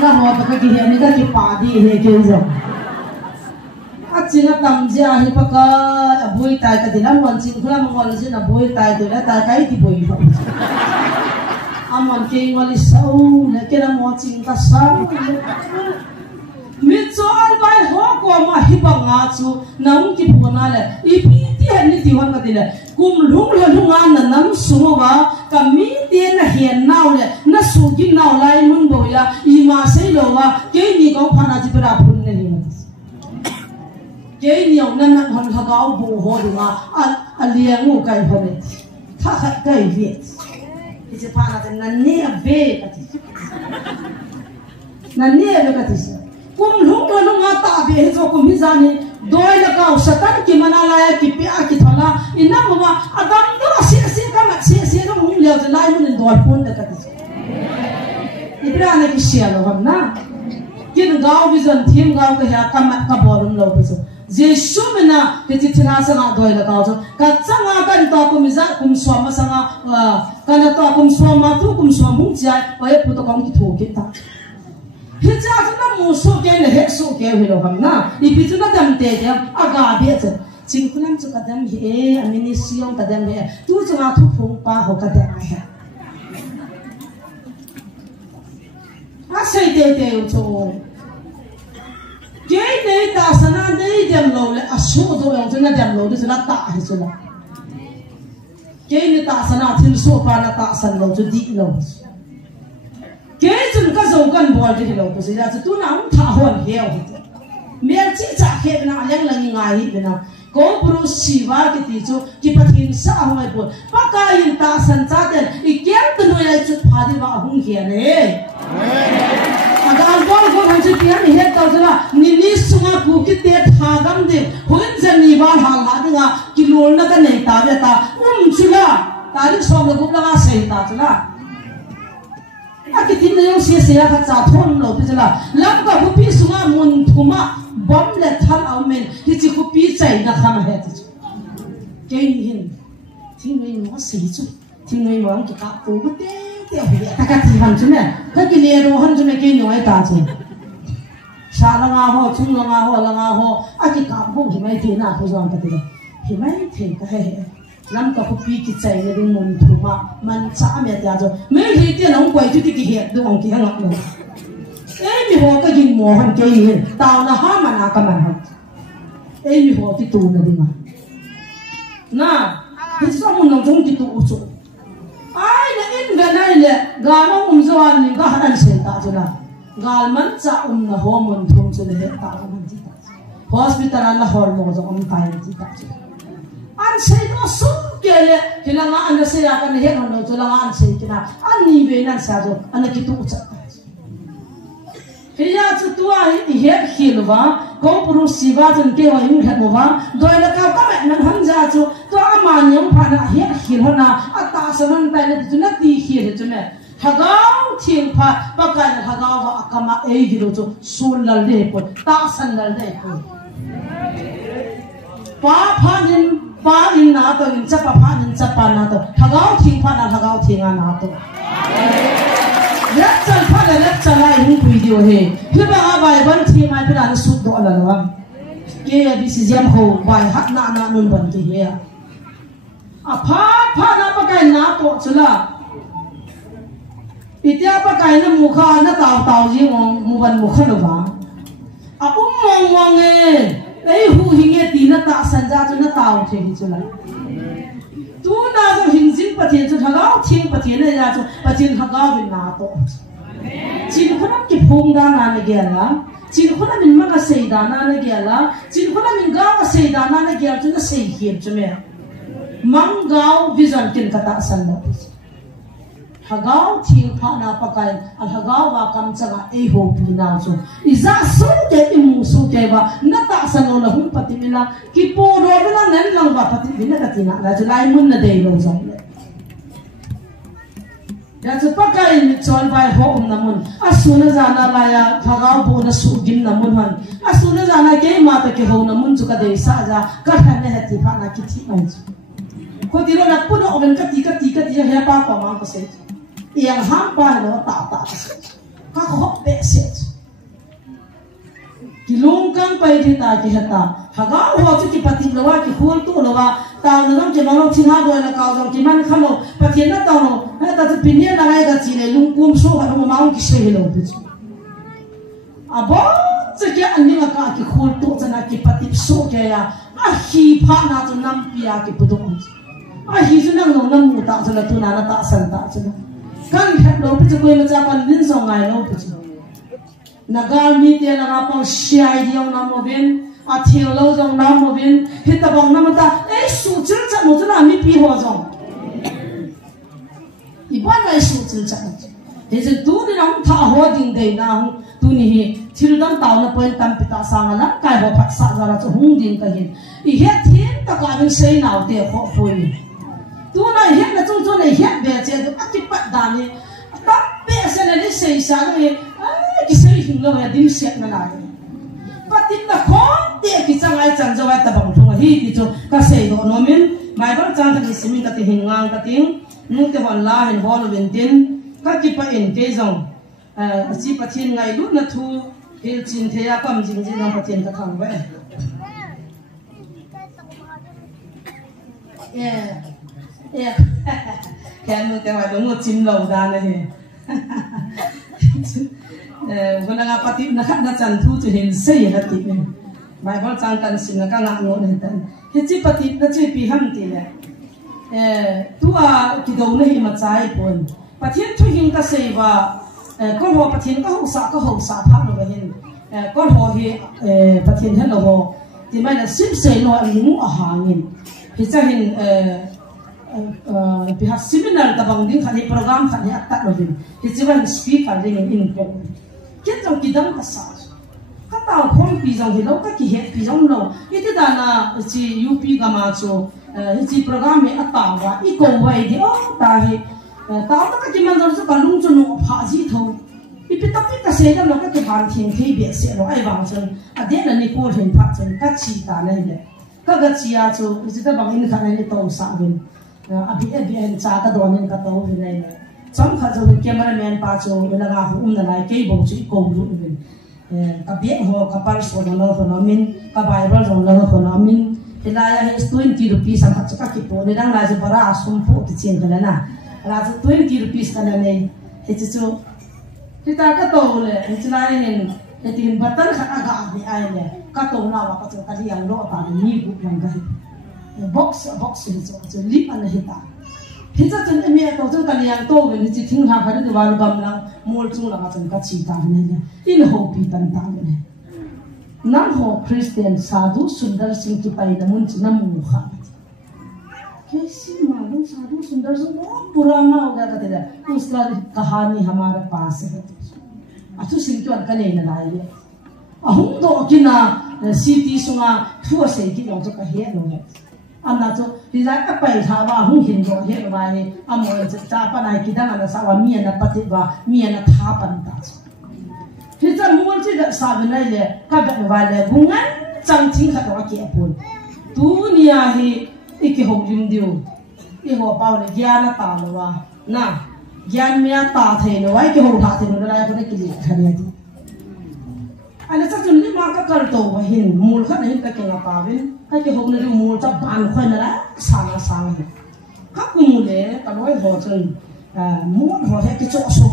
na hoa ta cái hiện ni cái pa đi he cái gì chính là tâm gia hi baka bui tai cái dinam mon chính khula mongol chính là bui tai tu là tai cái thì bui không amam cái ngoli sau là cái là mo chính ta sau mi cho albai ho ko ma hi bang nga chu nang ki phona le ipi ti han ni ti wan ka dile kum lung le lunga na nam suwa ka mi te na hian naw le na su gi naw lai mun bo ya I ma sei lo wa ke ni ko phana ji pra phun ne ni cái nhiều năm nặng hơn thằng áo bù hồ thì mà anh liền ngủ cái phần này thà cái việc thì chỉ phải là cái năn nề về cái gì năn nề về cái gì cũng lúc đó lúc ngã ta về cho cũng biết rằng này đôi là cao satan kí mà lại kí bia kí thằng inam mà adam đó xí cái mặt xí nó không liệu thì lại muốn đôi phun được cái gì Ibrahim này cái xí là không na cái gạo bây giờ thêm gạo cái ha cam mặt cam bò luôn lâu bây giờ Yesu mena kiti tina sanga doi la kao jo kachanga kan to kum swama sanga kana to kum swama tu kum swamung jai pae puto kong ki tho ki ta hicha na mu so ke le he so ke hilo ham na ipi tu na dam te jam aga be che chingkulam chu kadam he amini siong kadam he tu changa thu phung pa ho kadam he a sei te cho cái này ta sang anh đây đem lâu lại à số đồ ông cho nó đem lâu thì nó tạ hay sao là cái này ta sang anh thiên số pa nó tạ sang lâu cho đi lâu cái chuyện cái dấu căn bò thì lâu có gì ra chứ tu nào cũng thả hồn heo miếng chỉ trả hết na lấy lần ngay hết na có bro siva cái tí cho cái phát hiện xã hội bồn bác cái hiện ta sang cha tiền ý kiến từ nơi này chút phá đi vào hung hiền này agang con hàng chục tiền hết tao là nini sunga bukit tiệt hà gam đi huấn dân ni ban hàng hạt nga kilo na cái này ta về ta chula ta đi xong rồi cũng là xây ta chula cái tin này ông xe phát trả thôn lâu thì chula làm cái bút pi sunga mun thuma bom le thal ao men thì chỉ bút pi chạy na kham hết cái hin tin này nó xí chứ tin này nó cái cá tủ bút ta cái gì hành chứ mẹ cái gì đồ hành chứ mẹ cái nhiều ai ta chứ sa la nga ho chung la nga ho a cái cam ho thì mấy tiền nào thôi rồi cái gì thì mấy tiền cái hệ làm cái copy cái chạy cái đường môn thu mà mình trả mẹ ta rồi mấy thì tiền ông quay chút cái hệ đồ ông kia ngọc rồi ấy mi ho cái gì mua hành cái gì tao là ha mà na cái mà ấy mi ho cái tu là đi mà na thì sao muốn nông trong cái tu uchu ai là in về này là gà nó doan nhưng gà ăn sẽ ta cho là gà mình cha là hormone thùng cho nên ta mình chỉ ta hospital là hormone cho tay chỉ ta ăn sẽ nó sung kia là khi là ăn sẽ là cái này nó cho là ăn sẽ cái nào ăn ni về năng sao cho ăn cái tu cha khi ra cho tua hết hiểu và có buru siva chân kêu anh hết mà rồi là cao các bạn năng ra cho tua mà những phản hết hiểu hơn à ta sẽ năng tay là chúng nó đi hiểu cho mẹ hagao thiên pha bác cái là hagao và akama ấy hiểu cho sul là lệ bột ta san là lệ bột pa in na to in chapa pha in chapa na to hagao thiên pha na hagao thiên na to lát chân phát là lát chân lại những video hè khi mà bài vẫn thì mai phải làm sụp độ là đúng không cái bị sĩ giam hồ bài hát na luôn bận thì hè phát na bắt cái na to chứ là ít ya bắt cái nó mua khá nó tàu gì mua bận mua khá đâu mà mong nghe đấy hu hình nghe tí nó tạo sản ra cho nó tàu thì chứ là tu na zo hình dinh bát thiên cho thằng thiên bát thiên này ra cho bát thiên thằng bên na to chính khôn cái phung đa na này kia là chính khôn mình mang cái xây đa na này kia là chính khôn mình gạo cái xây đa na này kia cho nó xây hiệp cho mẹ mang gạo vision kinh cả ta san đó hagao thiên pha na pakai al hagao wa kam changa e ho pi na cho iza su ke imu su ke ba na ta san lo na hum pati mila ki po ro bela nen lang ba pati bina ka tina la julai mun na dei lo jong le ya chu pakai ni chon vai ho namun asuna jana la ya phagau bo na su gin namun han asuna jana ke ma ta ke ho namun chu ka dei sa ja ka than ne hati pha na ki thi mai ko ti ro na pu no ben ka ti he pa pa ma ko se yang ham pa no ta se ka ho be se kilung kang pai di ta ki hata phagau ho chu ki pati lawa ki khul tu lawa tao nó chỉ nói xin hai đôi là cao rồi chỉ mang khăm rồi và tiền nó tao nó ta chỉ pin là ngay cái gì này lung cung số hay nó mang cái xe rồi bây giờ à bố chỉ cái anh ấy là cái khối tổ cho nó cái bắt tiếp số cái à hi pha na cho năm pia cái bút ông hi cho nó năm mù tạo cho nó tu na tạo sản tạo cho nó căn hết đâu bây giờ quên mà cha con liên song ngày đâu bây giờ nagal tiền là ngapang share đi ông nam bên à thiêu lâu trong nam một bên hiện tại bằng năm ta ấy sụt chân chặt một chỗ nào mi pi hoa trong,一般来sụt chân chặt, thế thì tu đi nông thả hoa đình đầy nào tu ni thiêu đâm tàu nó bên tam pita sang là cái hoa phát sáng ra cho hung đình cái gì, ý hết thiên ta cả mình xây nào để họ phơi, tu này hết là trong chỗ này hết về chơi tu ắt cái bắt đàn này, bắt bé sẽ là đi xây sáng này, cái xây hình là về điểm xét là lại. bắt tin là khó tiệt cái trang ai chẳng cho ai tập bằng thùng hi thì cho các sợi đồ nó miên mai bắt trang thì xin mình cái hình ngang cái tiếng nút cái hoàn la hình hoàn bên tiền các cái bài in cái dòng chỉ bắt thiên ngày lúc nó thu cái chín thế à cầm chín chín nó bắt thiên cái thằng vậy cái nút cái bài đúng một chín lầu đàn nàyวันนั้นปฏิบัตินักจันทูจะเห็นเสียกันติดเลยหมายความจังกันสิ่งนักงานโน้นเห็นแต่เฮจิปฏิบัติจะปีหันติเลยตัวกิโดนให้มาใจปนปฏิบัติทุกอย่างก็เสียว่าก็หัวปฏิบัติก็หัวสาพักเราไปเห็นก็หัวเหปฏิบัติให้เราที่ไม่ได้สิบเสียหน่อยลิงอาหารเงินที่จะเห็นพิธีซิมินาร์ตะบังดิ้งขันในโปรแกรมขันในอัตตาเราเห็นที่จะเป็นสปีกอะไรเงี้ยอินโฟคิดตรงกี่ดังก็สาธุก็ตาวคนปีจงที่เราก็กี่เหตุปีจงเราอีที่ด้านน่ะที่ยูพีก็มาโชที่โปรแกรมในอัตตาว่าอีกคนไว้ที่ตาเหตาก็กี่มันจะรู้กันลุงจนพาจีทูอีพิทักษ์ก็เสียกันเราก็กี่พันทิ้งที่เบียดเสียเราไอ้บางคนอดีตนั้นนี่พูดเห็นพระเจ้าก็ชีตาเนี่ยเลยก็ก็ชีอาโชอีที่ด้านบางอินขันในโต๊ะสาวินअभी चाह का दोनों का तो भी नहीं है सब खर्च हो कैमरा मैन पाचो लगा हो उन लाइक कई बहुत सी को भी कभी हो कपाल सो लगा हो ना मिन कबाइबल जो लगा हो ना मिन इलाया है 20 रुपीस हम खर्च का किपो ने रंग राज बड़ा आसुम फो की चेंज करना ना राज 20 रुपीस का नहीं है जो किता का तो ले इतना है तीन बर्तन खा गा भी आए ले का तो ना वा का तो का yang ro ta ni bu yang का box hi cho lip an hita hita chen emi to chen kan yang to ve ni chi thing ha phari de wal gam lang mol chung la chen ka chi ta ne in ho pi tan ta ne nam ho christian sadhu sundar singh ki pai da mun chi nam mu kha कैसी मालूम साधु सुंदर से बहुत पुराना हो गया कहते हैं उसका कहानी हमारे पास है अच्छु सिंह तो अनका नहीं लाए है अहम तो किना सीटी सुना ठुआ से की लोग तो कहे लोग अन्ना तो हिजा का पैसा वा हूँ हिंदो है वाले अमोल चापा ना किधर ना सावा मिया ना पति वा मिया ना था पंता हिजा मूल चीज़ साबिन ले कब वाले गुंगन चंचिंग खतवा के अपुल दुनिया ही इके हो लिंदियो ये हो पावले ज्ञान तालवा ना ज्ञान में ता थे नो वाई के हो उठा थे नो लाया को के लिए खड़े थी अने सब जुन्नी मां का कर तो वही मूल का नहीं का के पावे का के हो ने मूल चा बान खोय ना साना सांग है का कुमुले तलोय हो चन मूल हो है के चो सो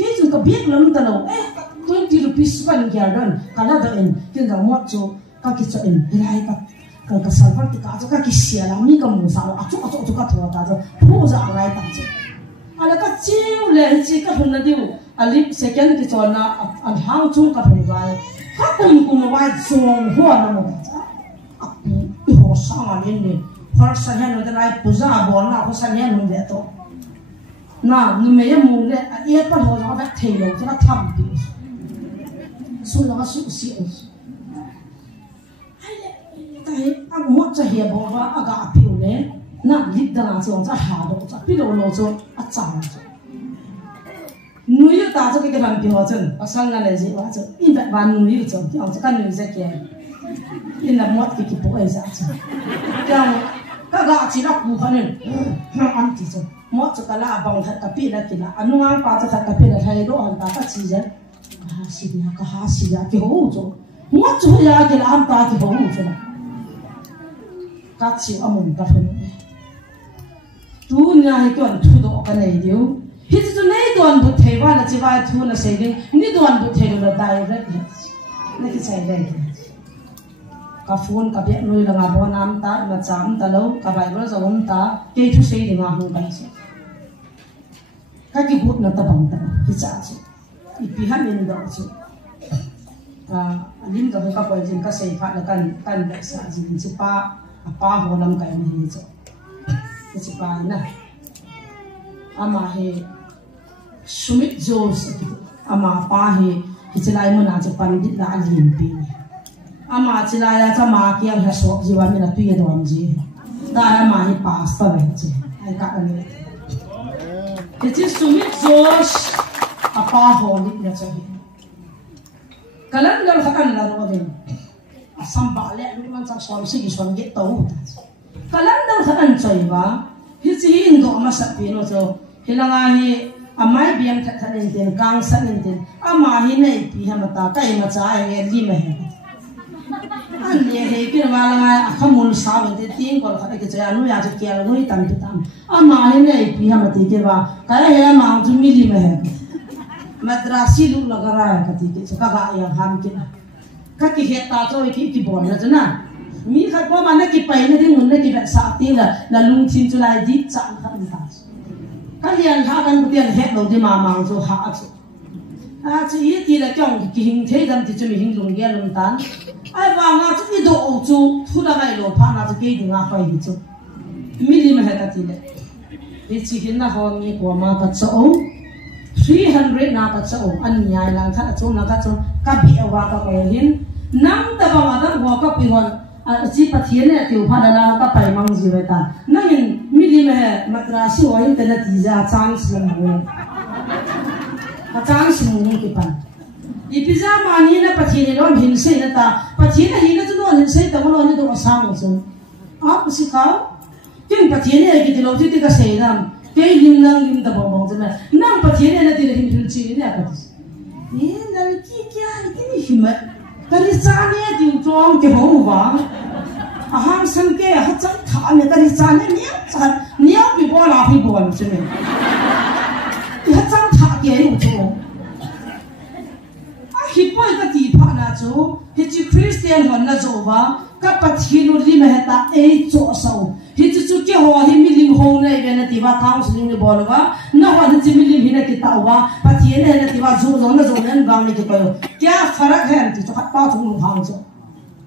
के जुन का बेक लम तलो 20 rupees ban gyardon kala da in kin da mo cho ka ki cho in hilai ka ka salvar ti ka ka ki sia la mi ka mu sa achu ka thwa ta jo phu za ngai ta che ala ka chiu le chi ka hun na diu ali second ki chona an hang chung ka phun vai ka kum vai chong ho na mo ta i ho sa ma ni har sa hen da lai puza bon na ko sa hen hun de to na nu me ya mu le a ye pa ho ja ba thei lo cha tham pi su la su si ai ang mo cha he bo wa aga piu le na lit da na so cha ha do cha pi lo lo so a chang nuôi ta cho cái làm biểu chân sang ngày này gì vậy chứ in vậy bạn nuôi cho cái ông cái nuôi sẽ kia in là một cái bộ ấy sao chứ cái các gã chỉ là cụ khăn nên ăn thì chứ một cho cái là bằng thật cái là cái là anh nuôi ba cho thật cái là thay đổi anh ta cái gì chứ ha xí cái hố cho một chỗ ya cái là anh ta cái hố cho các chị ông mình ta phải tu nhà hay tuần thu độ cái này điều hít cho này tuần bút thầy vào là chỉ vào thu là xây dựng ní tuần bút thầy là đại rất là này cái xây dựng cái phone cái biệt nuôi là ngà bò nam ta mà chạm ta lâu cái bài vở giống ta cái thu xây dựng ngà hông cái gì cái bút nó ta bằng ta cái giá trị ipi han in đó chứ anh cái cái bài gì cái xây phát là cái đại sa gì chỉ pa hồ làm cái này chứ cái gì pa na ama he Sumit Jones ama pa he hichilai mo na cha pandit la alin pi ama chilai ya cha ma kiang ha sok jiwa mi na tuye dom ji ta ama he pastor ve che ai ka ani ke Sumit Jones apa ho ni na cha hi kalan dal khakan la ro den asam ba le lu man cha som si som ge to kalan dal khakan choi ba hi chi in do ma sa pi no cho hilanga hi amai biam that thanin ten kang sanin ten ama hi nei pi hamata kai ma cha he li me he an le he ki wala nga akhamul sa ve te tin kol khate ke cha nu ya che kia lu tan ti tam ama hi nei pi hamati ke ba kai he ma ju mi li me he madrasi lu lagara ka ti ke ka ga ya ham ki ka ki he ta cho ki bon na na mi kha ko ma na ki pai na ding mun na ki ba sa ti la lung chin chu lai di cha khan ta cái liền ha kan butian het lo di ma mang cho ha chu yi ti la kyong ki hing the dam ti chu mi hing lung ge lung tan ai wa nga chu i do o chu thu da ngai lo pha na chu ke di nga phai hi chu mi li ma ha ti le e chi hin na ho mi ko ma ka cho 300 na ka cho an nyai lang tha chu na ka chu ka bi wa ka ko hin nang ta ba ma da wa ka pi hon chỉ bắt thiên này tiểu phát là các bài mang gì vậy ta, nên mình đi mà madrasi ở hiện tại là chỉ ra chance làm người, chance muốn cái pan, đi bây giờ mà như là bắt thiên này nó hình xây là ta, bắt thiên này nó chúng nó hình xây ta mà nó như đó sang rồi, cái gì cao, cái bắt thiên này cái điều gì cái xây làm, cái lim ta bảo cho nên, nang bắt thiên này là điều hình xây này cái gì, nên là cái gì mà cái cha này điều trong cái hậu vàng, ham sân cái hất chân thả này cái cha này nhiều bị bỏ là bị bỏ chứ này, cái hất chân thả cái hậu chỗ, hiệp hội cái gì phá na chỗ, cái chữ Christian hoàn na chỗ va, các bậc thiên luật li mà ta ấy chỗ sâu, cái chữ cái hoa thì mình linh hồn này về na thì va thang sinh linh bỏ va, na hoa thì mình linh hina cái tàu va, bậc thiên này là thì va zoom na zoom nên vang này cái coi, क्या फर्क है अंति तो खत्ता तुम लोग भाग जाओ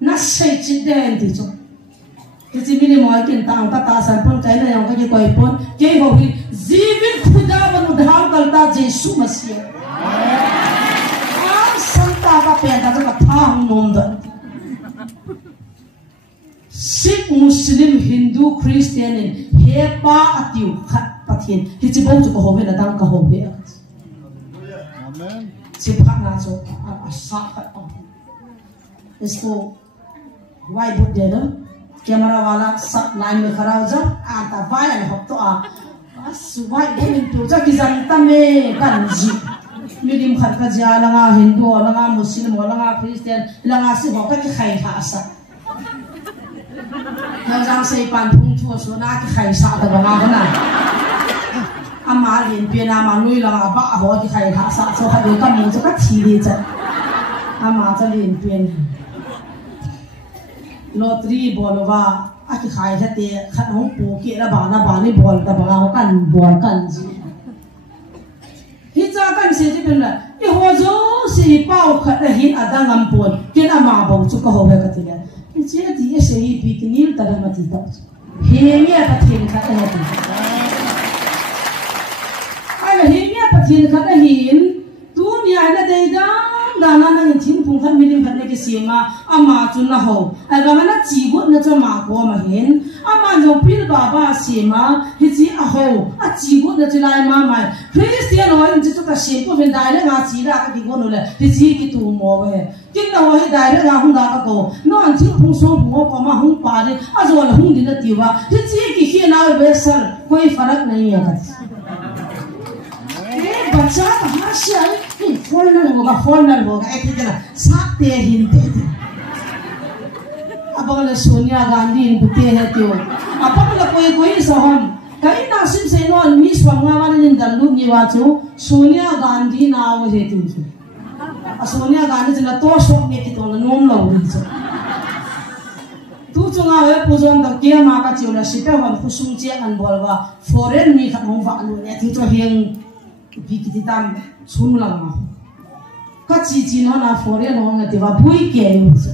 ना सही चीज़ है अंति तो किसी भी ने मौत के इंसान ता सरपंच कहने जाऊँ कि कोई पौन क्या होगी जीवित खुदा वन उद्धार करता यीशु मसीह आज संता का पैदा तो कथा हम नोंद सिख मुस्लिम हिंदू क्रिश्चियन हे पा अतिउ खत पथिन किसी बहुत को होवे ना तंग का होवे सिपा ना जो साफ इसको वाई बुट दे दो कैमरा वाला सब लाइन में खड़ा हो जा आता वाई अन हक तो बस वाई बोलिंग तो जा की जनता में कंजी मिडिम खत का जा लगा हिंदू लगा मुस्लिम लगा क्रिश्चियन लगा से होकर के खाई खासा हम जान से पान फुंग छुआ सोना के खाई सा तो बना बना अम्मा लिन पे ना मानुई लगा बा हो की खाई खासा सो हदे का मुंह का थीले जा अम्माจะลินเป็นลอตเตอรี่บอลว่าอาที่ขายแท้ๆขัดห้องปูเกละบานี่บอลแต่บางเอากันบอลกันสิฮิจากันเสียที่เป็นแบบไอ้หัวโจสีเป้าขัดได้หินอาดังงำปนเกณฑ์อามาบอกจุกก็หัวกันทีเดียวไอ้เจ้าที่เสียปีกนิ้วตะละมาติดต่อเฮียเนี่ยปะเทียนขัดได้หินไอ้เฮียเนี่ยปะเทียนขัดได้หินตัวเนี่ยน่ะได้ดานานั่งทิ้งพุงขันมิลิมขันในกิเสียมาอามาจุนละหัวไอ้ aga na chi gut na cha ma ko ma hin ama jong pil baba sima hi chi a ho a chi gut na chilai ma mai Christian ho in chu ka shin ko ven dai le nga chi ra ka ki go no le hi chi ki tu mo we kin na ho hi dai le nga hung da ka ko no an chi phung so bu ko ma hung pa de a zo la hung din na ti wa hi chi ki hi na we sal koi farak nahi hai ka बच्चा कहाँ से आए कि फॉरनर होगा एक ही जना साथे हिंदे थे अब अगले सोनिया गांधी इनपुटे हैं त्यो अब अगले कोई सहम कई नासिम से नो मिस वंगावाने ने दल्लू निवाचो सोनिया गांधी नाव है त्यो सोनिया गांधी जना तो शोक में कितो ना नोम लाऊं इसे तू चुंगा वे पुजों तक क्या माँ का चिवला शिपे हम कुसुम चिया अनबोलवा फॉरेन में खत्म वालू ने त्यो तो हिंग बिकिति ताम सुन लगा कच्ची चीन हो ना फॉरेन हो ना तेरा बुई क्या है उसे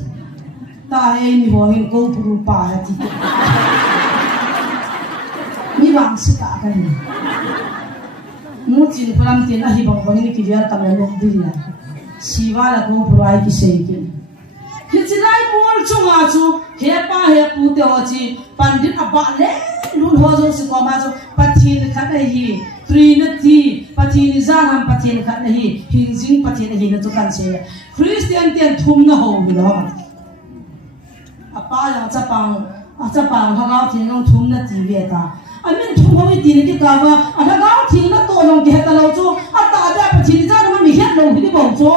ताहे इन हो इन को पुरु पाया थी ni bang sika kan mu chin pram tin a hi bang bang ni ki ver tam la lok di la siwa la ko purai ki sei ki hi chinai mol chunga chu he pa he pu te o chi pandit aba le lun ho zo si ko ma zo pathin khat hi trinity pathin zanam pathin khat hi hinjing pathin hi na chu kan se Christian tian thum na ho mi lo apa yang chapang hagao thin nong thum na ti ve ta amin thum ho ti ni ki ka wa hagao thin na to nong ki heta lo chu ata da pathin zanam mi het lo hi bo chu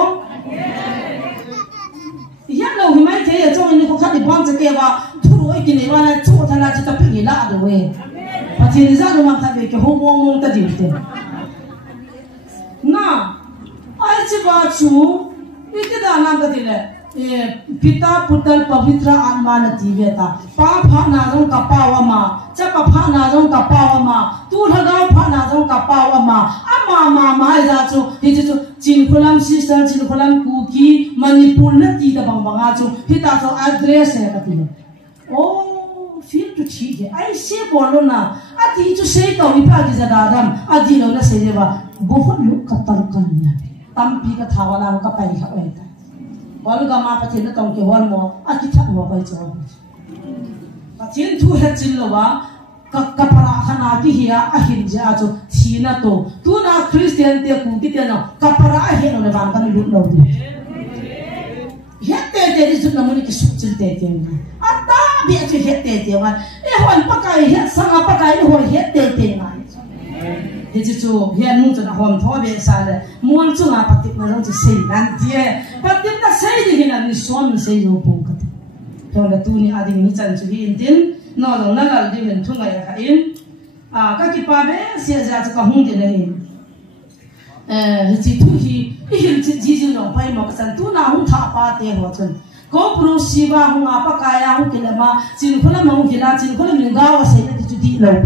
hiện lâu thì mấy thế ở trong này có khác thì bom sẽ kêu vào thu lỗi cái này vào này chỗ thằng nào chỉ tập cái lạ được vậy và thì ra được mà thay vì cái hôm mong ta điều tiền na ai chỉ vào chú cái đó làm cái gì này Pita putal pavitra atma na tiveta pa pha na jong kapawa ma cha pa pha na jong kapawa ma tu thagau pha na jong kapawa ma ama ma ja chu hi chu chin kholam sister chin kholam kuki manipur na ti da bang banga chu hi ta so address hai ka ti oh feel to chi hai ai se bolo na a ti chu sei to hi pa ki za da dam a di lo na se je ba bahut luk ka tar kan na tam pi ka thawala ka pai kha oi ta wal ga ma pathin na tong ke wal mo a ki thak mo pai cho pathin thu he chin lo wa ka para khana ki hiya a hin ja cho thina to tu na Christian te ku ki te no ka para a he no le ban kan lut lo di he te ri zu na mo ni ki su chil te a ta bi a che he te wa e hon pa kai he sang pa kai ho he te na he chu he nu chu na hom tho be sa le mol chu na patik na jong chu sei nan tie patik na sei di hin an ni som sei jo pung ka to la tu ni ading ni chan chu hin tin no dong na lal di hen thu ngai ka in ka ki pa be sia ja chu ka hung de le hin he chi thu hi hin chi ji ji no pai mo ka chan tu na hung tha pa te ho chun ko pro siwa hung apa kaya hung kilama chin khola ma hung kila chin khola min ga wa sei na chu di lo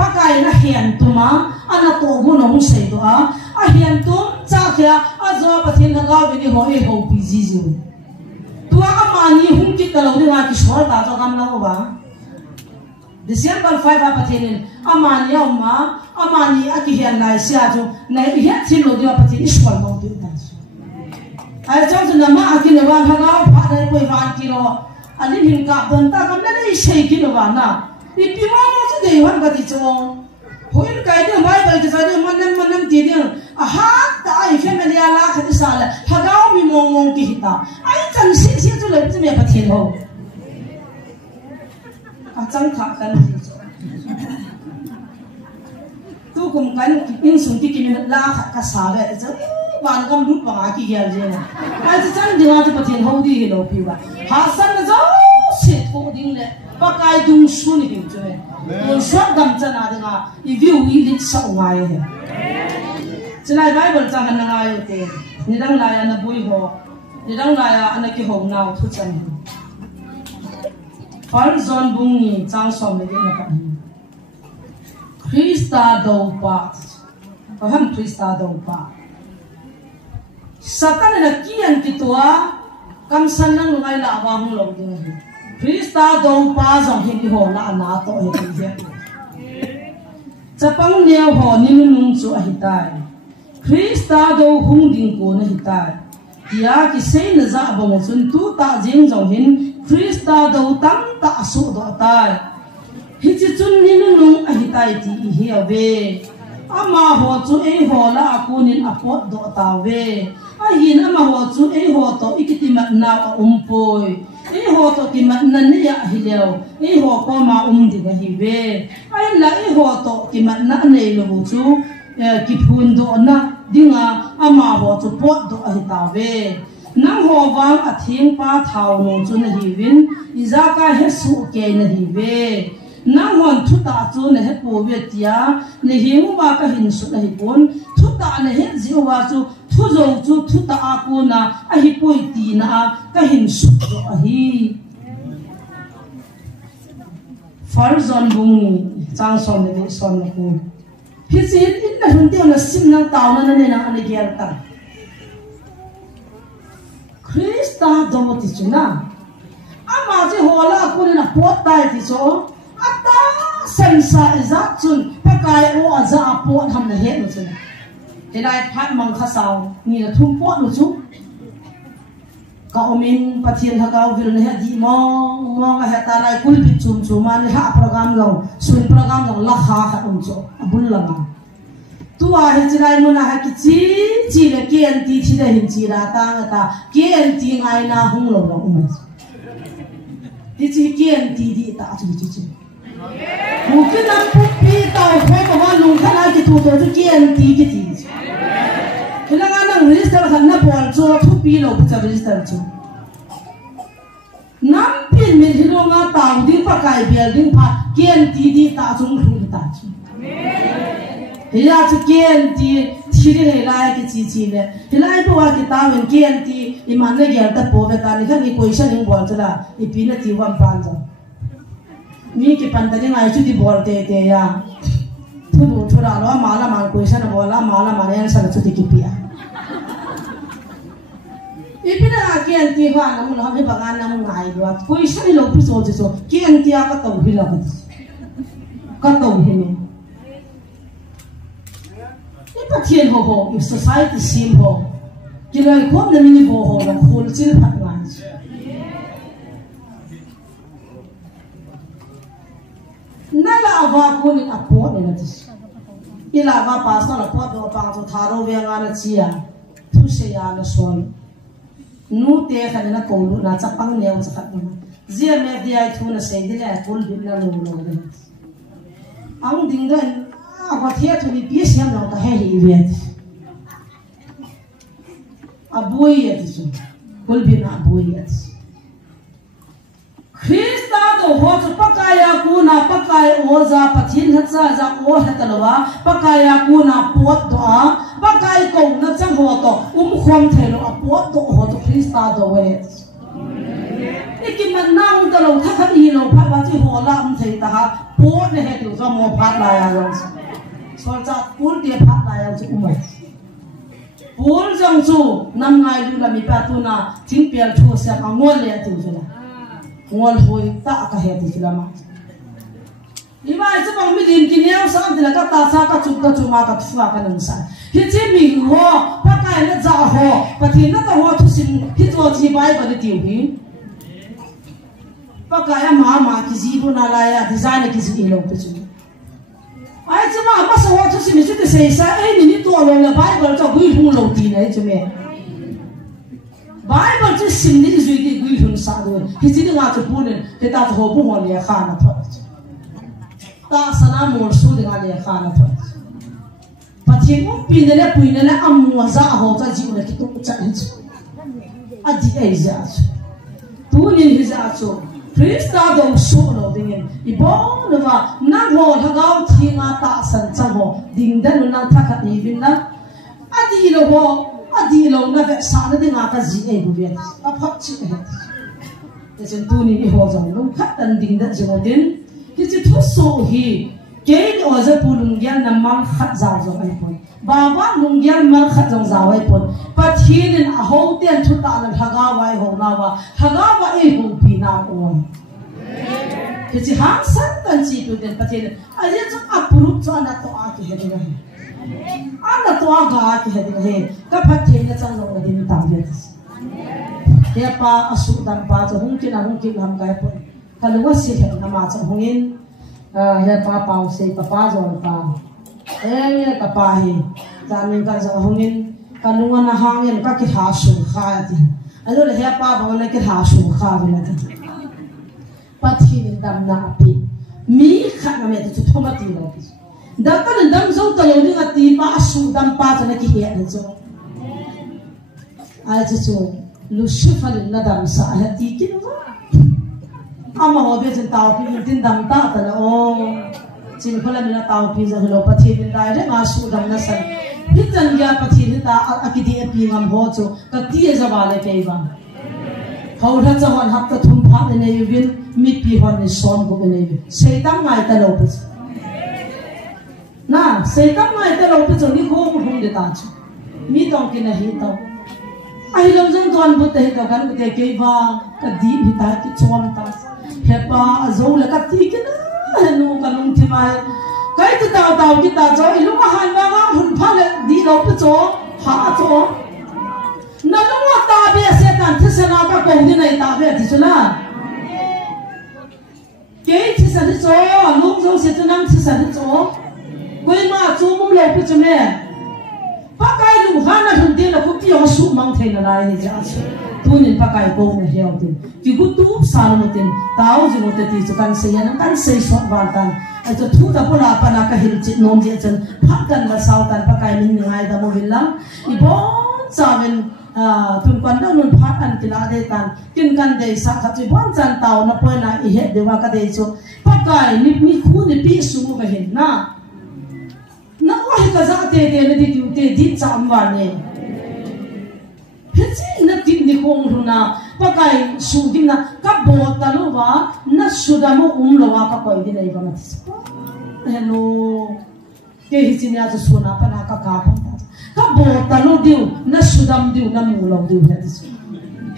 pakai na hian tuma ana to gu nong sei do a hian tum cha kya a zo pathin na ga ni ho e ho pi ji ji tu a ma ni hum ki ta lo ni nga ki shor ta zo gam lo ba December 5 a pathin a ma ni a ki hian lai sia jo na hian thin lo dia pathin shor mo ti ta ai chang na ma a ki ne wa ha ga pha dai koi van ki ro ani hin ka don ta kam na dei sei ki lo ba na ipi mo chu dei wan ka ti chong hoin kai de mai bai ka de manam ti de a ha ta ai family ala kha ti sala hagao mi mong ki hita ai chan si chu le chu me pathin ho a chang kha kan tu kum kan in sung ki ki la ka sa le chu ban gam lut ba ki gel je na ai chan de wa chu pathin ho di lo pi ba ha san na zo se ko ding le pakai dung su ni ding chue mon shot gam chana de nga I view I lit sa ngai he chlai bible chang kan ngai te ni dang la ya na bui ho ni dang la ya ana ki ho nau thu chan far zon bung ni chang som le na ka Krista do pa ham Krista do pa satan na kian ki tua kam san nang ngai la wa hung lo ding Krista dong pa zong hin ho la na to he je chapang neo ho ni nung chu a hitai Krista do hung ding ko na hitai ya ki sei na za ba mo chun tu ta jing zong hin Krista do tam ta so do tai hi chi chun ni nu a hi tai ti hi ave ama ho chu e ho la kunin apot do ta ve a hin ama ho chu e ho to ikiti mat na umpoi e ho to ki mat na ne ya hi leo e ho ko ma di ga hi ve ai la e ho to ki mat na nei lo chu ki phun do na dinga ama ho chu pot do a hi ta ve nang ho wang a thing pa thau no chu na hi win izaka he su ke na hi ve nang hon thu ta chu na he po ve tia ne hi mu ba ka hin su na hi pon thu ta na he ji wa chu thu zo chu thu ta a ko na a hi poi ti na ka hin su a hi farzon bung chang son ne son na ko hi chi in na hun te na sim na taw na ne na ani gyal ta Krista domo ti chuna ama je hola ko na pot tai ti so ata sensa exact chun pakai o aza pot ham na he no chuna helai phat mang kha saw ni na thum pot no chu ka omin pathian ha ka vil ne di mo ga ha ta lai kul bi chum chu ma ne ha program lo sun program lo la kha kha um chu abul la ma tua he chirai mo na ha ki chi le kien ti thi de hin chi ra ta kien ti ngai na hung lo lo um ti chi kien ti di ta chu chu mu ke na pu pi ta ho ko ma lung kha na ki tu to chu kien ti ki ti kila nga nang register khan na pol chu thu pi lo bu cha register chu nam pin min hilo nga taw di pa kai building pha kien ti di ta chung khu ta chu hiya chu kien ti thiri le lai ki chi chi le hilai po wa ki ta wen kien ti I man le gyal ta po ve ta ni khan I question ing bol chala I pi na ti wan pan ja mi ki pan ta ni ngai chu di bol te te ya thu du thu ra lo ma la ma question bola ma la ma ne sa chu ti ki pi a I pi na kien ti hwa na mu lo he ba na mu ngai lo question lo pi so so kien ti a ka to hi la ka to hi ni Pathian ho ho if society sim ho kilai khom na mini ho ho la khol chil phat ngai nala ava ko ni apo ne na tis ila va pastor la po do pa so tharo ve nga na chia thu se ya na sol nu te khan na ko lu na chapang ne o chakat na zia me di ai thu na se di la kol bin na lo lo ang ding dan apa thia tu ni pies yang lo ta he hi vet aboi et su kol bin aboi et Krista do ho chu pakaya ku na pakai oza pathin hatsa za o hatalwa pakaya ku na pot do a pakai ko na chang ho to khom thelo a pot do ho to Krista do we ikiman naung ta lo tha khan hi lo pha ba chi ho la thei ta ha pot ne he tu zo mo phat la ya lo sol cha pul dia phat la ya chu umai pul jang chu nam ngai lu la mi pa tu na thing pial thu sa angol le tu chu la ngol hoi ta ka he ti la ma ni ba chu bang mi din ki neu sa ti la ka ta sa ka chu ma ka thua ka nang sa hi chi mi ho pa kai na za ho pathin na ta ho thu sim hi cho chi bai ba de tiu hi pa kai ma ki ji bu na la ya design ki ji lo pe chu ai chu ma pa so thu sim chu te sei sa ai ni to lo la bible cho gui hung lo ti nei chu me Bible chu sim ni zui ti gui hun sa do hi chi nga chu pu ne te ta ho bu ho le kha na tho ta sana mo su de nga le kha na tho pathin mu pi ne le pui ne le amu za ho ta ji ne ki tu cha ni a di ai za tu ni hi za chu Krista do su lo ding I bo no va na ho tha gao thi nga ta san cha ho ding dan na tha kha ni vin na adi lo ho adi lo na ve sa na ding ata ji e bu ve a phat chi he te chen tu ni ho jong lo khat tan ding da ji mo din ki chi thu so hi ke o za pu lung gyal na mang khat za zo ai pon ba ba lung gyal mang khat jong za wai pon pathin in a ho ten thu ta na thaga wai ho na wa thaga wa e ho pi na o ke chi hang san tan chi tu den pathin a je chu a purup cha na to a ki he de ana to a ga ki he de he ka pathin na chang jong na din ta ve he pa asu dam pa cho hung kin lam kai po kalunga si he nama cha hungin he pa pau se pa zo pa ka pa hi zamin ka za hungin kalunga na hangin ka ki ha su kha ti alo le he pa ba na ki ha su kha bi na ti pathi dam na pi mi kha na me tu thoma ti lo pi da ka dam zo ta lo ni ati pa asu dam pa cha na ki he na zo ai chu Lucifer na dam sa hati kin ama ho be chen tau pi tin dam ta ta o chin khala mina tau pi za lo pathi din dai re ma su dam na san hitan ya pathi ta akidi pi ngam ho chu ka ti za ba le ke ba ho ra cha hon hap ta thum pha ne yu bin mi pi hon ne som ko ne yu seitam ngai ta lo pi na seitam ngai ta lo pi chu ni ko hum de ta chu mi tong ki na hi ta ai lom jong ton bu te to kan te ke ba ka di hi ta ki chom ta he pa zo la ka ti ki na nu ka nung thi mai kai tu ta ta ki ta cho i lu ma han ba ga hun pha le di lo pu cho ha cho na lu ma ta be se tan thi sa na ka ko ni nai ta be ti chu na ke thi sa ni cho lu jong se tu nang thi sa ni cho koi ma chu mu lo pu chu me pakai lu hana hun de la ku pi o su mang the na lai ni ja su tu ni pakai ko na heo tin ki gu tu sa no tin tao ji mo te ti chu kan se yan kan se so ba tan a chu thu ta pula pa na ka hil chi nom je chen phat kan la sau tan pakai min ni ngai da mo vilam I bon sa men tun kan da nun phat an kila de tan kin kan de sa kha chi bon chan tao na po na I he de wa ka de chu pakai ni mi khu ni pi su mo ka hin na na wah ka za te na di tu te di cham wa ne Hezi na ti ni kong runa pakai su din na ka bo ta lo wa na su da mo lo wa ka koi di nei ba na tis hello ke hi chin ya su na pa na ka pa ka bo ta lo diu na su dam diu na mu lo diu ha tis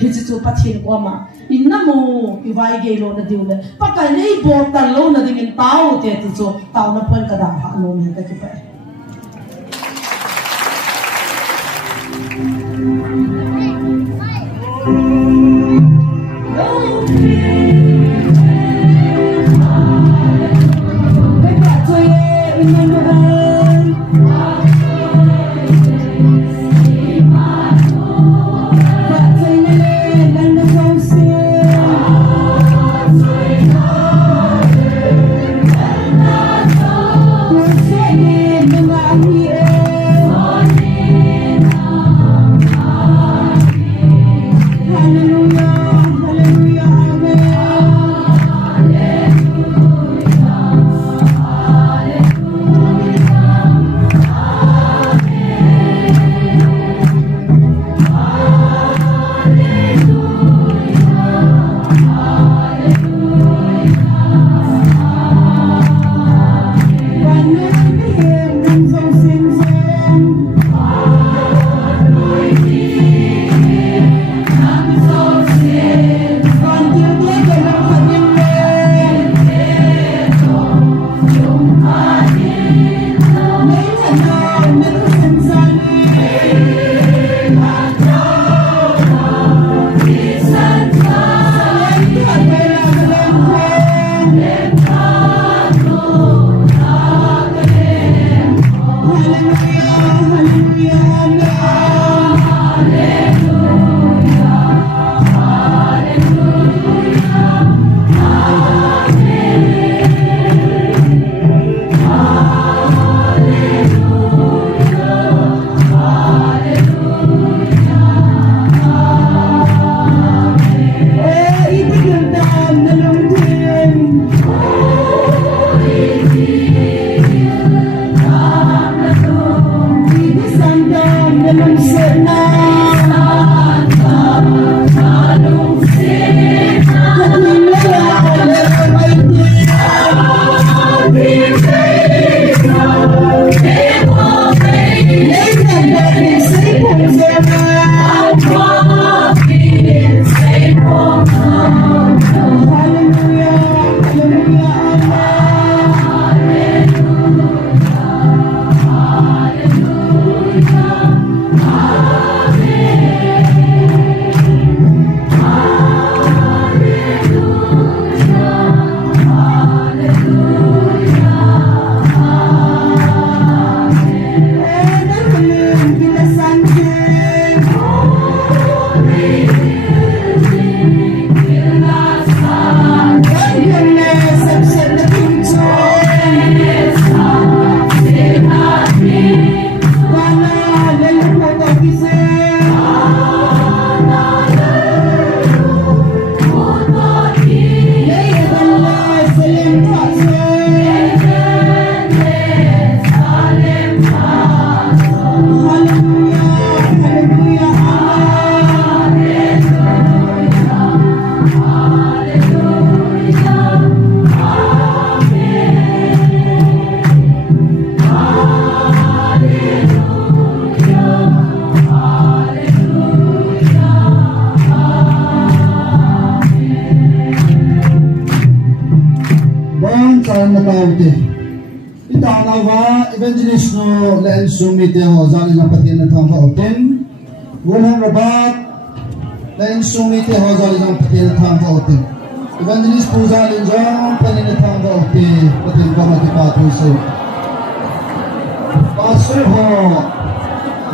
hi chi chu pathin ko ma in na mo I vai ge lo na diu le pakai nei bo ta lo na ding in tao te ti chu tao na pon ka da ha lo mi ka ki pa Ita nawa evangelist no len sumite ho zali na patien na thang ka open. Wulang rabat len sumite ho zali na patien na thang ka open. Evangelist puja linjang patien na thang ka open patien ka mati patu se. Pastor ho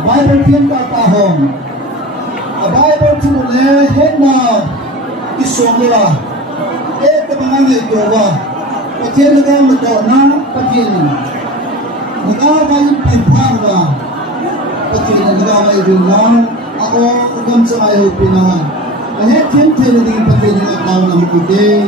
Bible team ka tahom. A Bible team le henna isongla. Ek bangangai doa. Patien na kang na patien nagawa yung pinparwa patien na nagawa yung lang ako agam sa ayaw pinahan kahit yung tinating patien yung akaw na mabuti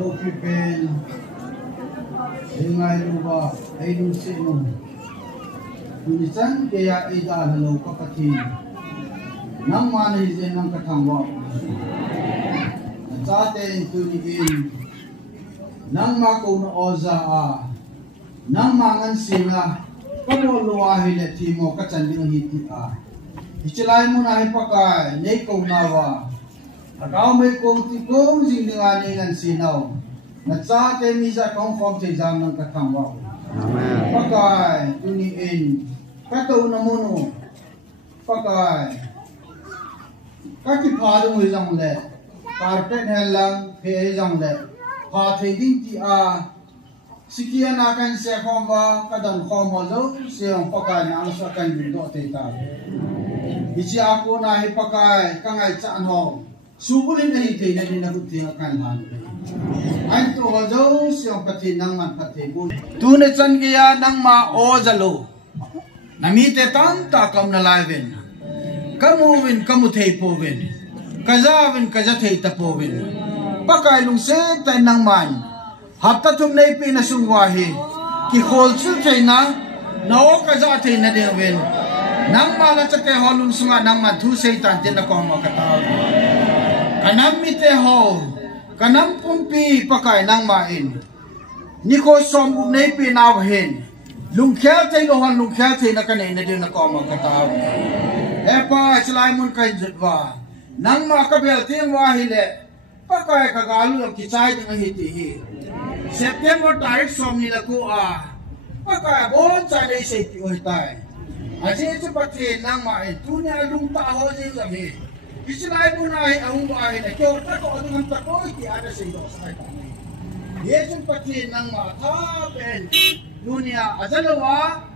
alo prepare ingai lupa aidung seno tulisan kaya ida alo kapati nang mani je nang katangwa sate tuniin nang mako na oza nang mangan sila kamo luwahi le timo kacanding hiti ichilay mo na hipakai nei ko nawa agaw may kong tikong singlinganingan sinaw na sa temisa kong jam ng katangwa. Amen. Pakai tuniin kataw na muno pakai kakipado mo isang le carpet helang pe isang le pathing ti sikian akan siya komba kadang komolo siyang pakai na ang sa kan bindo teta isi ako na hipakai kangay saan ho subulin na hintay na din nakuti nga kanhan ay to wajo siyang pati nang man pati tunay san kaya nang maozalo namite tanta kam na laven kamuwin kamutay povin kazawin kazatay tapovin pakai lungse tay nang man hapta tumnay pinasungwahi ki holsul chay na nao kazatay na dinwin nang malat sa kay holung sunga nang madhusay tantin na kong makatawag kanam mite ho kanam pumpi pakai nang main niko som unay pinawhin lungkya tay lohan lungkya tay na kanay na din na kong makatawag epa silay mun kay judwa nang makabel tiyang wahile pakai kagalu ang kisay ng hitihi September tarik som nila ko pakai bon sa day say tiyoy Asin seperti nang main tunya lung tahu je kami. Isilai pun ang main itu tak kau dengan tak kau ada sehingga saya kami. Dia seperti nang mata pen dunia azalawa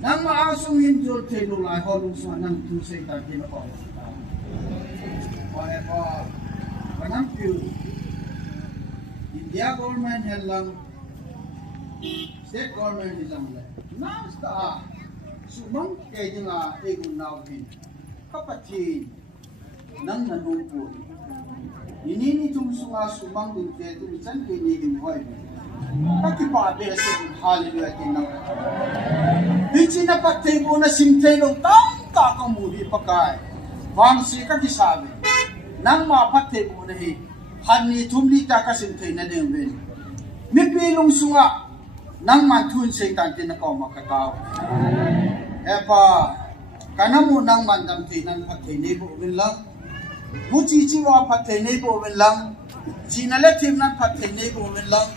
nang maasung hinjul telulai holung suanang tu saya tak kena kau. Whatever, kanam piu. India government helang, state government helang. Nasta. Sumang kaya nga egun nawin kapatid nang nanungkol. Inini tumusunga sumang dulce tumisan kinigin hoy. Kakipabe sa hallelujah tinang. Bici na patay mo na simtay ng taong kakamuli pagkay. Wangsi kakisabi. Nang mapatay mo na hani tumlita kasimtay na din. Mipilong sunga nang mantun sa itantin na ko makataw. Epa, kanamu nang mandam tinan patay nebo lang. Bucici wa patay nebo lang. Sinala tim nan patay nebo lang.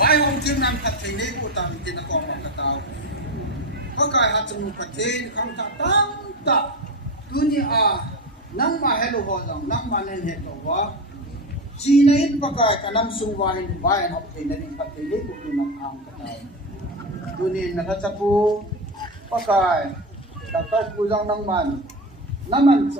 Why hong tim nan patay nebo tantin na ko makataw. Pagkay hatung patay kang tatang ta. Dunia nang mahelo ho lang nang manen heto wa. Sinain pagkay kanam sungwahin bayan patay na rin patay nebo nang ang kataw. Dunia nakasapu pakai tatas bujang nang man naman